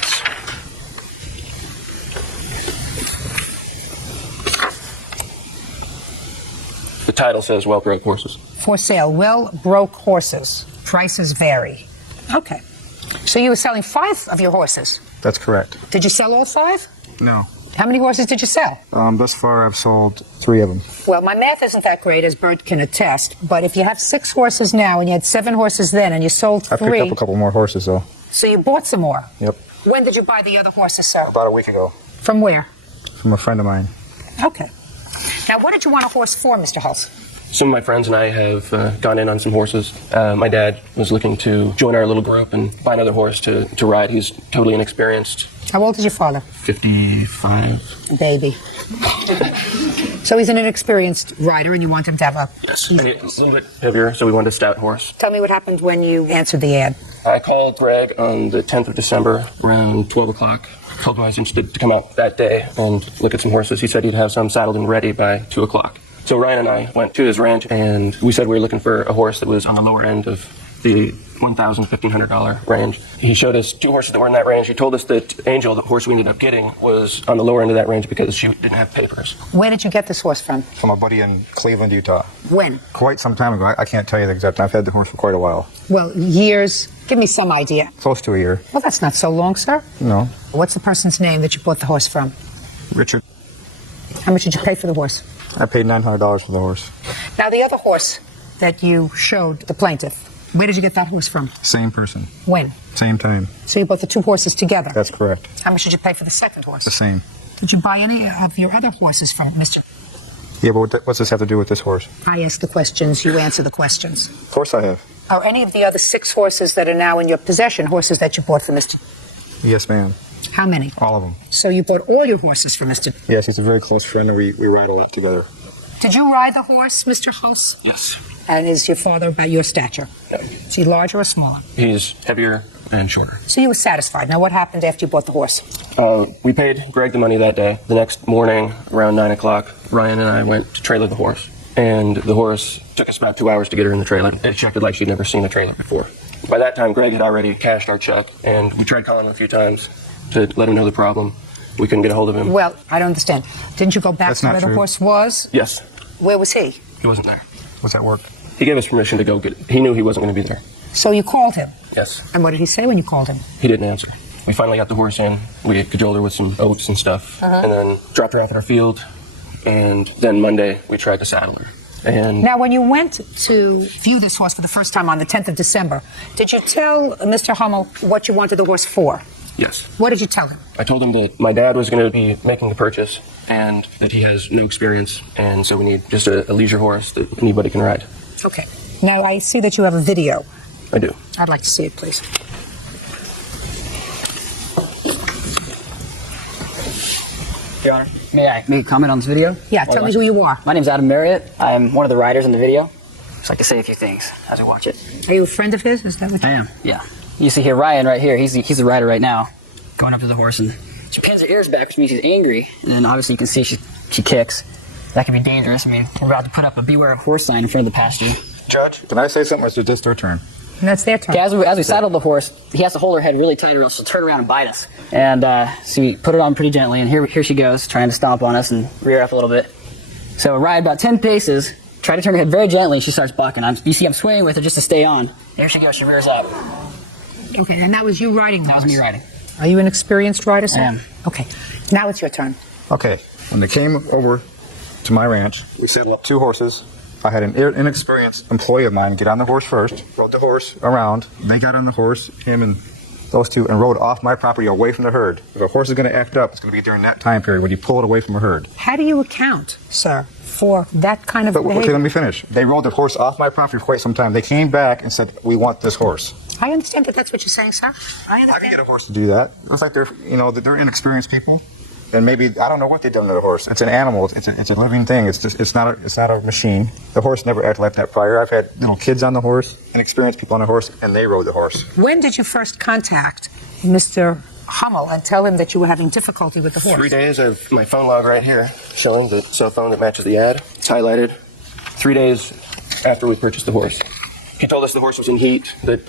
The title says well-broke horses. For sale, well-broke horses. Prices vary. Okay. So you were selling 5 of your horses. That's correct. Did you sell all 5? No. How many horses did you sell? Thus far, I've sold 3 of them. Well, my math isn't that great, as Bert can attest. But if you have 6 horses now, and you had 7 horses then, and you sold 3... I picked up a couple more horses, though. So you bought some more? Yep. When did you buy the other horses, sir? About a week ago. From where? From a friend of mine. Okay. Now, what did you want a horse for, Mr. Hulse? Some of my friends and I have gone in on some horses. My dad was looking to join our little group and buy another horse to ride. He's totally inexperienced. How old is your father? 55. Baby. So he's an inexperienced rider, and you want him to have a... Yes, and it's a little bit heavier, so we wanted a stout horse. Tell me what happened when you answered the ad. I called Greg on the 10th of December around 12 o'clock. Told him I was interested to come out that day and look at some horses. He said he'd have some saddled and ready by 2 o'clock. So Ryan and I went to his ranch, and we said we were looking for a horse that was on the lower end of the $1,000, $1,500 range. He showed us 2 horses that were in that range. He told us that Angel, the horse we ended up getting, was on the lower end of that range because she didn't have papers. Where did you get this horse from? From a buddy in Cleveland, Utah. When? Quite some time ago. I can't tell you the exact time. I've had the horse for quite a while. Well, years. Give me some idea. Close to a year. Well, that's not so long, sir. No. What's the person's name that you bought the horse from? Richard. How much did you pay for the horse? I paid $900 for the horse. Now, the other horse that you showed the plaintiff, where did you get that horse from? Same person. When? Same time. So you bought the 2 horses together? That's correct. How much did you pay for the second horse? The same. Did you buy any of your other horses from Mr.? Yeah, but what's this have to do with this horse? I ask the questions, you answer the questions. Of course I have. Are any of the other 6 horses that are now in your possession horses that you bought from Mr.? Yes, ma'am. How many? All of them. So you bought all your horses from Mr.? Yes, he's a very close friend, and we ride a lot together. Did you ride the horse, Mr. Hulse? Yes. And is your father about your stature? Yep. Is he larger or smaller? He's heavier and shorter. So you were satisfied. Now, what happened after you bought the horse? We paid Greg the money that day. The next morning, around 9 o'clock, Ryan and I went to trailer the horse. And the horse took us about 2 hours to get her in the trailer. It checked like she'd never seen a trailer before. By that time, Greg had already cashed our check, and we tried calling him a few times to let him know the problem. We couldn't get a hold of him. Well, I don't understand. Didn't you go back That's to not where the true. horse was? Yes. Where was he? He wasn't there. Was that work? He gave us permission to go get it. He knew he wasn't going to be there. So you called him? Yes. And what did he say when you called him? He didn't answer. We finally got the horse in. We cajoled her with some oats and stuff, and then dropped her off at our field. And then Monday, we tried to saddle her. And Now, when you went to view this horse for the first time on the 10th of December, did you tell Mr. Hummel what you wanted the horse for? yes, What did you tell him? I told him that my dad was going to be making the purchase and that he has no experience, and so we need just a leisure horse that anybody can ride. Okay. Now, I see that you have a video. I do. I'd like to see it, please. Your Honor, may I make a comment on this video? Yeah, tell me who you are. My name's Adam Marriott. I'm one of the writers in the video. Just like to say a few things as we watch it. Are you a friend of his? Is that what I am, yeah. You see here, Ryan right here, he's the writer right now, going up to the horse, and she pins her ears back, which means she's angry, and then obviously you can see she kicks. That can be dangerous. I mean, we're about to put up a beware of horse sign in front of the pasture. Judge, can I say something, or is it just their turn? And that's their turn. Okay, as we saddle the horse, he has to hold her head really tight or else she'll turn around and bite us. And so we put it on pretty gently, and here she goes, trying to stomp on us and rear up a little bit. So we ride about 10 paces, try to turn her head very gently, and she starts bucking. You see I'm swaying with her just to stay on. There she goes, she rears up. Okay, and that was you riding the That was horse? me riding. Are you an experienced rider, sir? I am. Okay, now it's your turn. Okay, when they came over to my ranch, we saddled up 2 horses. I had an inexperienced employee of mine get on the horse first, rode the horse around. They got on the horse, him and those 2, and rode off my property away from the herd. If a horse is going to act up, it's going to be during that time period when you pull it away from a herd. How do you account, sir, for that kind of behavior? Okay, let me finish. They rode the horse off my property for quite some time. They came back and said, we want this horse. I understand that that's what you're saying, sir. I can get a horse to do that. It's like they're inexperienced people. And maybe, I don't know what they've done to the horse. It's an animal. It's a living thing. It's not a machine. The horse never acted like that prior. I've had kids on the horse, inexperienced people on the horse, and they rode the horse. When did you first contact Mr. Hummel and tell him that you were having difficulty with the horse? 3 days. I have my phone log right here showing the cell phone that matches the ad. It's highlighted. 3 days after we purchased the horse. He told us the horse was in heat, that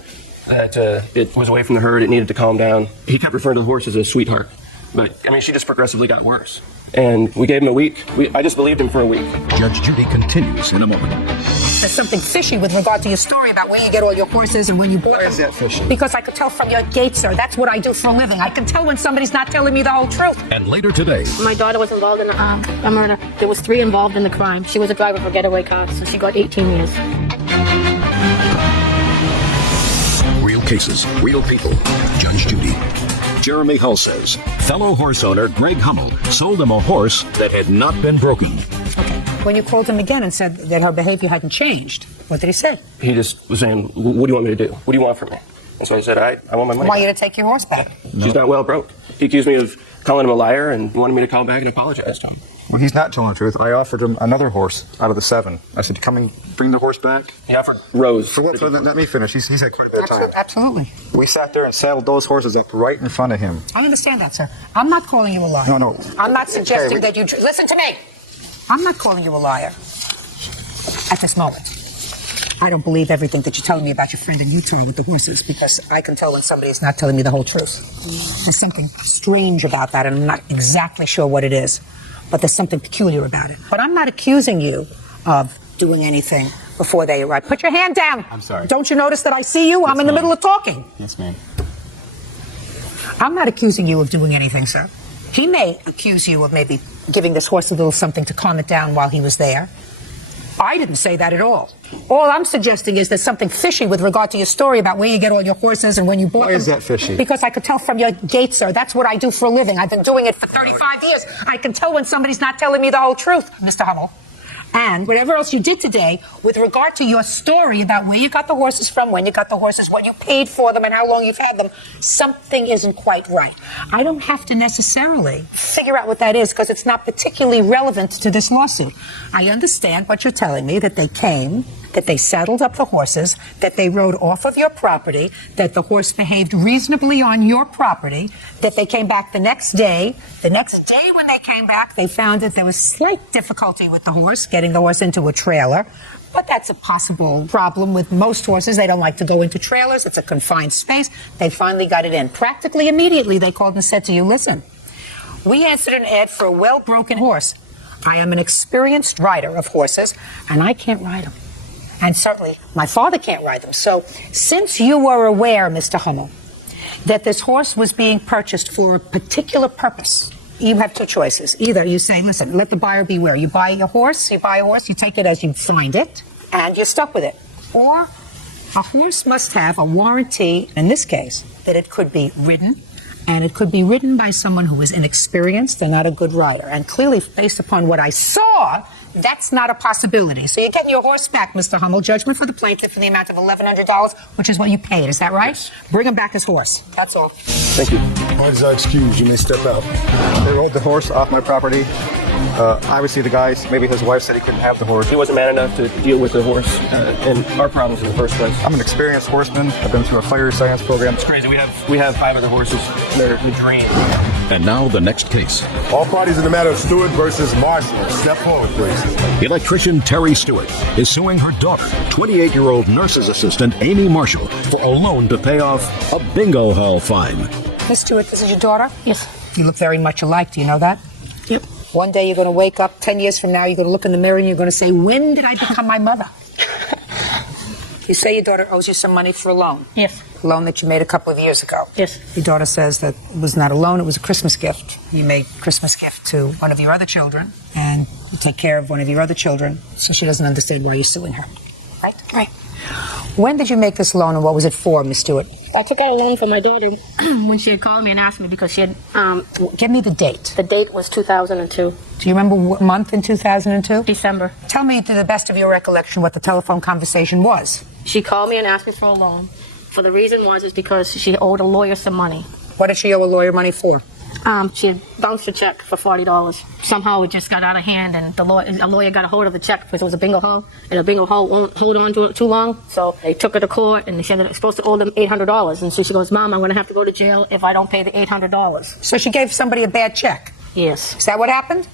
it was away from the herd, it needed to calm down. He kept referring to the horse as a sweetheart. But, I mean, she just progressively got worse. And we gave him a week. I just believed him for a week. Judge Judy continues in a moment. There's something fishy with regard to your story about where you get all your horses and when you bought them. Why is that fishy? Because I could tell from your gait, sir. That's what I do for a living. I can tell when somebody's not telling me the whole truth. And later today, My daughter was involved in a murder. There was 3 involved in the crime. She was a driver for getaway car, so she got 18 years. real cases, real people. Judge Judy. Jeremy Hull says fellow horse owner Greg Hummel sold him a horse that had not been broken. Okay. When you called him again and said that her behavior hadn't changed, what did he say? He just was saying, what do you want me to do? What do you want from me? And so I said, I want my money. I want you to take your horse back. She's not well broke. He accused me of calling him a liar and wanted me to call back and apologize to him. Well, he's not telling the truth. I offered him another horse out of the 7. I said, come and bring the horse back. He offered Rose. For what? Let me finish. He's had quite a bit of time. Absolutely. We sat there and saddled those horses up right in front of him. I understand that, sir. I'm not calling you a liar. No. I'm not suggesting that you... Listen to me! I'm not calling you a liar at this moment. I don't believe everything that you're telling me about your friend in Utah with the horses, because I can tell when somebody is not telling me the whole truth. There's something strange about that, and I'm not exactly sure what it is, but there's something peculiar about it. But I'm not accusing you of doing anything before they arrive. Put your hand down. I'm sorry. Don't you notice that I see you? I'm in the middle of talking. Yes, ma'am. I'm not accusing you of doing anything, sir. He may accuse you of maybe giving this horse a little something to calm it down while he was there. I didn't say that at all. All I'm suggesting is there's something fishy with regard to your story about where you get all your horses and when you bought them. Why is that fishy? Because I could tell from your gait, sir. That's what I do for a living. I've been doing it for 35 years. I can tell when somebody's not telling me the whole truth, Mr. Hummel. And whatever else you did today with regard to your story about where you got the horses from, when you got the horses, what you paid for them, and how long you've had them, something isn't quite right. I don't have to necessarily figure out what that is because it's not particularly relevant to this lawsuit. I understand what you're telling me, that they came, that they saddled up the horses, that they rode off of your property, that the horse behaved reasonably on your property, that they came back the next day. The next day when they came back, they found that there was slight difficulty with the horse, getting the horse into a trailer. But that's a possible problem with most horses. They don't like to go into trailers. It's a confined space. They finally got it in. Practically immediately, they called and said to you, listen, we answered an ad for a well-broken horse. I am an experienced rider of horses, and I can't ride them. And certainly, my father can't ride them. So, since you were aware, Mr. Hummel, that this horse was being purchased for a particular purpose, you have two choices. Either you say, listen, let the buyer beware. You buy a horse, you take it as you find it, and you're stuck with it. Or a horse must have a warranty, in this case, that it could be ridden, and it could be ridden by someone who is inexperienced and not a good rider. And clearly, based upon what I saw, that's not a possibility. So you're getting your horse back, Mr. Hummel. Judgment for the plaintiff in the amount of $1,100, which is what you paid. Is that right? Yes. Bring him back his horse. That's all. Thank you. Parties are excused. You may step out. They rode the horse off my property. Obviously, the guys, maybe his wife said he couldn't have the horse. He wasn't man enough to deal with the horse and our problems in the first place. I'm an experienced horseman. I've been through a fire science program. It's crazy. We have 5 other horses. They're the dream. And now the next case. All parties in the matter of Stewart versus Marshall. Step forward, please. Electrician Terry Stewart is suing her daughter, 28-year-old nurse's assistant Amy Marshall, for a loan to pay off a bingo hall fine. Miss Stewart, this is your daughter? Yes. You look very much alike. Do you know that? Yep. One day you're going to wake up, 10 years from now, you're going to look in the mirror and you're going to say, when did I become my mother? You say your daughter owes you some money for a loan. Yes. A loan that you made a couple of years ago. Yes. Your daughter says that it was not a loan, it was a Christmas gift. You made a Christmas gift to one of your other children, and you take care of one of your other children, so she doesn't understand why you're suing her. Right? Right. When did you make this loan, and what was it for, Miss Stewart? I took out a loan for my daughter when she had called me and asked me because she had... Give me the date. The date was 2002. Do you remember what month in 2002? December. Tell me, to the best of your recollection, what the telephone conversation was. She called me and asked me for a loan. For the reason is because she owed a lawyer some money. What did she owe a lawyer money for? She had bounced a check for $40. Somehow it just got out of hand, and a lawyer got a hold of the check because it was a bingo hall, and a bingo hall won't hold on to it too long. So they took her to court, and they said that it was supposed to owe them $800. And so she goes, Mom, I'm going to have to go to jail if I don't pay the $800. So she gave somebody a bad check? Yes. Is that what happened?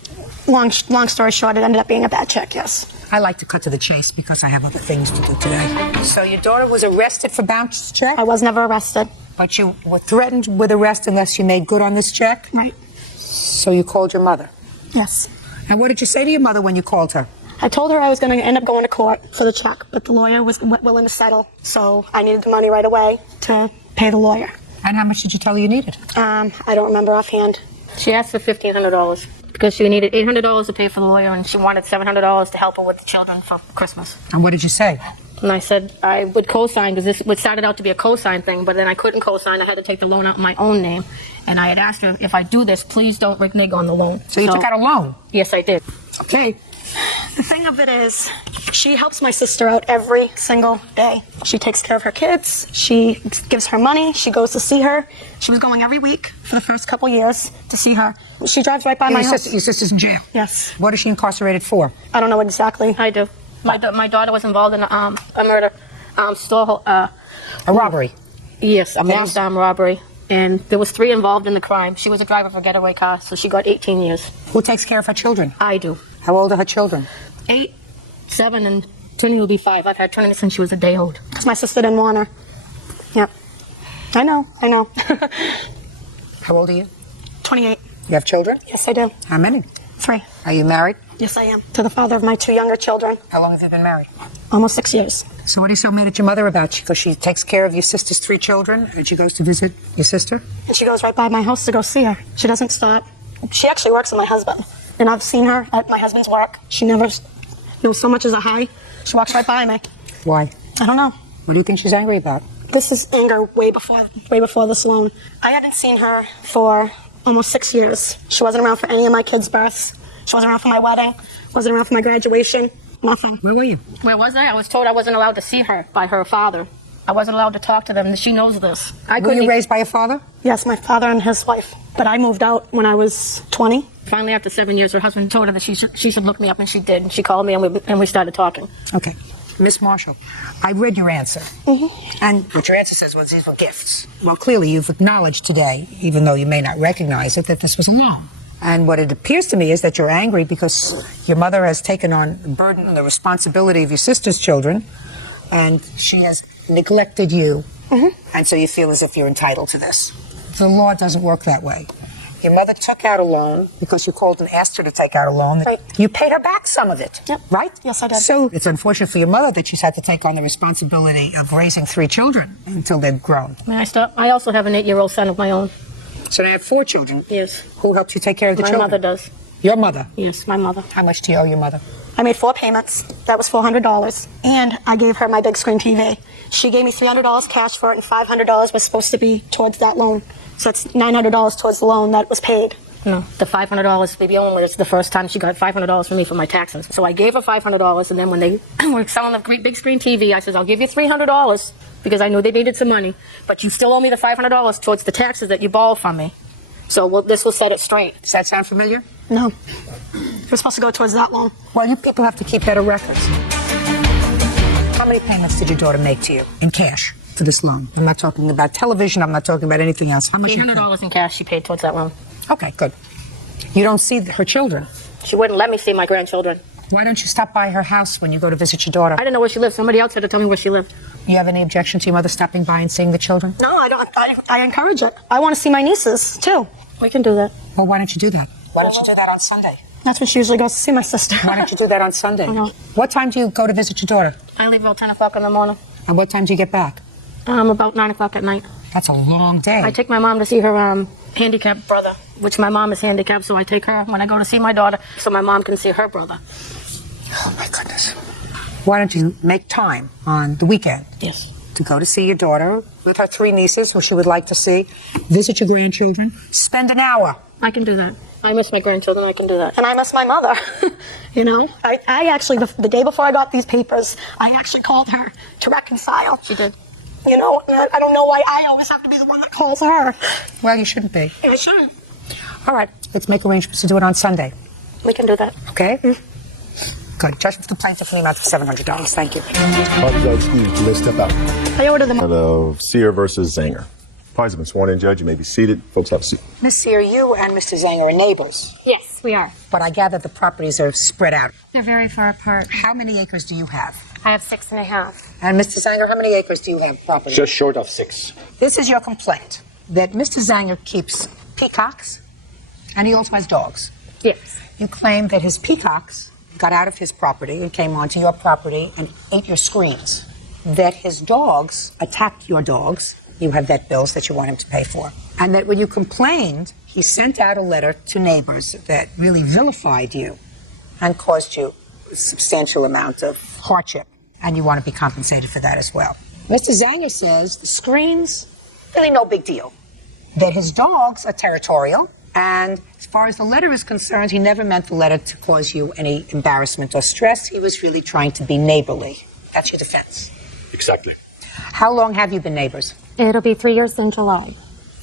Long story short, it ended up being a bad check, yes. I like to cut to the chase because I have other things to do today. So your daughter was arrested for bounced check? I was never arrested. But you were threatened with arrest unless you made good on this check? Right. So you called your mother? Yes. And what did you say to your mother when you called her? I told her I was going to end up going to court for the check, but the lawyer was willing to settle. So I needed the money right away to pay the lawyer. And how much did you tell her you needed? I don't remember offhand. She asked for $1,500 because she needed $800 to pay for the lawyer, and she wanted $700 to help her with the children for Christmas. And what did you say? And I said I would co-sign because this started out to be a co-sign thing, but then I couldn't co-sign. I had to take the loan out in my own name. And I had asked her, if I do this, please don't renege on the loan. So you took out a loan? Yes, I did. Okay. The thing of it is, she helps my sister out every single day. She takes care of her kids. She gives her money. She goes to see her. She was going every week for the first couple years to see her. She drives right by my house. Your sister's in jail? Yes. What is she incarcerated for? I don't know exactly. I do. My daughter was involved in a murder, a robbery. Yes, a false armed robbery. And there was 3 involved in the crime. She was a driver of a getaway car, so she got 18 years. Who takes care of her children? I do. How old are her children? 8, 7, and Trinity will be 5. I've had Trinity since she was a day old. Because my sister didn't want her. Yeah. I know. How old are you? 28. You have children? Yes, I do. How many? 3. Are you married? Yes, I am. To the father of my 2 younger children. How long have you been married? Almost 6 years. So what are you so mad at your mother about? Because she takes care of your sister's 3 children and she goes to visit your sister? And she goes right by my house to go see her. She doesn't stop. She actually works with my husband. And I've seen her at my husband's work. She never knows so much as a hi. She walks right by me. Why? I don't know. What do you think she's angry about? This is anger way before this loan. I hadn't seen her for almost 6 years. She wasn't around for any of my kids' births. She wasn't around for my wedding. Wasn't around for my graduation. Nothing. Where were you? Where was I? I was told I wasn't allowed to see her by her father. I wasn't allowed to talk to them. She knows this. Were you raised by your father? Yes, my father and his wife. But I moved out when I was 20. Finally, after 7 years, her husband told her that she should look me up, and she did. And she called me, and we started talking. Okay. Miss Marshall, I read your answer. Mm-hmm. And what your answer says was these were gifts. Well, clearly you've acknowledged today, even though you may not recognize it, that this was a loan. And what it appears to me is that you're angry because your mother has taken on the burden and the responsibility of your sister's children, and she has neglected you. Mm-hmm. And so you feel as if you're entitled to this. The law doesn't work that way. Your mother took out a loan because you called and asked her to take out a loan. Right. You paid her back some of it, yep. Right? Yes, I did. So it's unfortunate for your mother that she's had to take on the responsibility of raising 3 children until they've grown. May I stop? I also have an 8-year-old son of my own. So now you have 4 children. Yes. Who helped you take care of the children? My mother does. Your mother? Yes, my mother. How much do you owe your mother? I made 4 payments. That was $400. And I gave her my big screen TV. She gave me $300 cash for it, and $500 was supposed to be towards that loan. So that's $900 towards the loan that was paid. No, the $500 baby only. It's the first time she got $500 from me for my taxes. So I gave her $500, and then when they were selling the great big screen TV, I said, I'll give you $300 because I knew they needed some money. But you still owe me the $500 towards the taxes that you borrowed from me. So this will set it straight. Does that sound familiar? No. We're supposed to go towards that loan. Well, you people have to keep better records. How many payments did your daughter make to you in cash for this loan? I'm not talking about television. I'm not talking about anything else. How much? $300 in cash she paid towards that loan. Okay, good. You don't see her children? She wouldn't let me see my grandchildren. Why don't you stop by her house when you go to visit your daughter? I didn't know where she lived. Somebody else had to tell me where she lived. You have any objection to your mother stopping by and seeing the children? No, I don't. I encourage it. I want to see my nieces, too. We can do that. Well, why don't you do that? Why don't you do that on Sunday? That's when she usually goes to see my sister. Why don't you do that on Sunday? What time do you go to visit your daughter? I leave about 10 o'clock in the morning. And what time do you get back? About 9 o'clock at night. That's a long day. I take my mom to see her handicapped brother, which my mom is handicapped, so I take her when I go to see my daughter so my mom can see her brother. Oh, my goodness. Why don't you make time on the weekend? Yes. To go to see your daughter with her 3 nieces, who she would like to see, visit your grandchildren, spend an hour. I can do that. I miss my grandchildren. I can do that. And I miss my mother. You know, I actually, the day before I got these papers, I actually called her to reconcile. She did. You know, I don't know why I always have to be the one that calls her. Well, you shouldn't be. I shouldn't. All right, let's make arrangements to do it on Sunday. We can do that. Okay? Good. Judgment for the plaintiff in the amount of $700. Thank you. Judge Judy, let's step out. I ordered them. Of Sear versus Zanger. Parties have been sworn in, Judge. You may be seated. Folks, have a seat. Miss Sear, you and Mr. Zanger are neighbors. Yes, we are. But I gather the properties are spread out. They're very far apart. How many acres do you have? I have 6.5. And Mr. Zanger, how many acres do you have property? Just short of 6. This is your complaint, that Mr. Zanger keeps peacocks, and he also has dogs. Yes. You claim that his peacocks got out of his property and came onto your property and ate your screens. That his dogs attacked your dogs. You have vet bills that you want him to pay for. And that when you complained, he sent out a letter to neighbors that really vilified you and caused you a substantial amount of hardship. And you want to be compensated for that as well. Mr. Zanger says the screens, really no big deal. That his dogs are territorial. And as far as the letter is concerned, he never meant the letter to cause you any embarrassment or stress. He was really trying to be neighborly. That's your defense. Exactly. How long have you been neighbors? It'll be 3 years in July.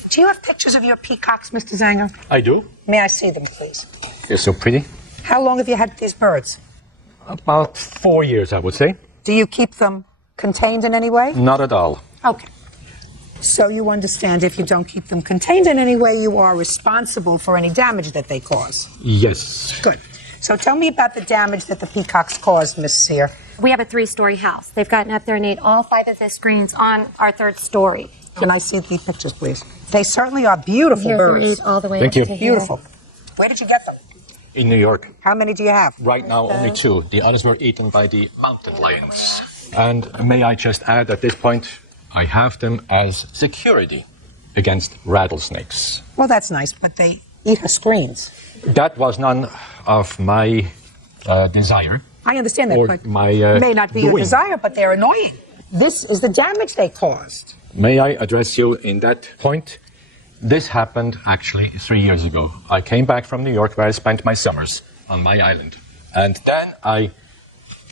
Do you have pictures of your peacocks, Mr. Zanger? I do. May I see them, please? They're so pretty. How long have you had these birds? About 4 years, I would say. Do you keep them contained in any way? Not at all. Okay. So you understand if you don't keep them contained in any way, you are responsible for any damage that they cause. Yes. Good. So tell me about the damage that the peacocks caused, Miss Sear. We have a 3-story house. They've gotten up there and ate all 5 of the screens on our 3rd story. Can I see the pictures, please? They certainly are beautiful Here, birds. they ate all the way Thank up you. to here. Beautiful. Where did you get them? In New York. How many do you have? Right now, only 2. The others were eaten by the mountain lions. And may I just add, at this point, I have them as security against rattlesnakes. Well, that's nice, but they eat her screens. That was none of my desire. I understand that, Or but my may not be your doing. desire, but they're annoying. This is the damage they caused. May I address you in that point? This happened actually 3 years ago. I came back from New York where I spent my summers on my island. And then I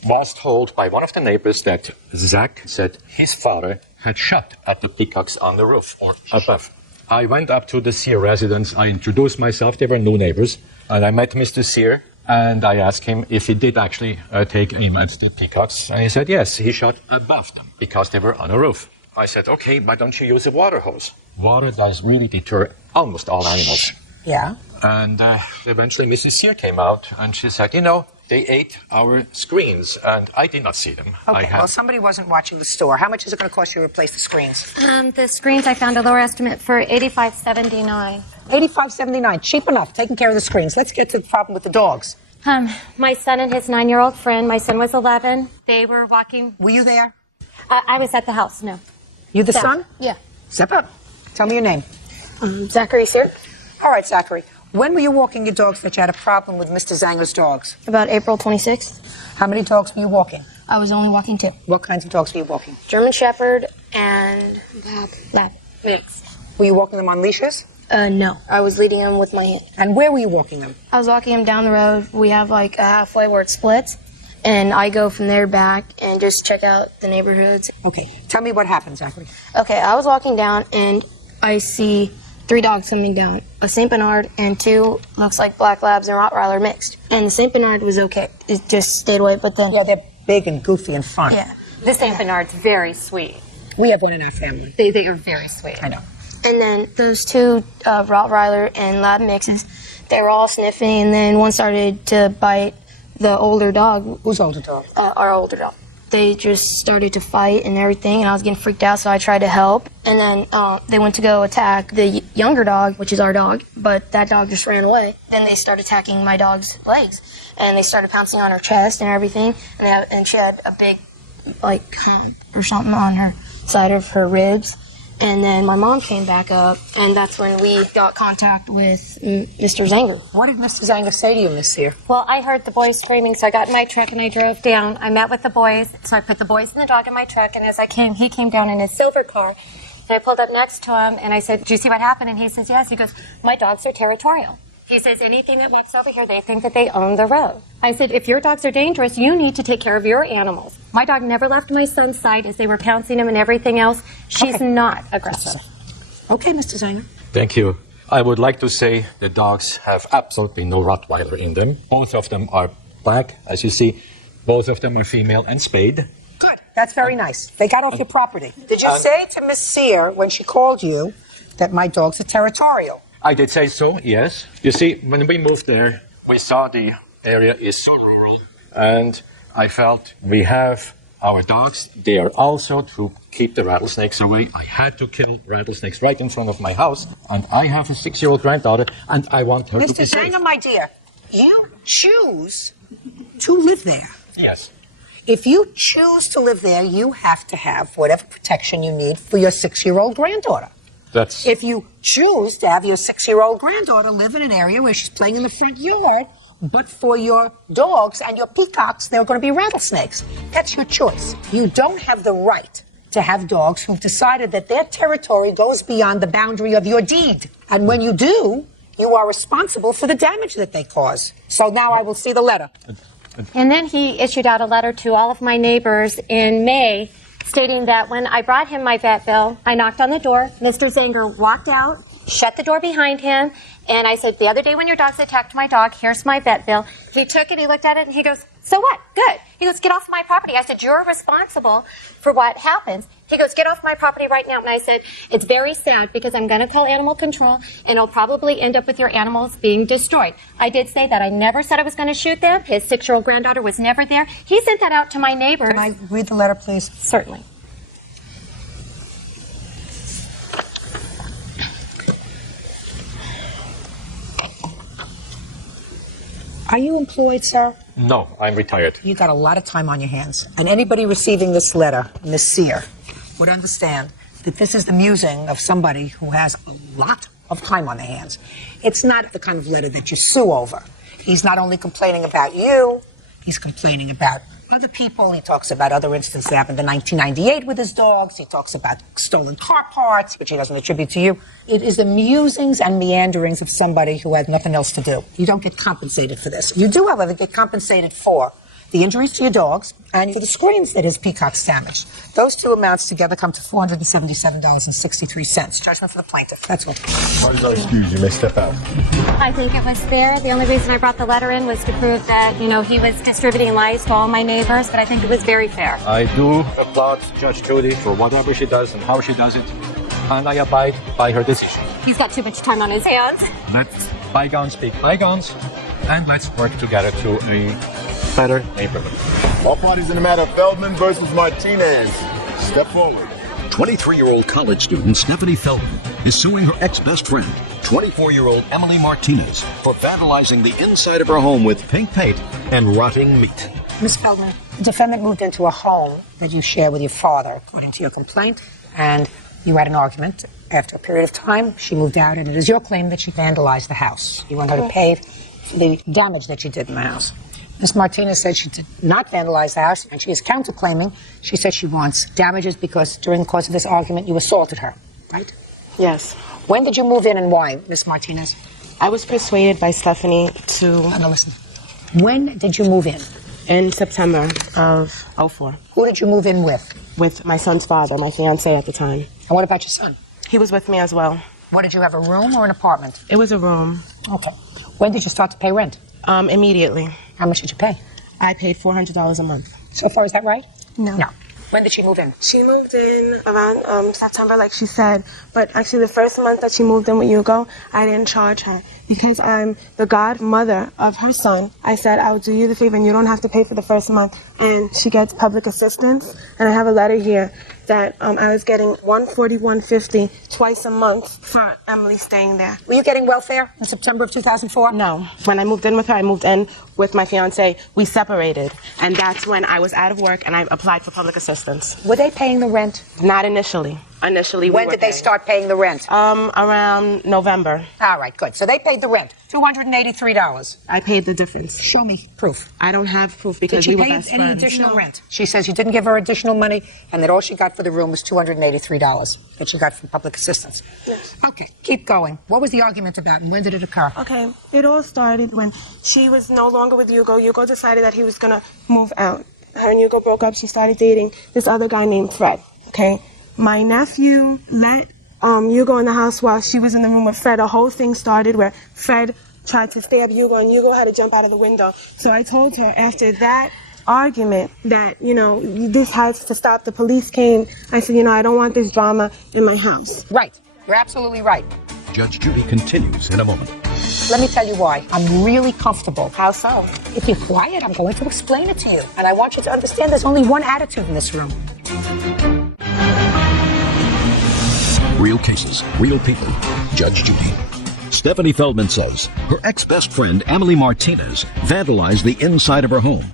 was told by one of the neighbors that Zach said his father had shot at the peacocks on the roof or above. I went up to the Sear residence. I introduced myself. They were new neighbors. And I met Mr. Sear. And I asked him if he did actually take aim at the peacocks. And he said, yes, he shot above them because they were on a roof. I said, okay, why don't you use a water hose? Water does really deter almost all animals. Yeah. And eventually Mrs. Sear came out and she said, you know, they ate our screens and I did not see them. Okay, well, somebody wasn't watching the store. How much is it going to cost you to replace the screens? The screens I found a lower estimate for $85.79. $85.79, cheap enough, taking care of the screens. Let's get to the problem with the dogs. My son and his 9-year-old friend, my son was 11. They were walking. Were you there? I was at the house, no. You the son? Yeah. Step up. Tell me your name. Zachary Sear. All right, Zachary. When were you walking your dogs that you had a problem with Mr. Zanger's dogs? About April 26th. How many dogs were you walking? I was only walking 2. What kinds of dogs were you walking? German Shepherd and Lab. Mix. Were you walking them on leashes? No. I was leading him with my hand. And where were you walking them? I was walking him down the road. We have like a halfway where it splits. and I go from there back and just check out the neighborhoods. Okay, tell me what happened, Zachary. Okay, I was walking down and I see 3 dogs coming down, a Saint Bernard and 2 looks like black labs and Rottweiler mixed. And the Saint Bernard was okay, it just stayed away, but then... Yeah, they're big and goofy and fun. Yeah. The Saint Bernard's very sweet. We have one in our family. They are very sweet. I know. And then those 2 Rottweiler and lab mixes, they were all sniffing, and then one started to bite the older dog. Whose older dog? Our older dog. They just started to fight and everything, and I was getting freaked out, so I tried to help. And then they went to go attack the younger dog, which is our dog, but that dog just ran away. Then they started attacking my dog's legs, and they started pouncing on her chest and everything, and she had a big, like, hump or something on her side of her ribs. And then my mom came back up, and that's when we got contact with Mr. Zanger. What did Mr. Zanger say to you, Miss Sear? Well, I heard the boys screaming, so I got in my truck and I drove down. I met with the boys, so I put the boys and the dog in my truck, and as I came, he came down in his silver car. And I pulled up next to him, and I said, "Do you see what happened?" And he says, "Yes." He goes, "My dogs are territorial." He says, "Anything that walks over here, they think that they own the road." I said, "If your dogs are dangerous, you need to take care of your animals." My dog never left my son's side as they were pouncing him and everything else. She's not aggressive. Okay, Mr. Zanger. Thank you. I would like to say the dogs have absolutely no Rottweiler in them. Both of them are black, as you see. Both of them are female and spayed. Good. That's very nice. They got off your property. Did you say to Miss Sear when she called you that my dogs are territorial? I did say so, yes. You see, when we moved there, we saw the area is so rural, and I felt we have our dogs. They are also to keep the rattlesnakes away. I had to kill rattlesnakes right in front of my house, and I have a 6-year-old granddaughter, and I want her to be Mr. safe. Zanger, my dear, you choose to live there. Yes. If you choose to live there, you have to have whatever protection you need for your 6-year-old granddaughter. That's... If you choose to have your 6-year-old granddaughter live in an area where she's playing in the front yard, but for your dogs and your peacocks, there are going to be rattlesnakes. That's your choice. You don't have the right to have dogs who've decided that their territory goes beyond the boundary of your deed. And when you do, you are responsible for the damage that they cause. So now I will see the letter. And then he issued out a letter to all of my neighbors in May stating that when I brought him my vet bill, I knocked on the door, Mr. Zanger walked out, shut the door behind him, and I said, "The other day when your dogs attacked my dog, here's my vet bill." He took it, he looked at it, and he goes, "So what? Good." He goes, "Get off my property." I said, "You're responsible for what happens." He goes, "Get off my property right now." And I said, "It's very sad because I'm going to call animal control, and it'll probably end up with your animals being destroyed." I did say that. I never said I was going to shoot them. His 6-year-old granddaughter was never there. He sent that out to my neighbors. Can I read the letter, please? Certainly. Are you employed, sir? No, I'm retired. You got a lot of time on your hands. And anybody receiving this letter, Miss Sear, would understand that this is the musing of somebody who has a lot of time on their hands. It's not the kind of letter that you sue over. He's not only complaining about you, he's complaining about other people. He talks about other instances that happened in 1998 with his dogs. He talks about stolen car parts, which he doesn't attribute to you. It is the musings and meanderings of somebody who had nothing else to do. You don't get compensated for this. You do, however, get compensated for the injuries to your dogs and for the screens that his peacocks damaged. Those two amounts together come to $477.63. Judgment for the plaintiff. That's all. Parties are excused. You may step out. I think it was fair. The only reason I brought the letter in was to prove that, he was distributing lies to all my neighbors, but I think it was very fair. I do applaud Judge Judy for whatever she does and how she does it, and I abide by her decision. He's got too much time on his hands. Let bygones be bygones, and let's work together to a better neighborhood. All parties in the matter of Feldman versus Martinez. Step forward. 23-year-old college student Stephanie Feldman is suing her ex-best friend, 24-year-old Emily Martinez, for vandalizing the inside of her home with pink paint and rotting meat. Miss Feldman, the defendant moved into a home that you share with your father, according to your complaint, and you had an argument. After a period of time, she moved out, and it is your claim that she vandalized the house. You want her to pay for the damage that she did in the house. Ms. Martinez said she did not vandalize the house, and she is counterclaiming. She says she wants damages because during the course of this argument, you assaulted her, right? Yes. When did you move in and why, Ms. Martinez? I was persuaded by Stephanie to... Now listen. When did you move in? in September of 04. Who did you move in with? With my son's father, my fiance at the time. And what about your son? He was with me as well. What, did you have a room or an apartment? It was a room. Okay. When did you start to pay rent? Immediately. How much did you pay? I paid $400 a month. So far, is that right? No. No. When did she move in? She moved in around September, like she said. But actually, the first month that she moved in with Hugo, I didn't charge her because I'm the godmother of her son. I said, I'll do you the favor and you don't have to pay for the first month. And she gets public assistance. And I have a letter here that I was getting $141.50 twice a month for Emily staying there. Were you getting welfare in September of 2004? No. When I moved in with her, I moved in with my fiance. We separated. And that's when I was out of work and I applied for public assistance. Were they paying the rent? Not initially. Initially, when did they start paying the rent? Around November. All right, good. So they paid the rent, $283. I paid the difference. Show me proof. I don't have proof because we were best friends. Did she pay any additional No. rent? She says you didn't give her additional money and that all she got for the room was $283 that she got from public assistance. Yes. Okay, keep going. What was the argument about and when did it occur? Okay, it all started when she was no longer with Hugo. Hugo decided that he was going to move out. Her and Hugo broke up. She started dating this other guy named Fred, okay? My nephew let Hugo in the house while she was in the room with Fred. A whole thing started where Fred tried to stab Hugo and Hugo had to jump out of the window. So I told her after that argument that, you know, this has to stop. The police came. I said, you know, I don't want this drama in my house. Right. You're absolutely right. Judge Judy continues in a moment. Let me tell you why. I'm really comfortable. How so? If you're quiet, I'm going to explain it to you. And I want you to understand there's only one attitude in this room. Real cases, real people. Judge Judy. Stephanie Feldman says her ex-best friend, Emily Martinez, vandalized the inside of her home.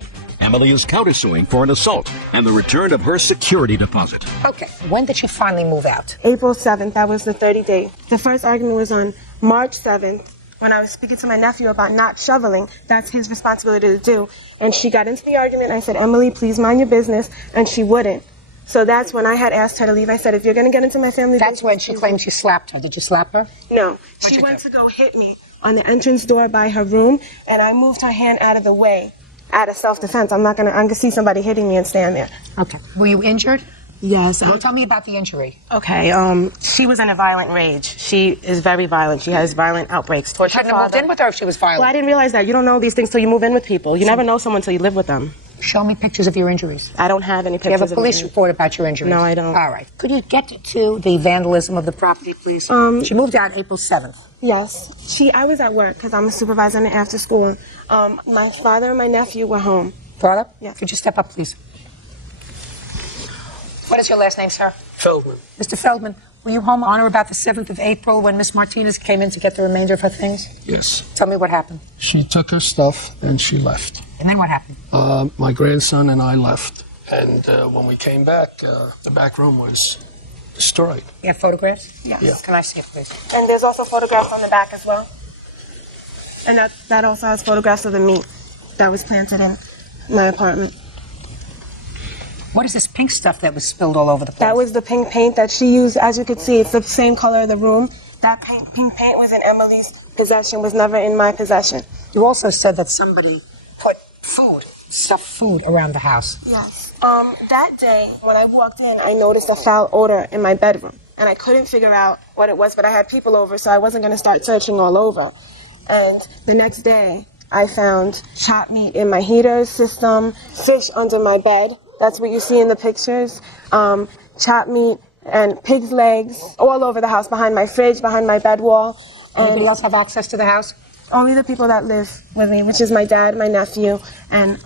Emily is countersuing for an assault and the return of her security deposit. Okay, when did she finally move out? April 7th, that was the 30th day. The first argument was on March 7th when I was speaking to my nephew about not shoveling. That's his responsibility to do. And she got into the argument. I said, Emily, please mind your business. And she wouldn't. So that's when I had asked her to leave. I said, if you're going to get into my family business... That's when she claimed you slapped her. Did you slap her? No. She went to go hit me on the entrance door by her room, and I moved her hand out of the way out of self-defense. I'm going to see somebody hitting me and stand there. Okay. Were you injured? Yes. Well, tell me about the injury. Okay. She was in a violent rage. She is very violent. She has violent outbreaks towards her father. You hadn't moved in with her if she was violent. Well, I didn't realize that. You don't know these things till you move in with people. You never know someone till you live with them. Show me pictures of your injuries. I don't have any pictures. Do you have a police report about your injuries? No, I don't. All right. Could you get to the vandalism of the property, please? She moved out April 7th. Yes. I was at work because I'm a supervisor in the after school. My father and my nephew were home. Father? Yeah. Could you step up, please? What is your last name, sir? Feldman. Mr. Feldman, were you home on or about the 7th of April when Miss Martinez came in to get the remainder of her things? Yes. Tell me what happened. She took her stuff and she left. And then what happened? My grandson and I left. And when we came back, the back room was destroyed. You have photographs? Yes. Yeah. Can I see it, please? And there's also photographs on the back as well. And that also has photographs of the meat that was planted in my apartment. What is this pink stuff that was spilled all over the place? That was the pink paint that she used. As you can see, it's the same color of the room. That pink paint was in Emily's possession, was never in my possession. You also said that somebody put stuffed food around the house. Yes. That day, when I walked in, I noticed a foul odor in my bedroom. And I couldn't figure out what it was, but I had people over, so I wasn't going to start searching all over. And the next day, I found chopped meat in my heater system, fish under my bed. That's what you see in the pictures. Chopped meat and pig's legs all over the house, behind my fridge, behind my bed wall. Anybody else have access to the house? Only the people that live with me, which is my dad, my nephew, and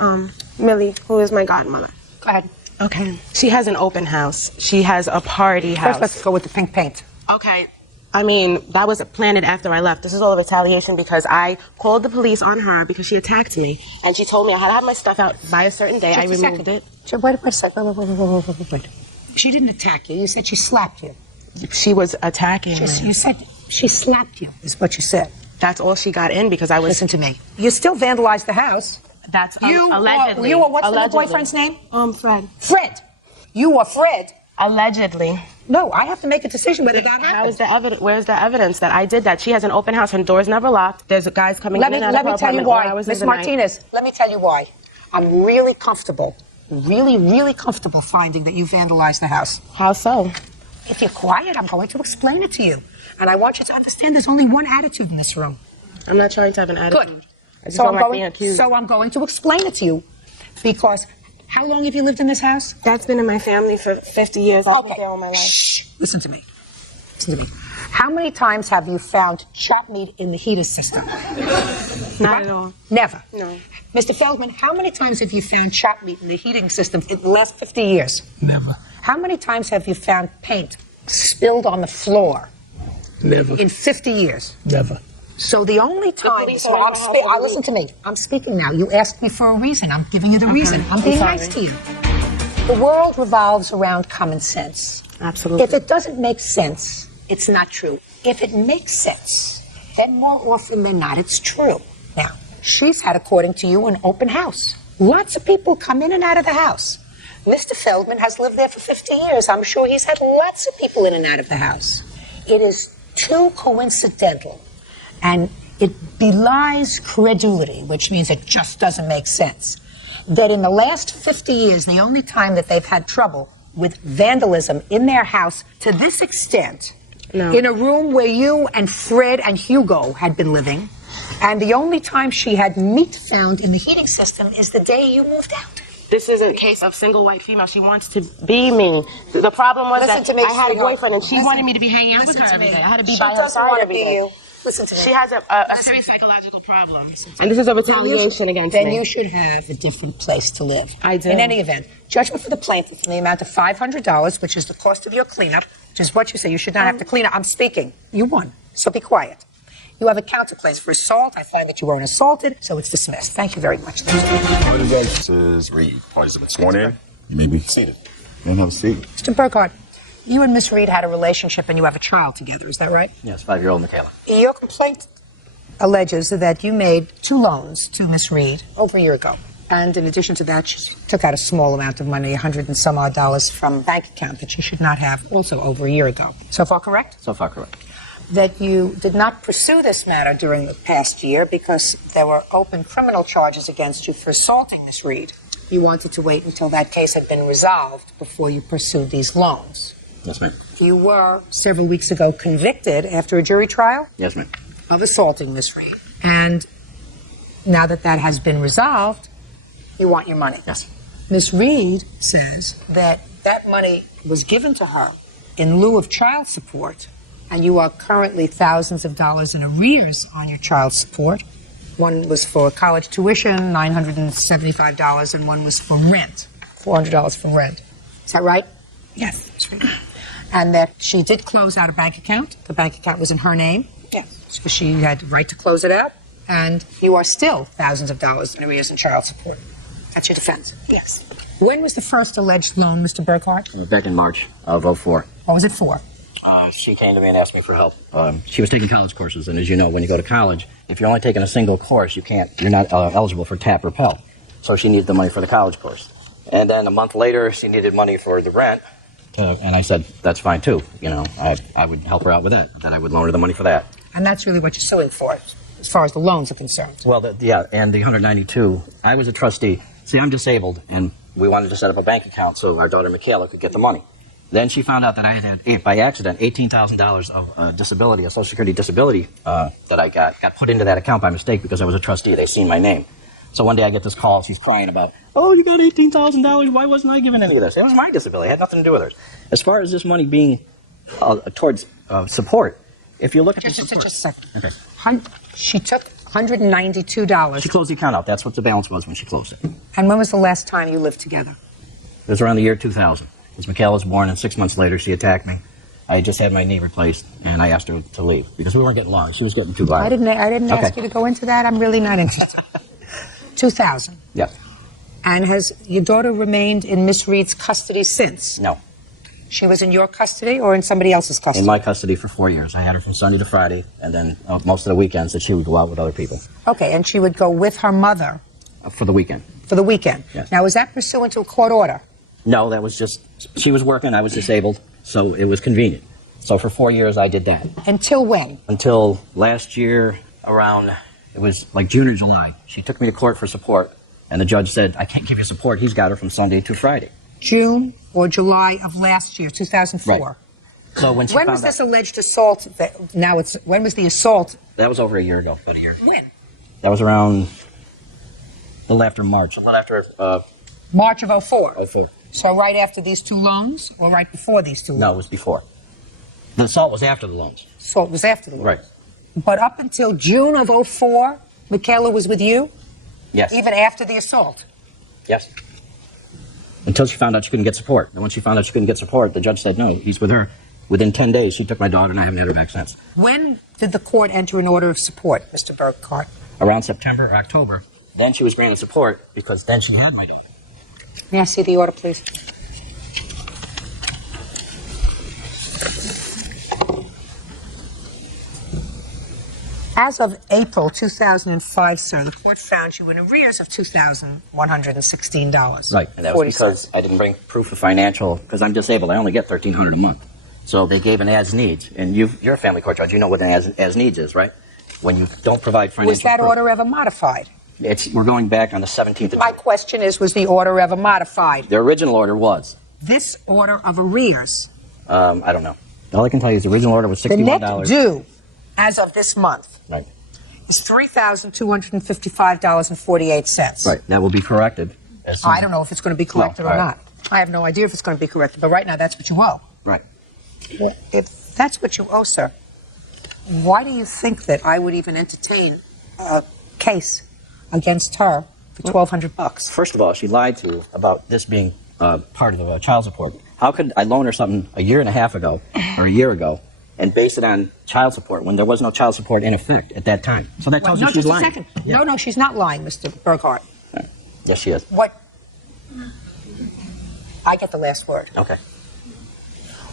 Millie, who is my godmother. Go ahead. Okay. She has an open house. She has a party house. First, let's go with the pink paint. Okay. I mean, that was planted after I left. This is all a retaliation because I called the police on her because she attacked me. And she told me I had to have my stuff out by a certain day. I removed it. Wait a second. Wait. She didn't attack you. You said she slapped you. She was attacking me. You said she slapped you, is what you said. That's all she got in because I was... Listen to me. You still vandalized the house. That's allegedly. What's the boyfriend's name? Fred. Fred. You were Fred. Allegedly. No, I have to make a decision whether that happened. Where's the evidence that I did that? She has an open house. Her door's never locked. There's guys coming in and out of her apartment all hours of the night. Miss Martinez, let me tell you why. I'm really comfortable, really comfortable finding that you vandalized the house. How so? If you're quiet, I'm going to explain it to you. And I want you to understand there's only one attitude in this room. I'm not trying to have an attitude. Good. I just So don't I'm, like being going, accused. so I'm going to explain it to you. Because how long have you lived in this house? That's been in my family for 50 years. I've been there all my life. Shh. Listen to me. Listen to me. How many times have you found chopped meat in the heater system? Not at all. Never. No. Mr. Feldman, how many times have you found chopped meat in the heating system in the last 50 years? Never. How many times have you found paint spilled on the floor? Never. In 50 years? Never. So the only time, listen to me. I'm speaking now. You asked me for a reason. I'm giving you the reason. I'm being nice to you. The world revolves around common sense. Absolutely. If it doesn't make sense, it's not true. If it makes sense, then more often than not, it's true. Now, she's had, according to you, an open house. Lots of people come in and out of the house. Mr. Feldman has lived there for 50 years. I'm sure he's had lots of people in and out of the house. It is too coincidental, and it belies credulity, which means it just doesn't make sense, that in the last 50 years, the only time that they've had trouble with vandalism in their house to this extent, in a room where you and Fred and Hugo had been living, and the only time she had meat found in the heating system is the day you moved out. This is a case of single white female. She wants to be me. The problem was Listen that to me, I had a sweetheart. boyfriend and she Listen. wanted me to be hanging out with Listen her to every me. day. I had to be She by her doesn't side wanna every be day. you. Listen to me. She has a serious psychological problem. And this is a retaliation against me. Then you should have a different place to live. I do. In any event, judgment for the plaintiff in the amount of $500, which is the cost of your cleanup, which is what you say. You should not have to clean up. I'm speaking. You won. So be quiet. You have a counterclaim for assault. I find that you weren't assaulted, so it's dismissed. Thank you very much. This is Reed. Parties have been sworn in. You may be seated. And have a seat. Mr. Burkhardt, you and Miss Reed had a relationship and you have a child together. Is that right? Yes, 5-year-old Michaela. Your complaint alleges that you made 2 loans to Miss Reed over a year ago. And in addition to that, she took out a small amount of money, $100 and some odd from a bank account that she should not have, also over a year ago. So far correct? So far correct. That you did not pursue this matter during the past year because there were open criminal charges against you for assaulting Miss Reed. You wanted to wait until that case had been resolved before you pursued these loans. Yes, ma'am. You were, several weeks ago, convicted after a jury trial Yes, ma'am. of assaulting Miss Reed. And now that that has been resolved, you want your money. Yes. Miss Reed says that that money was given to her in lieu of child support, and you are currently thousands of dollars in arrears on your child support. One was for college tuition, $975, and one was for rent, $400 for rent. Is that right? Yes, that's right. And that she did close out a bank account. The bank account was in her name. Yes. So she had the right to close it out, and you are still thousands of dollars in arrears in child support. That's your defense? Yes. When was the first alleged loan, Mr. Burkhardt? Back in March of '04. What was it for? She came to me and asked me for help. She was taking college courses, and as you know, when you go to college, if you're only taking a single course, you're not eligible for TAP or Pell. So she needed the money for the college course. And then a month later, she needed money for the rent, and I said, that's fine too. You know, I would help her out with that. Then I would loan her the money for that. And that's really what you're suing for, as far as the loans are concerned. Well, yeah, and the 192, I was a trustee. See, I'm disabled, and we wanted to set up a bank account so our daughter Michaela could get the money. Then she found out that I had, by accident, $18,000 of disability, a Social Security disability that I got put into that account by mistake because I was a trustee. They seen my name. So one day I get this call. She's crying about, oh, you got $18,000. Why wasn't I given any of this? It was my disability. It had nothing to do with hers. As far as this money being towards support, if you look at the support. Just a second. Okay. She took $192. She closed the account out. That's what the balance was when she closed it. And when was the last time you lived together? It was around the year 2000. Because Michaela was born, and 6 months later, she attacked me. I had just had my knee replaced, and I asked her to leave because we weren't getting along. She was getting too violent. I didn't ask you to go into that. I'm really not interested. 2000. Yeah. And has your daughter remained in Miss Reed's custody since? No. She was in your custody or in somebody else's custody? In my custody for 4 years. I had her from Sunday to Friday, and then most of the weekends that she would go out with other people. Okay, and she would go with her mother? For the weekend. For the weekend. Yes. Now, was that pursuant to a court order? No, that was just, she was working, I was disabled, so it was convenient. So for 4 years, I did that. Until when? Until last year, around, it was like June or July. She took me to court for support, And the judge said, I can't give you support. He's got her from Sunday to Friday. June or July of last year, 2004. Right. So when was this alleged assault? When was the assault? That was over a year ago, about a year. When? That was around a little after March. A little after... March of 04? 04. So right after these 2 loans or right before these 2 loans? No, it was before. The assault was after the loans. Assault was after the loans? Right. But up until June of 04, Michaela was with you? Yes. Even after the assault? Yes. Until she found out she couldn't get support. And when she found out she couldn't get support, the judge said, no, he's with her. Within 10 days, she took my daughter, and I haven't had her back since. When did the court enter an order of support, Mr. Burkhart? Around September or October. Then she was granted support because then she had my daughter. May I see the order, please? As of April 2005, sir, the court found you in arrears of $2,116. Right, and that was because I didn't bring proof of financial, because I'm disabled. I only get $1,300 a month. So they gave an as needs, and you're a family court judge. You know what an as needs is, right? When you don't provide financial Was that proof. order ever modified? We're going back on the 17th. My question is, was the order ever modified? The original order was. This order of arrears. I don't know. All I can tell you is the original order was $61. The net due, as of this month, right, is $3,255.48. Right. That will be corrected. I don't know if it's going to be corrected or not. I have no idea if it's going to be corrected, but right now that's what you owe. Right. Well, if that's what you owe, sir, why do you think that I would even entertain a case against her for $1,200? First of all, she lied to you about this being part of child support. How could I loan her something a year and a half ago or a year ago and base it on child support when there was no child support in effect at that time? So that tells you she's lying. No, just a second. No, she's not lying, Mr. Burkhart. Yes, she is. What? I get the last word. Okay.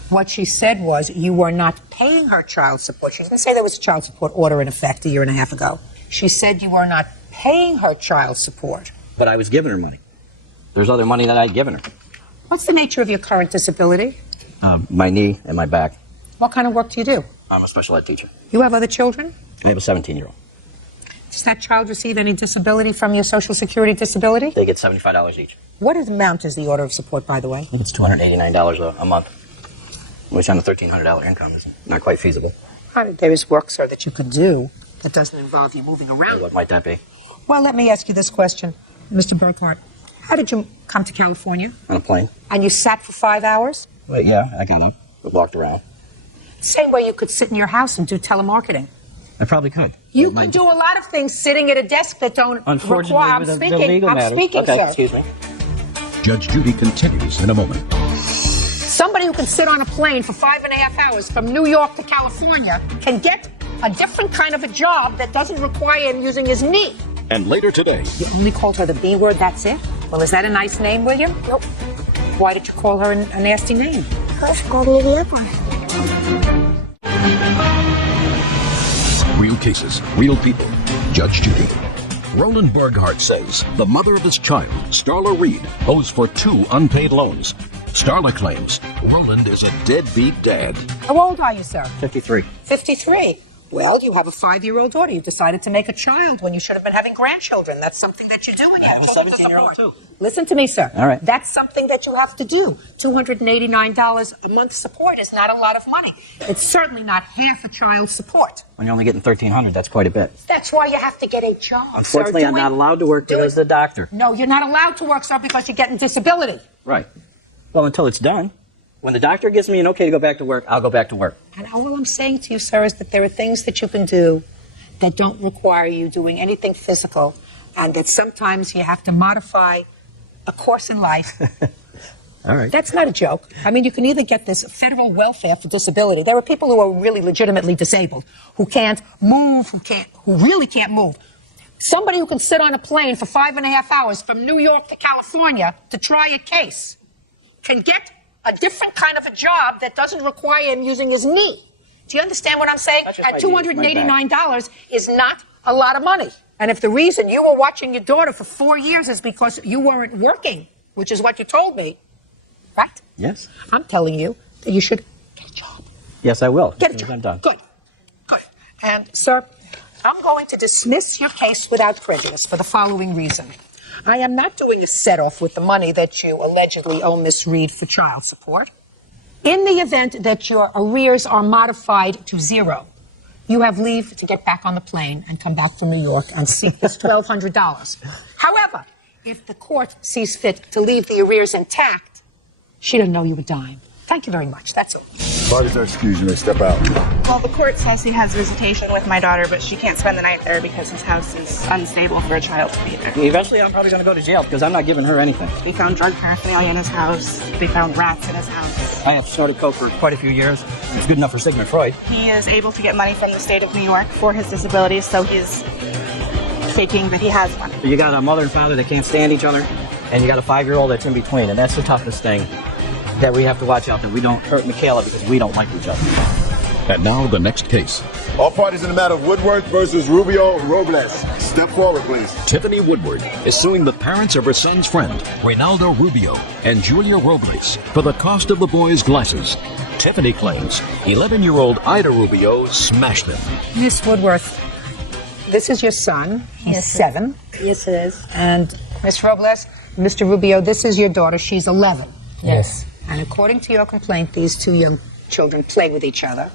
What she said was you were not paying her child support. She didn't say there was a child support order in effect a year and a half ago. She said you were not paying her child support. But I was giving her money. There's other money that I'd given her. What's the nature of your current disability? My knee and my back. What kind of work do you do? I'm a special ed teacher. You have other children? I have a 17-year-old. Does that child receive any disability from your Social Security disability? They get $75 each. What amount is the order of support, by the way? I think it's $289 a month, which on a $1,300 income is not quite feasible. There is work, sir, that you could do that doesn't involve you moving around. What might that be? Well, let me ask you this question, Mr. Burkhart. How did you come to California? On a plane. And you sat for 5 hours? Well, yeah, I got up, walked around. Same way you could sit in your house and do telemarketing. I probably could. You could do a lot of things sitting at a desk that don't Unfortunately, require... I'm with the speaking, legal I'm matters. speaking, okay, sir. Excuse me. Judge Judy continues in a moment. Somebody who can sit on a plane for 5.5 hours from New York to California can get a different kind of a job that doesn't require him using his knee. And later today. You only called her the B word, that's it? Well, is that a nice name, William? Nope. Why did you call her a nasty name? Because she called me the F word. Real cases, real people. Judge Judy. Roland Burghardt says the mother of his child, Starla Reed, owes for 2 unpaid loans. Starla claims Roland is a deadbeat dad. How old are you, sir? 53. 53. Well, you have a 5-year-old daughter. You decided to make a child when you should have been having grandchildren. That's something that you do when you have children to support. too. Listen to me, sir. All right. That's something that you have to do. $289 a month support is not a lot of money. It's certainly not half a child's support. When you're only getting $1,300, that's quite a bit. That's why you have to get a job. Unfortunately, sir. I'm not allowed to work because of the doctor. No, you're not allowed to work, sir, because you're getting disability. Right. Well, until it's done. When the doctor gives me an okay to go back to work, I'll go back to work. And all I'm saying to you, sir, is that there are things that you can do that don't require you doing anything physical, and that sometimes you have to modify a course in life. All right. That's not a joke. I mean, you can either get this federal welfare for disability. There are people who are really legitimately disabled, who can't move, who really can't move. Somebody who can sit on a plane for 5.5 hours from New York to California to try a case can get a different kind of a job that doesn't require him using his knee. Do you understand what I'm saying? And $289 is not a lot of money. And if the reason you were watching your daughter for 4 years is because you weren't working, which is what you told me, right? Yes. I'm telling you that you should get a job. Yes, I will. Get a job. I'm done. Good. Good. And, sir, I'm going to dismiss your case without prejudice for the following reason. I am not doing a set-off with the money that you allegedly owe Miss Reed for child support. In the event that your arrears are modified to 0, you have leave to get back on the plane and come back from New York and seek this $1,200. However, if the court sees fit to leave the arrears intact, she doesn't know you a dime. Thank you very much. That's all. Parties are excused. You may step out. Well, the court says he has visitation with my daughter, but she can't spend the night there because his house is unstable for a child to be there. Eventually, I'm probably going to go to jail because I'm not giving her anything. We found drug paraphernalia in his house. We found rats in his house. I have snorted coke for quite a few years. It's good enough for Sigmund Freud. He is able to get money from the state of New York for his disabilities, so he's faking that he has one. You got a mother and father that can't stand each other, and you got a 5-year-old that's in between, and that's the toughest thing that we have to watch out that we don't hurt Michaela because we don't like each other. And now the next case. All parties in the matter of Woodward versus Rubio Robles. Step forward, please. Tiffany Woodward is suing the parents of her son's friend, Reynaldo Rubio and Julia Robles, for the cost of the boy's glasses. Tiffany claims 11-year-old Ida Rubio smashed them. Miss Woodworth, this is your son. He's 7. Yes, it is. And Miss Robles, Mr. Rubio, this is your daughter. She's 11. Yes. And according to your complaint, these 2 young children play with each other.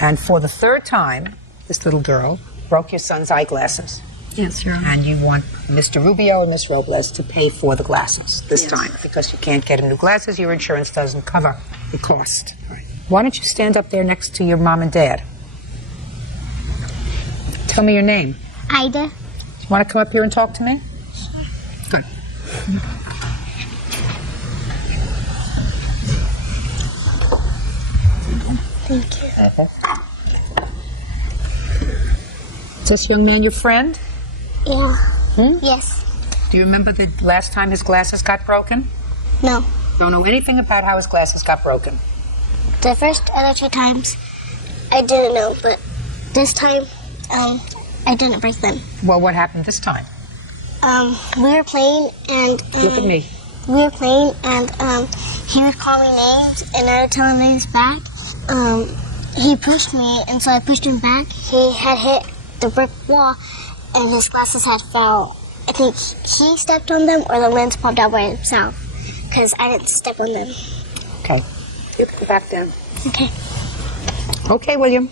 And for the 3rd time, this little girl broke your son's eyeglasses. Yes, Your Honor. And you want Mr. Rubio and Miss Robles to pay for the glasses this Yes. time. Because you can't get him new glasses, your insurance doesn't cover the cost. Right. Why don't you stand up there next to your mom and dad? Tell me your name. Ida. You want to come up here and talk to me? Good. Thank you. Is this young man your friend? Yeah. Hmm? Yes. Do you remember the last time his glasses got broken? No. Don't know anything about how his glasses got broken. The first other 2 times, I didn't know, but this time, I didn't break them. Well, what happened this time? We were playing, and Look at me. we were playing, and he would call me names, and I would tell him names back. He pushed me, and so I pushed him back. He had hit the brick wall, and his glasses had fell. I think he stepped on them, or the lens popped out by himself, because I didn't step on them. Okay. You can go back down. Okay. Okay, William.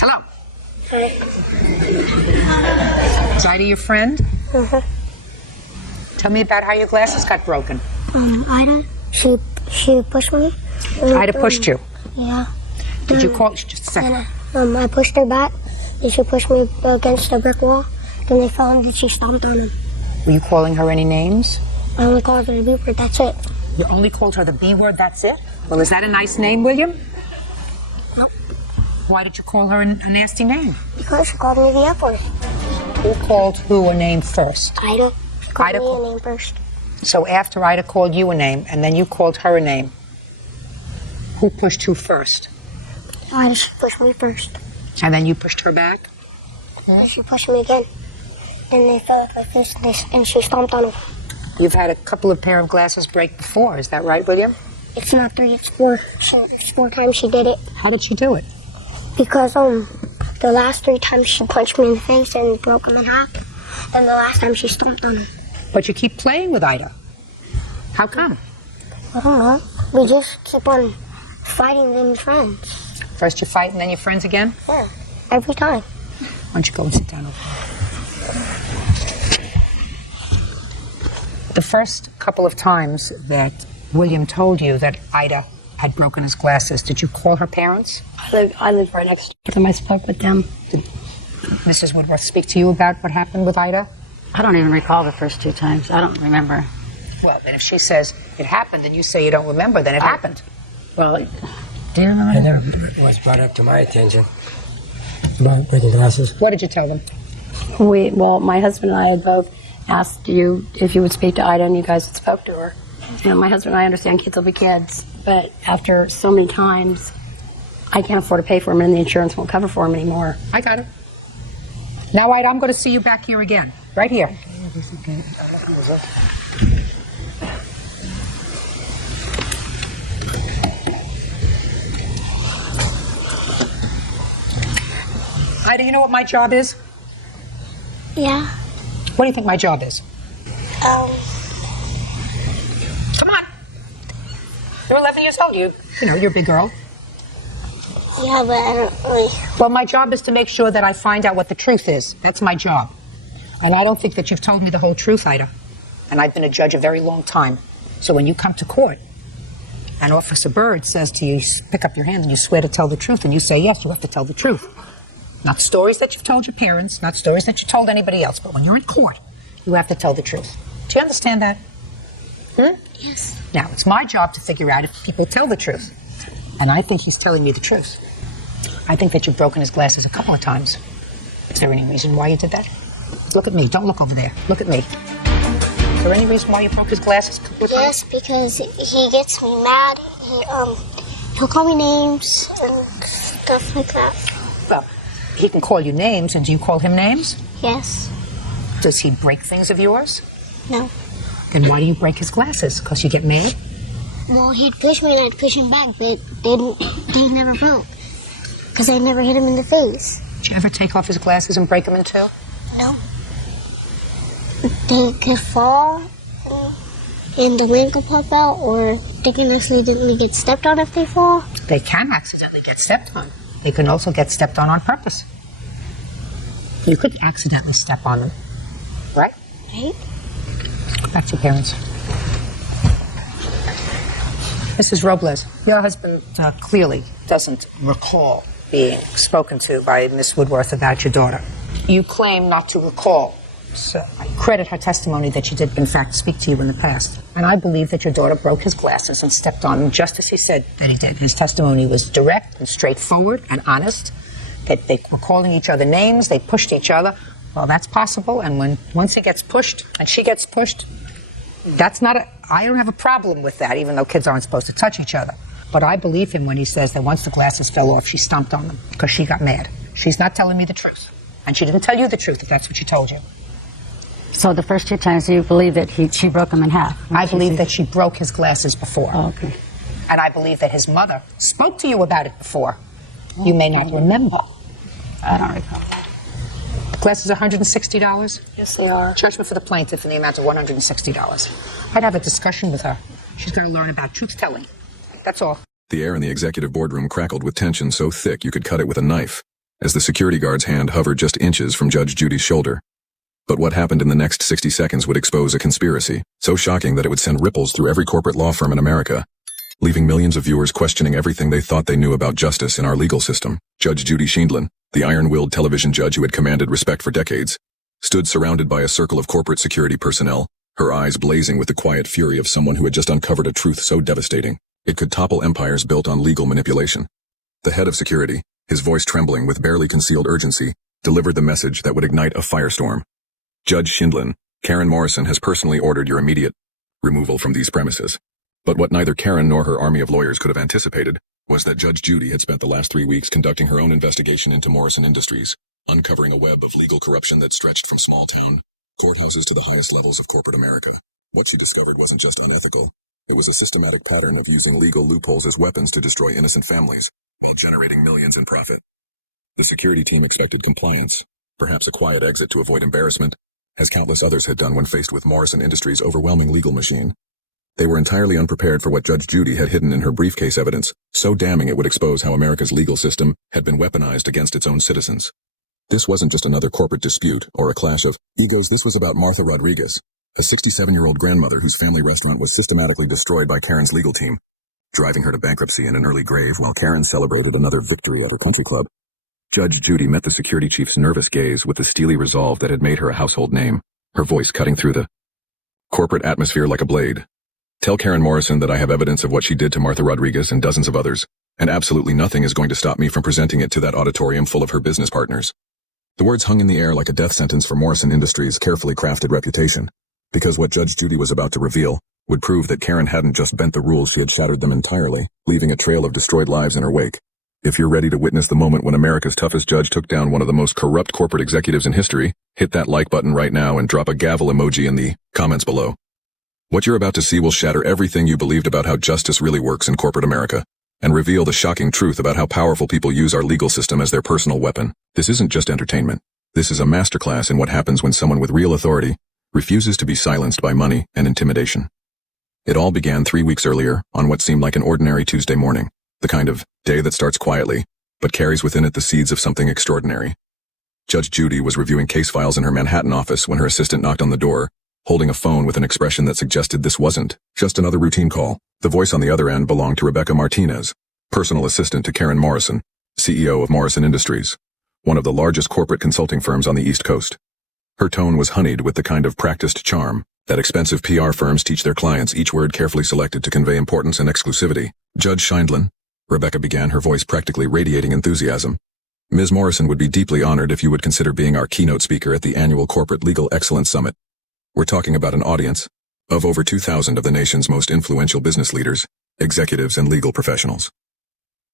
Hello. Hi. Is Ida your friend? Uh-huh. Tell me about how your glasses got broken. Ida, she pushed me. Ida pushed you. Yeah. Did you call? Just a second. Then, I pushed her back, and she pushed me against the brick wall. Then they fell, and then she stomped on him. Were you calling her any names? I only called her the B word, that's it. You only called her the B word, that's it? Well, is that a nice name, William? No. Why did you call her a nasty name? Because she called me the F word. Who called who a name first? Ida. She called Ida me called- a name first. So after Ida called you a name, and then you called her a name, who pushed who first? Ida, she pushed me first. And then you pushed her back? And she pushed me again. And they fell like this, and she stomped on them. You've had a couple of pair of glasses break before, is that right, William? It's not 3, it's 4. It's 4 times she did it. How did she do it? Because the last 3 times she punched me in the face and broke him in half. And the last time she stomped on him. But you keep playing with Ida. How come? I don't know. We just keep on fighting them friends. First you fight and then you're friends again? Yeah, every time. Why don't you go and sit down over there? The first couple of times that William told you that Ida had broken his glasses, did you call her parents? I live right next to them. I spoke with them. Did Mrs. Woodworth speak to you about what happened with Ida? I don't even recall the first 2 times. I don't remember. Well, then if she says it happened and you say you don't remember, then it happened. Well, do you remember? It never was brought up to my attention about breaking glasses. What did you tell them? Well, my husband and I had both asked you if you would speak to Ida, and you guys had spoke to her. You know, my husband and I understand kids will be kids, but after so many times, I can't afford to pay for them, and the insurance won't cover for them anymore. I got it. Now, Ida, I'm going to see you back here again. Right here. Ida, you know what my job is? Yeah. What do you think my job is? Come on. You're 11 years old. You know, you're a big girl. Yeah, but I don't really... Well, my job is to make sure that I find out what the truth is. That's my job. And I don't think that you've told me the whole truth, Ida. And I've been a judge a very long time. So when you come to court and Officer Bird says to you, pick up your hand and you swear to tell the truth, and you say yes, you have to tell the truth. Not stories that you've told your parents, not stories that you told anybody else, but when you're in court, you have to tell the truth. Do you understand that? Yes. Now, it's my job to figure out if people tell the truth. And I think he's telling me the truth. I think that you've broken his glasses a couple of times. Is there any reason why you did that? Look at me. Don't look over there. Look at me. Is there any reason why you broke his glasses a couple of times? Yes, because he gets me mad. He'll call me names and stuff like that. Well, he can call you names, and do you call him names? Yes. Does he break things of yours? No. Then why do you break his glasses? Because you get mad? Well, he'd push me and I'd push him back, but they never broke. Because I never hit him in the face. Did you ever take off his glasses and break them in two? No. They could fall and the wind could pop out, or they can accidentally get stepped on if they fall. They can accidentally get stepped on. They can also get stepped on purpose. You could accidentally step on them. Right? Right. Back to your parents. Mrs. Robles, your husband clearly doesn't recall being spoken to by Miss Woodworth about your daughter. You claim not to recall. So I credit her testimony that she did, in fact, speak to you in the past. And I believe that your daughter broke his glasses and stepped on them just as he said that he did. His testimony was direct and straightforward and honest, that they were calling each other names, they pushed each other. Well, that's possible, and once he gets pushed and she gets pushed, I don't have a problem with that, even though kids aren't supposed to touch each other. But I believe him when he says that once the glasses fell off, she stomped on them because she got mad. She's not telling me the truth. And she didn't tell you the truth if that's what she told you. So the first two times you believe that she broke them in half? I believe that she broke his glasses before. Oh, okay. And I believe that his mother spoke to you about it before. You may not remember. I don't recall. The glasses are $160? Yes, they are. Judgment for the plaintiff in the amount of $160. I'd have a discussion with her. She's going to learn about truth-telling. That's all. The air in the executive boardroom crackled with tension so thick you could cut it with a knife, as the security guard's hand hovered just inches from Judge Judy's shoulder. But what happened in the next 60 seconds would expose a conspiracy, so shocking that it would send ripples through every corporate law firm in America, leaving millions of viewers questioning everything they thought they knew about justice in our legal system. Judge Judy Sheindlin, the iron-willed television judge who had commanded respect for decades, stood surrounded by a circle of corporate security personnel, her eyes blazing with the quiet fury of someone who had just uncovered a truth so devastating it could topple empires built on legal manipulation. The head of security, his voice trembling with barely concealed urgency, delivered the message that would ignite a firestorm. Judge Sheindlin, Karen Morrison has personally ordered your immediate removal from these premises. But what neither Karen nor her army of lawyers could have anticipated was that Judge Judy had spent the last 3 weeks conducting her own investigation into Morrison Industries, uncovering a web of legal corruption that stretched from small-town courthouses to the highest levels of corporate America. What she discovered wasn't just unethical. It was a systematic pattern of using legal loopholes as weapons to destroy innocent families, while generating millions in profit. The security team expected compliance, perhaps a quiet exit to avoid embarrassment, as countless others had done when faced with Morrison Industries' overwhelming legal machine. They were entirely unprepared for what Judge Judy had hidden in her briefcase evidence, so damning it would expose how America's legal system had been weaponized against its own citizens. This wasn't just another corporate dispute or a clash of egos. This was about Martha Rodriguez, a 67-year-old grandmother whose family restaurant was systematically destroyed by Karen's legal team, driving her to bankruptcy and an early grave while Karen celebrated another victory at her country club. Judge Judy met the security chief's nervous gaze with the steely resolve that had made her a household name, her voice cutting through the corporate atmosphere like a blade. Tell Karen Morrison that I have evidence of what she did to Martha Rodriguez and dozens of others, and absolutely nothing is going to stop me from presenting it to that auditorium full of her business partners. The words hung in the air like a death sentence for Morrison Industries' carefully crafted reputation, because what Judge Judy was about to reveal would prove that Karen hadn't just bent the rules, she had shattered them entirely, leaving a trail of destroyed lives in her wake. If you're ready to witness the moment when America's toughest judge took down one of the most corrupt corporate executives in history, hit that like button right now and drop a gavel emoji in the comments below. What you're about to see will shatter everything you believed about how justice really works in corporate America, and reveal the shocking truth about how powerful people use our legal system as their personal weapon. This isn't just entertainment. This is a masterclass in what happens when someone with real authority refuses to be silenced by money and intimidation. It all began 3 weeks earlier, on what seemed like an ordinary Tuesday morning, the kind of day that starts quietly, but carries within it the seeds of something extraordinary. Judge Judy was reviewing case files in her Manhattan office when her assistant knocked on the door, holding a phone with an expression that suggested this wasn't just another routine call. The voice on the other end belonged to Rebecca Martinez, personal assistant to Karen Morrison, CEO of Morrison Industries, one of the largest corporate consulting firms on the East Coast. Her tone was honeyed with the kind of practiced charm that expensive PR firms teach their clients, each word carefully selected to convey importance and exclusivity. Judge Sheindlin, Rebecca began, her voice practically radiating enthusiasm. Ms. Morrison would be deeply honored if you would consider being our keynote speaker at the annual Corporate Legal Excellence Summit. We're talking about an audience of over 2,000 of the nation's most influential business leaders, executives, and legal professionals.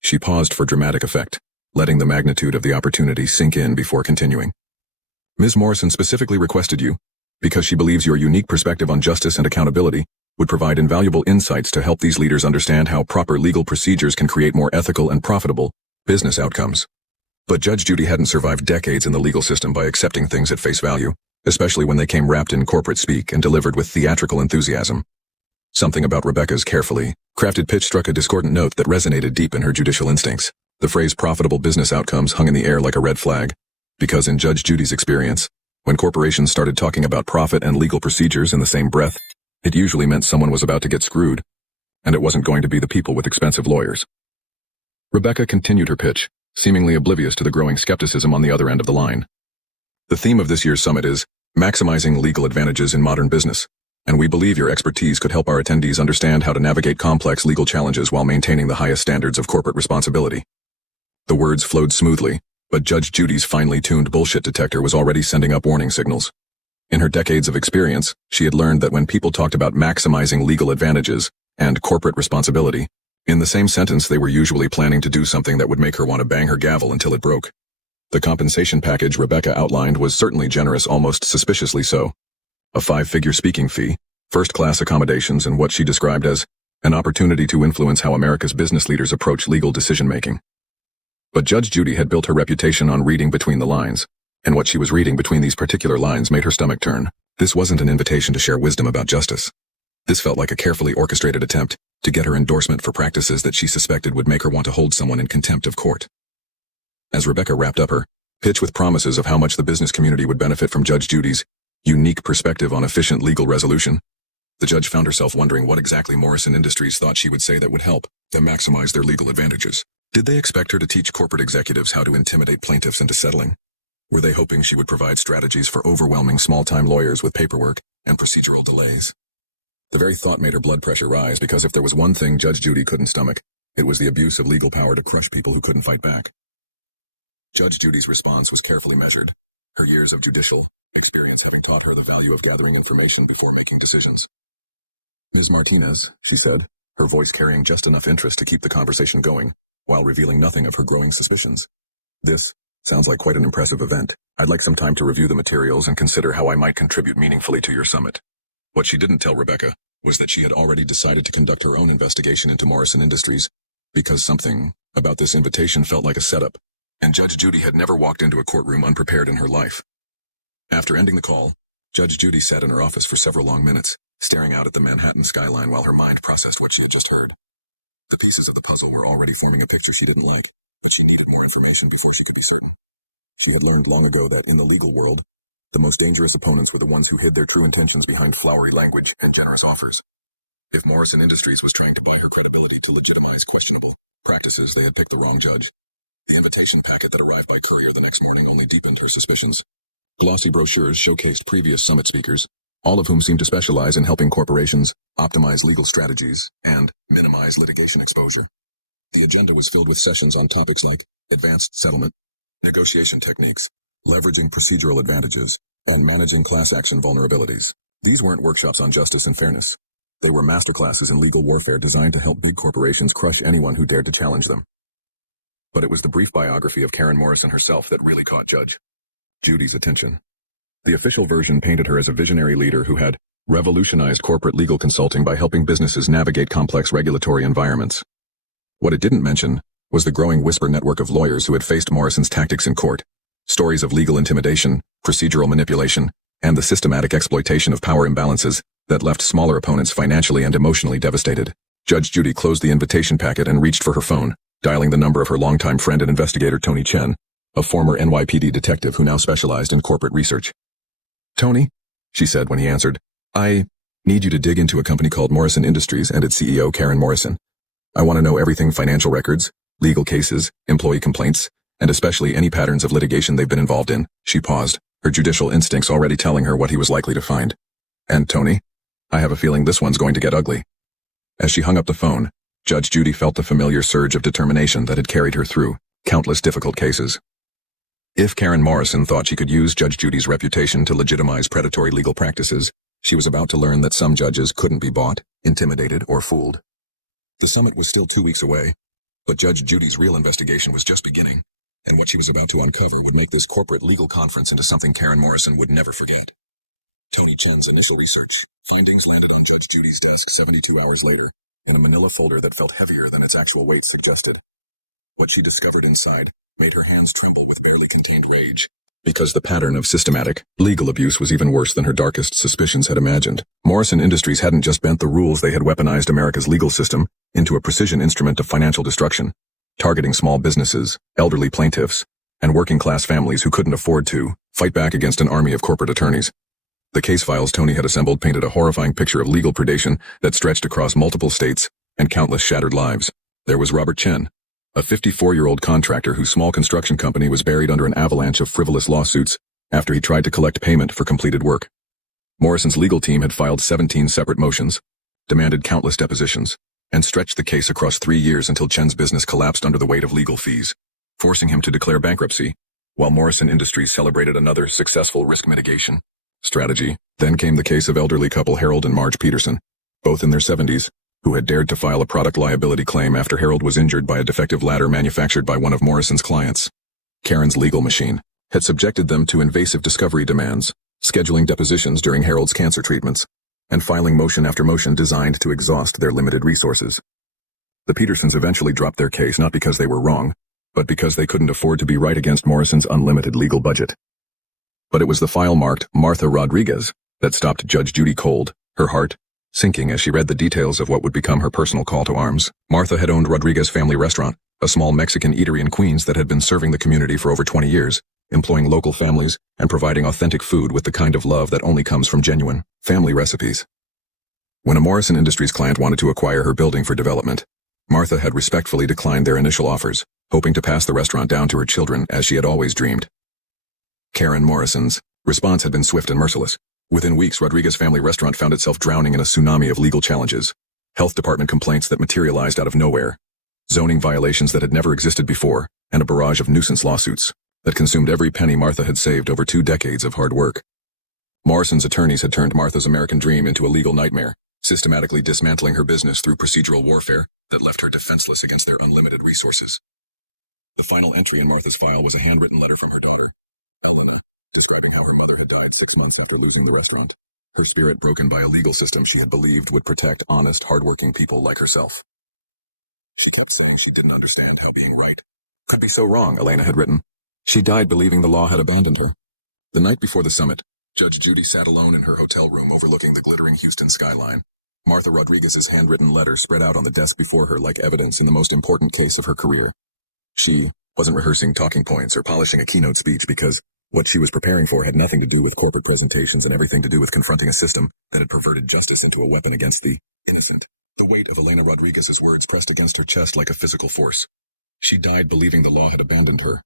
She paused for dramatic effect, letting the magnitude of the opportunity sink in before continuing. Ms. Morrison specifically requested you, because she believes your unique perspective on justice and accountability would provide invaluable insights to help these leaders understand how proper legal procedures can create more ethical and profitable business outcomes. But Judge Judy hadn't survived decades in the legal system by accepting things at face value, especially when they came wrapped in corporate speak and delivered with theatrical enthusiasm. Something about Rebecca's carefully crafted pitch struck a discordant note that resonated deep in her judicial instincts. The phrase profitable business outcomes hung in the air like a red flag, because in Judge Judy's experience, when corporations started talking about profit and legal procedures in the same breath, it usually meant someone was about to get screwed, and it wasn't going to be the people with expensive lawyers. Rebecca continued her pitch, seemingly oblivious to the growing skepticism on the other end of the line. The theme of this year's summit is maximizing legal advantages in modern business, and we believe your expertise could help our attendees understand how to navigate complex legal challenges while maintaining the highest standards of corporate responsibility. The words flowed smoothly, but Judge Judy's finely tuned bullshit detector was already sending up warning signals. In her decades of experience, she had learned that when people talked about maximizing legal advantages and corporate responsibility, in the same sentence they were usually planning to do something that would make her want to bang her gavel until it broke. The compensation package Rebecca outlined was certainly generous, almost suspiciously so. A 5-figure speaking fee, first-class accommodations, and what she described as an opportunity to influence how America's business leaders approach legal decision-making. But Judge Judy had built her reputation on reading between the lines, and what she was reading between these particular lines made her stomach turn. This wasn't an invitation to share wisdom about justice. This felt like a carefully orchestrated attempt to get her endorsement for practices that she suspected would make her want to hold someone in contempt of court. As Rebecca wrapped up her pitch with promises of how much the business community would benefit from Judge Judy's unique perspective on efficient legal resolution, the judge found herself wondering what exactly Morrison Industries thought she would say that would help them maximize their legal advantages. Did they expect her to teach corporate executives how to intimidate plaintiffs into settling? Were they hoping she would provide strategies for overwhelming small-time lawyers with paperwork and procedural delays? The very thought made her blood pressure rise, because if there was one thing Judge Judy couldn't stomach, it was the abuse of legal power to crush people who couldn't fight back. Judge Judy's response was carefully measured, her years of judicial experience having taught her the value of gathering information before making decisions. Ms. Martinez, she said, her voice carrying just enough interest to keep the conversation going, while revealing nothing of her growing suspicions. This sounds like quite an impressive event. I'd like some time to review the materials and consider how I might contribute meaningfully to your summit. What she didn't tell Rebecca was that she had already decided to conduct her own investigation into Morrison Industries, because something about this invitation felt like a setup, and Judge Judy had never walked into a courtroom unprepared in her life. After ending the call, Judge Judy sat in her office for several long minutes, staring out at the Manhattan skyline while her mind processed what she had just heard. The pieces of the puzzle were already forming a picture she didn't like, but she needed more information before she could be certain. She had learned long ago that in the legal world, the most dangerous opponents were the ones who hid their true intentions behind flowery language and generous offers. If Morrison Industries was trying to buy her credibility to legitimize questionable practices, they had picked the wrong judge. The invitation packet that arrived by courier the next morning only deepened her suspicions. Glossy brochures showcased previous summit speakers, all of whom seemed to specialize in helping corporations optimize legal strategies and minimize litigation exposure. The agenda was filled with sessions on topics like advanced settlement, negotiation techniques, leveraging procedural advantages, and managing class action vulnerabilities. These weren't workshops on justice and fairness. They were masterclasses in legal warfare designed to help big corporations crush anyone who dared to challenge them. But it was the brief biography of Karen Morrison herself that really caught Judge Judy's attention. The official version painted her as a visionary leader who had revolutionized corporate legal consulting by helping businesses navigate complex regulatory environments. What it didn't mention was the growing whisper network of lawyers who had faced Morrison's tactics in court. Stories of legal intimidation, procedural manipulation, and the systematic exploitation of power imbalances that left smaller opponents financially and emotionally devastated. Judge Judy closed the invitation packet and reached for her phone, dialing the number of her longtime friend and investigator Tony Chen, a former NYPD detective who now specialized in corporate research. "Tony," she said when he answered, "I need you to dig into a company called Morrison Industries and its CEO Karen Morrison. I want to know everything: financial records, legal cases, employee complaints, and especially any patterns of litigation they've been involved in." She paused, her judicial instincts already telling her what he was likely to find. "And Tony, I have a feeling this one's going to get ugly." As she hung up the phone, Judge Judy felt the familiar surge of determination that had carried her through countless difficult cases. If Karen Morrison thought she could use Judge Judy's reputation to legitimize predatory legal practices, she was about to learn that some judges couldn't be bought, intimidated, or fooled. The summit was still 2 weeks away, but Judge Judy's real investigation was just beginning, and what she was about to uncover would make this corporate legal conference into something Karen Morrison would never forget. Tony Chen's initial research findings landed on Judge Judy's desk 72 hours later, in a manila folder that felt heavier than its actual weight suggested. What she discovered inside made her hands tremble with barely contained rage, because the pattern of systematic, legal abuse was even worse than her darkest suspicions had imagined. Morrison Industries hadn't just bent the rules, they had weaponized America's legal system into a precision instrument of financial destruction, targeting small businesses, elderly plaintiffs, and working-class families who couldn't afford to fight back against an army of corporate attorneys. The case files Tony had assembled painted a horrifying picture of legal predation that stretched across multiple states and countless shattered lives. There was Robert Chen, a 54-year-old contractor whose small construction company was buried under an avalanche of frivolous lawsuits after he tried to collect payment for completed work. Morrison's legal team had filed 17 separate motions, demanded countless depositions, and stretched the case across 3 years until Chen's business collapsed under the weight of legal fees, forcing him to declare bankruptcy, while Morrison Industries celebrated another successful risk mitigation strategy. Then came the case of elderly couple Harold and Marge Peterson, both in their 70s, who had dared to file a product liability claim after Harold was injured by a defective ladder manufactured by one of Morrison's clients. Karen's legal machine had subjected them to invasive discovery demands, scheduling depositions during Harold's cancer treatments, and filing motion after motion designed to exhaust their limited resources. The Petersons eventually dropped their case not because they were wrong, but because they couldn't afford to be right against Morrison's unlimited legal budget. But it was the file marked Martha Rodriguez that stopped Judge Judy cold, her heart sinking as she read the details of what would become her personal call to arms. Martha had owned Rodriguez Family Restaurant, a small Mexican eatery in Queens that had been serving the community for over 20 years, employing local families and providing authentic food with the kind of love that only comes from genuine family recipes. When a Morrison Industries client wanted to acquire her building for development, Martha had respectfully declined their initial offers, hoping to pass the restaurant down to her children as she had always dreamed. Karen Morrison's response had been swift and merciless. Within weeks, Rodriguez Family Restaurant found itself drowning in a tsunami of legal challenges, health department complaints that materialized out of nowhere, zoning violations that had never existed before, and a barrage of nuisance lawsuits that consumed every penny Martha had saved over 2 decades of hard work. Morrison's attorneys had turned Martha's American dream into a legal nightmare, systematically dismantling her business through procedural warfare that left her defenseless against their unlimited resources. The final entry in Martha's file was a handwritten letter from her daughter, Eleanor, describing how her mother had died 6 months after losing the restaurant, her spirit broken by a legal system she had believed would protect honest, hardworking people like herself. She kept saying she didn't understand how being right could be so wrong, Elena had written. She died believing the law had abandoned her. The night before the summit, Judge Judy sat alone in her hotel room overlooking the glittering Houston skyline. Martha Rodriguez's handwritten letter spread out on the desk before her like evidence in the most important case of her career. She wasn't rehearsing talking points or polishing a keynote speech because what she was preparing for had nothing to do with corporate presentations and everything to do with confronting a system that had perverted justice into a weapon against the innocent. The weight of Elena Rodriguez's words pressed against her chest like a physical force. She died believing the law had abandoned her.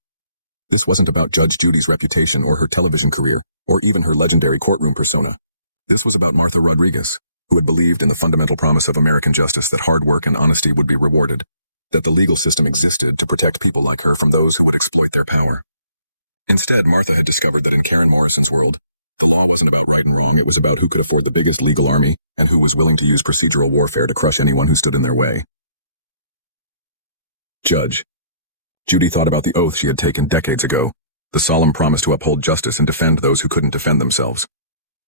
This wasn't about Judge Judy's reputation or her television career, or even her legendary courtroom persona. This was about Martha Rodriguez, who had believed in the fundamental promise of American justice that hard work and honesty would be rewarded, that the legal system existed to protect people like her from those who would exploit their power. Instead, Martha had discovered that in Karen Morrison's world, the law wasn't about right and wrong, it was about who could afford the biggest legal army and who was willing to use procedural warfare to crush anyone who stood in their way. Judge Judy thought about the oath she had taken decades ago, the solemn promise to uphold justice and defend those who couldn't defend themselves.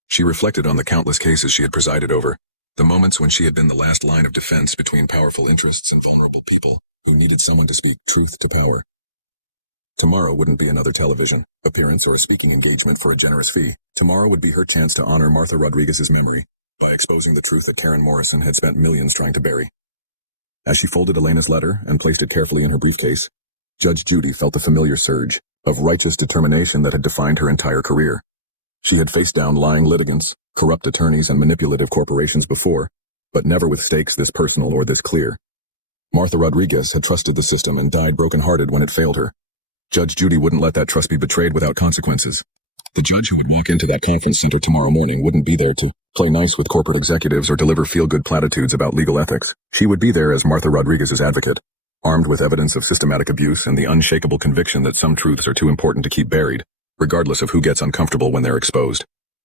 She reflected on the countless cases she had presided over, the moments when she had been the last line of defense between powerful interests and vulnerable people He needed someone to speak truth to power. Tomorrow wouldn't be another television appearance or a speaking engagement for a generous fee. Tomorrow would be her chance to honor Martha Rodriguez's memory by exposing the truth that Karen Morrison had spent millions trying to bury. As she folded Elena's letter and placed it carefully in her briefcase, Judge Judy felt the familiar surge of righteous determination that had defined her entire career. She had faced down lying litigants, corrupt attorneys, and manipulative corporations before, but never with stakes this personal or this clear. Martha Rodriguez had trusted the system and died broken-hearted when it failed her. Judge Judy wouldn't let that trust be betrayed without consequences. The judge who would walk into that conference center tomorrow morning wouldn't be there to play nice with corporate executives or deliver feel-good platitudes about legal ethics. She would be there as Martha Rodriguez's advocate, armed with evidence of systematic abuse and the unshakable conviction that some truths are too important to keep buried, regardless of who gets uncomfortable when they're exposed.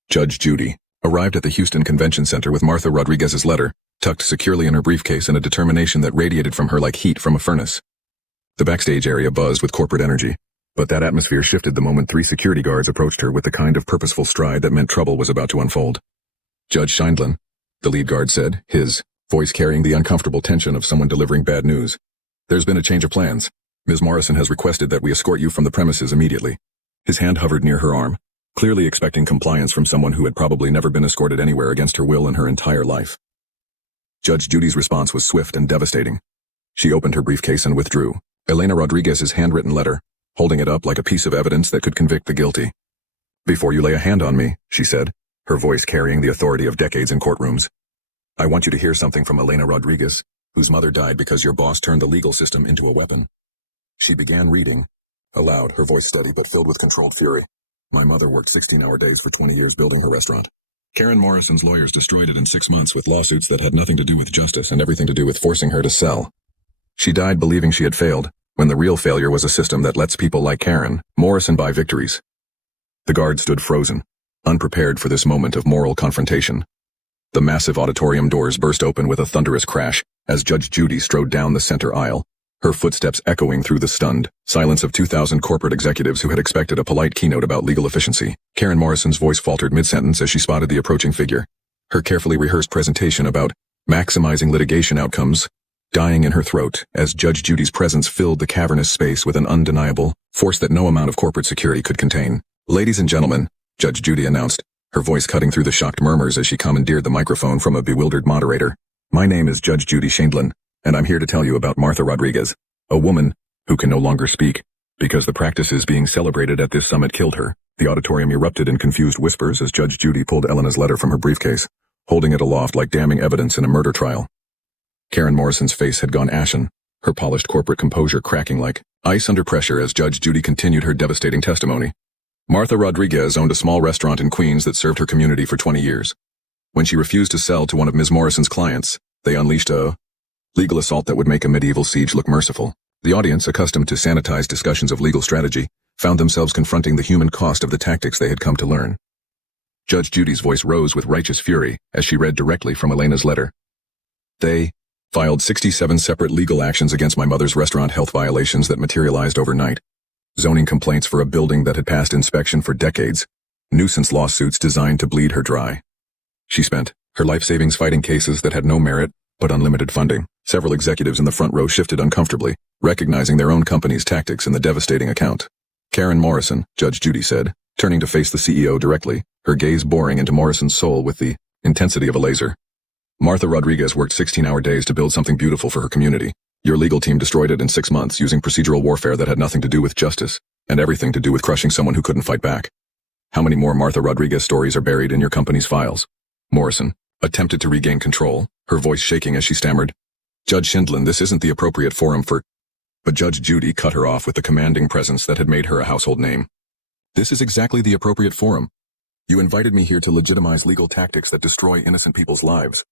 Judge Judy arrived at the Houston Convention Center with Martha Rodriguez's letter, tucked securely in her briefcase, and a determination that radiated from her like heat from a furnace. The backstage area buzzed with corporate energy, but that atmosphere shifted the moment 3 security guards approached her with the kind of purposeful stride that meant trouble was about to unfold. Judge Sheindlin, the lead guard said, his voice carrying the uncomfortable tension of someone delivering bad news. There's been a change of plans. Ms. Morrison has requested that we escort you from the premises immediately. His hand hovered near her arm, clearly expecting compliance from someone who had probably never been escorted anywhere against her will in her entire life. Judge Judy's response was swift and devastating. She opened her briefcase and withdrew Elena Rodriguez's handwritten letter, holding it up like a piece of evidence that could convict the guilty. "Before you lay a hand on me," she said, her voice carrying the authority of decades in courtrooms, "I want you to hear something from Elena Rodriguez, whose mother died because your boss turned the legal system into a weapon." She began reading, aloud, her voice steady but filled with controlled fury. "My mother worked 16-hour days for 20 years building her restaurant. Karen Morrison's lawyers destroyed it in 6 months with lawsuits that had nothing to do with justice and everything to do with forcing her to sell. She died believing she had failed, when the real failure was a system that lets people like Karen Morrison buy victories." The guard stood frozen, unprepared for this moment of moral confrontation. The massive auditorium doors burst open with a thunderous crash as Judge Judy strode down the center aisle, her footsteps echoing through the stunned silence of 2,000 corporate executives who had expected a polite keynote about legal efficiency. Karen Morrison's voice faltered mid-sentence as she spotted the approaching figure, her carefully rehearsed presentation about maximizing litigation outcomes dying in her throat as Judge Judy's presence filled the cavernous space with an undeniable force that no amount of corporate security could contain. "Ladies and gentlemen," Judge Judy announced, her voice cutting through the shocked murmurs as she commandeered the microphone from a bewildered moderator. "My name is Judge Judy Sheindlin, and I'm here to tell you about Martha Rodriguez, a woman who can no longer speak because the practices being celebrated at this summit killed her." The auditorium erupted in confused whispers as Judge Judy pulled Elena's letter from her briefcase, holding it aloft like damning evidence in a murder trial. Karen Morrison's face had gone ashen, her polished corporate composure cracking like ice under pressure as Judge Judy continued her devastating testimony. Martha Rodriguez owned a small restaurant in Queens that served her community for 20 years. When she refused to sell to one of Ms. Morrison's clients, they unleashed a legal assault that would make a medieval siege look merciful. The audience, accustomed to sanitized discussions of legal strategy, found themselves confronting the human cost of the tactics they had come to learn. Judge Judy's voice rose with righteous fury as she read directly from Elena's letter. "They filed 67 separate legal actions against my mother's restaurant health violations that materialized overnight. Zoning complaints for a building that had passed inspection for decades. Nuisance lawsuits designed to bleed her dry. She spent her life savings fighting cases that had no merit but unlimited funding." Several executives in the front row shifted uncomfortably, recognizing their own company's tactics in the devastating account. "Karen Morrison," Judge Judy said, turning to face the CEO directly, her gaze boring into Morrison's soul with the intensity of a laser. "Martha Rodriguez worked 16-hour days to build something beautiful for her community. Your legal team destroyed it in 6 months using procedural warfare that had nothing to do with justice, and everything to do with crushing someone who couldn't fight back. How many more Martha Rodriguez stories are buried in your company's files?" Morrison attempted to regain control, her voice shaking as she stammered, "Judge Sheindlin, this isn't the appropriate forum for—" But Judge Judy cut her off with the commanding presence that had made her a household name. "This is exactly the appropriate forum. You invited me here to legitimize legal tactics that destroy innocent people's lives.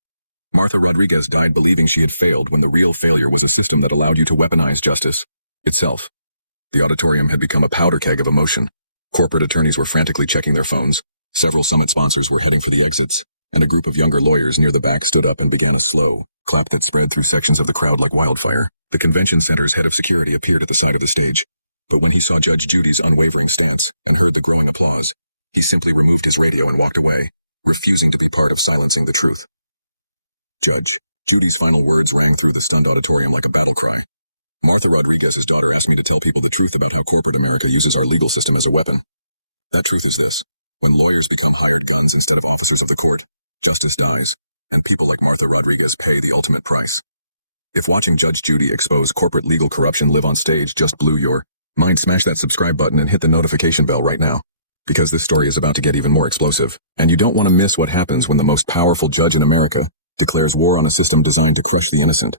Martha Rodriguez died believing she had failed when the real failure was a system that allowed you to weaponize justice itself." The auditorium had become a powder keg of emotion. Corporate attorneys were frantically checking their phones, several summit sponsors were heading for the exits, and a group of younger lawyers near the back stood up and began a slow clap that spread through sections of the crowd like wildfire. The convention center's head of security appeared at the side of the stage, but when he saw Judge Judy's unwavering stance and heard the growing applause, he simply removed his radio and walked away, refusing to be part of silencing the truth. Judge Judy's final words rang through the stunned auditorium like a battle cry. Martha Rodriguez's daughter asked me to tell people the truth about how corporate America uses our legal system as a weapon. That truth is this: when lawyers become hired guns instead of officers of the court, justice dies, and people like Martha Rodriguez pay the ultimate price. If watching Judge Judy expose corporate legal corruption live on stage just blew your mind, smash that subscribe button and hit the notification bell right now, because this story is about to get even more explosive, and you don't want to miss what happens when the most powerful judge in America declares war on a system designed to crush the innocent.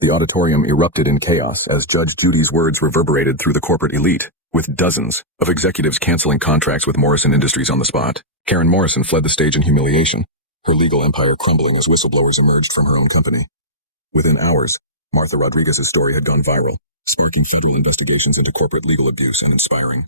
The auditorium erupted in chaos as Judge Judy's words reverberated through the corporate elite, with dozens of executives canceling contracts with Morrison Industries on the spot. Karen Morrison fled the stage in humiliation, her legal empire crumbling as whistleblowers emerged from her own company. Within hours, Martha Rodriguez's story had gone viral, sparking federal investigations into corporate legal abuse and inspiring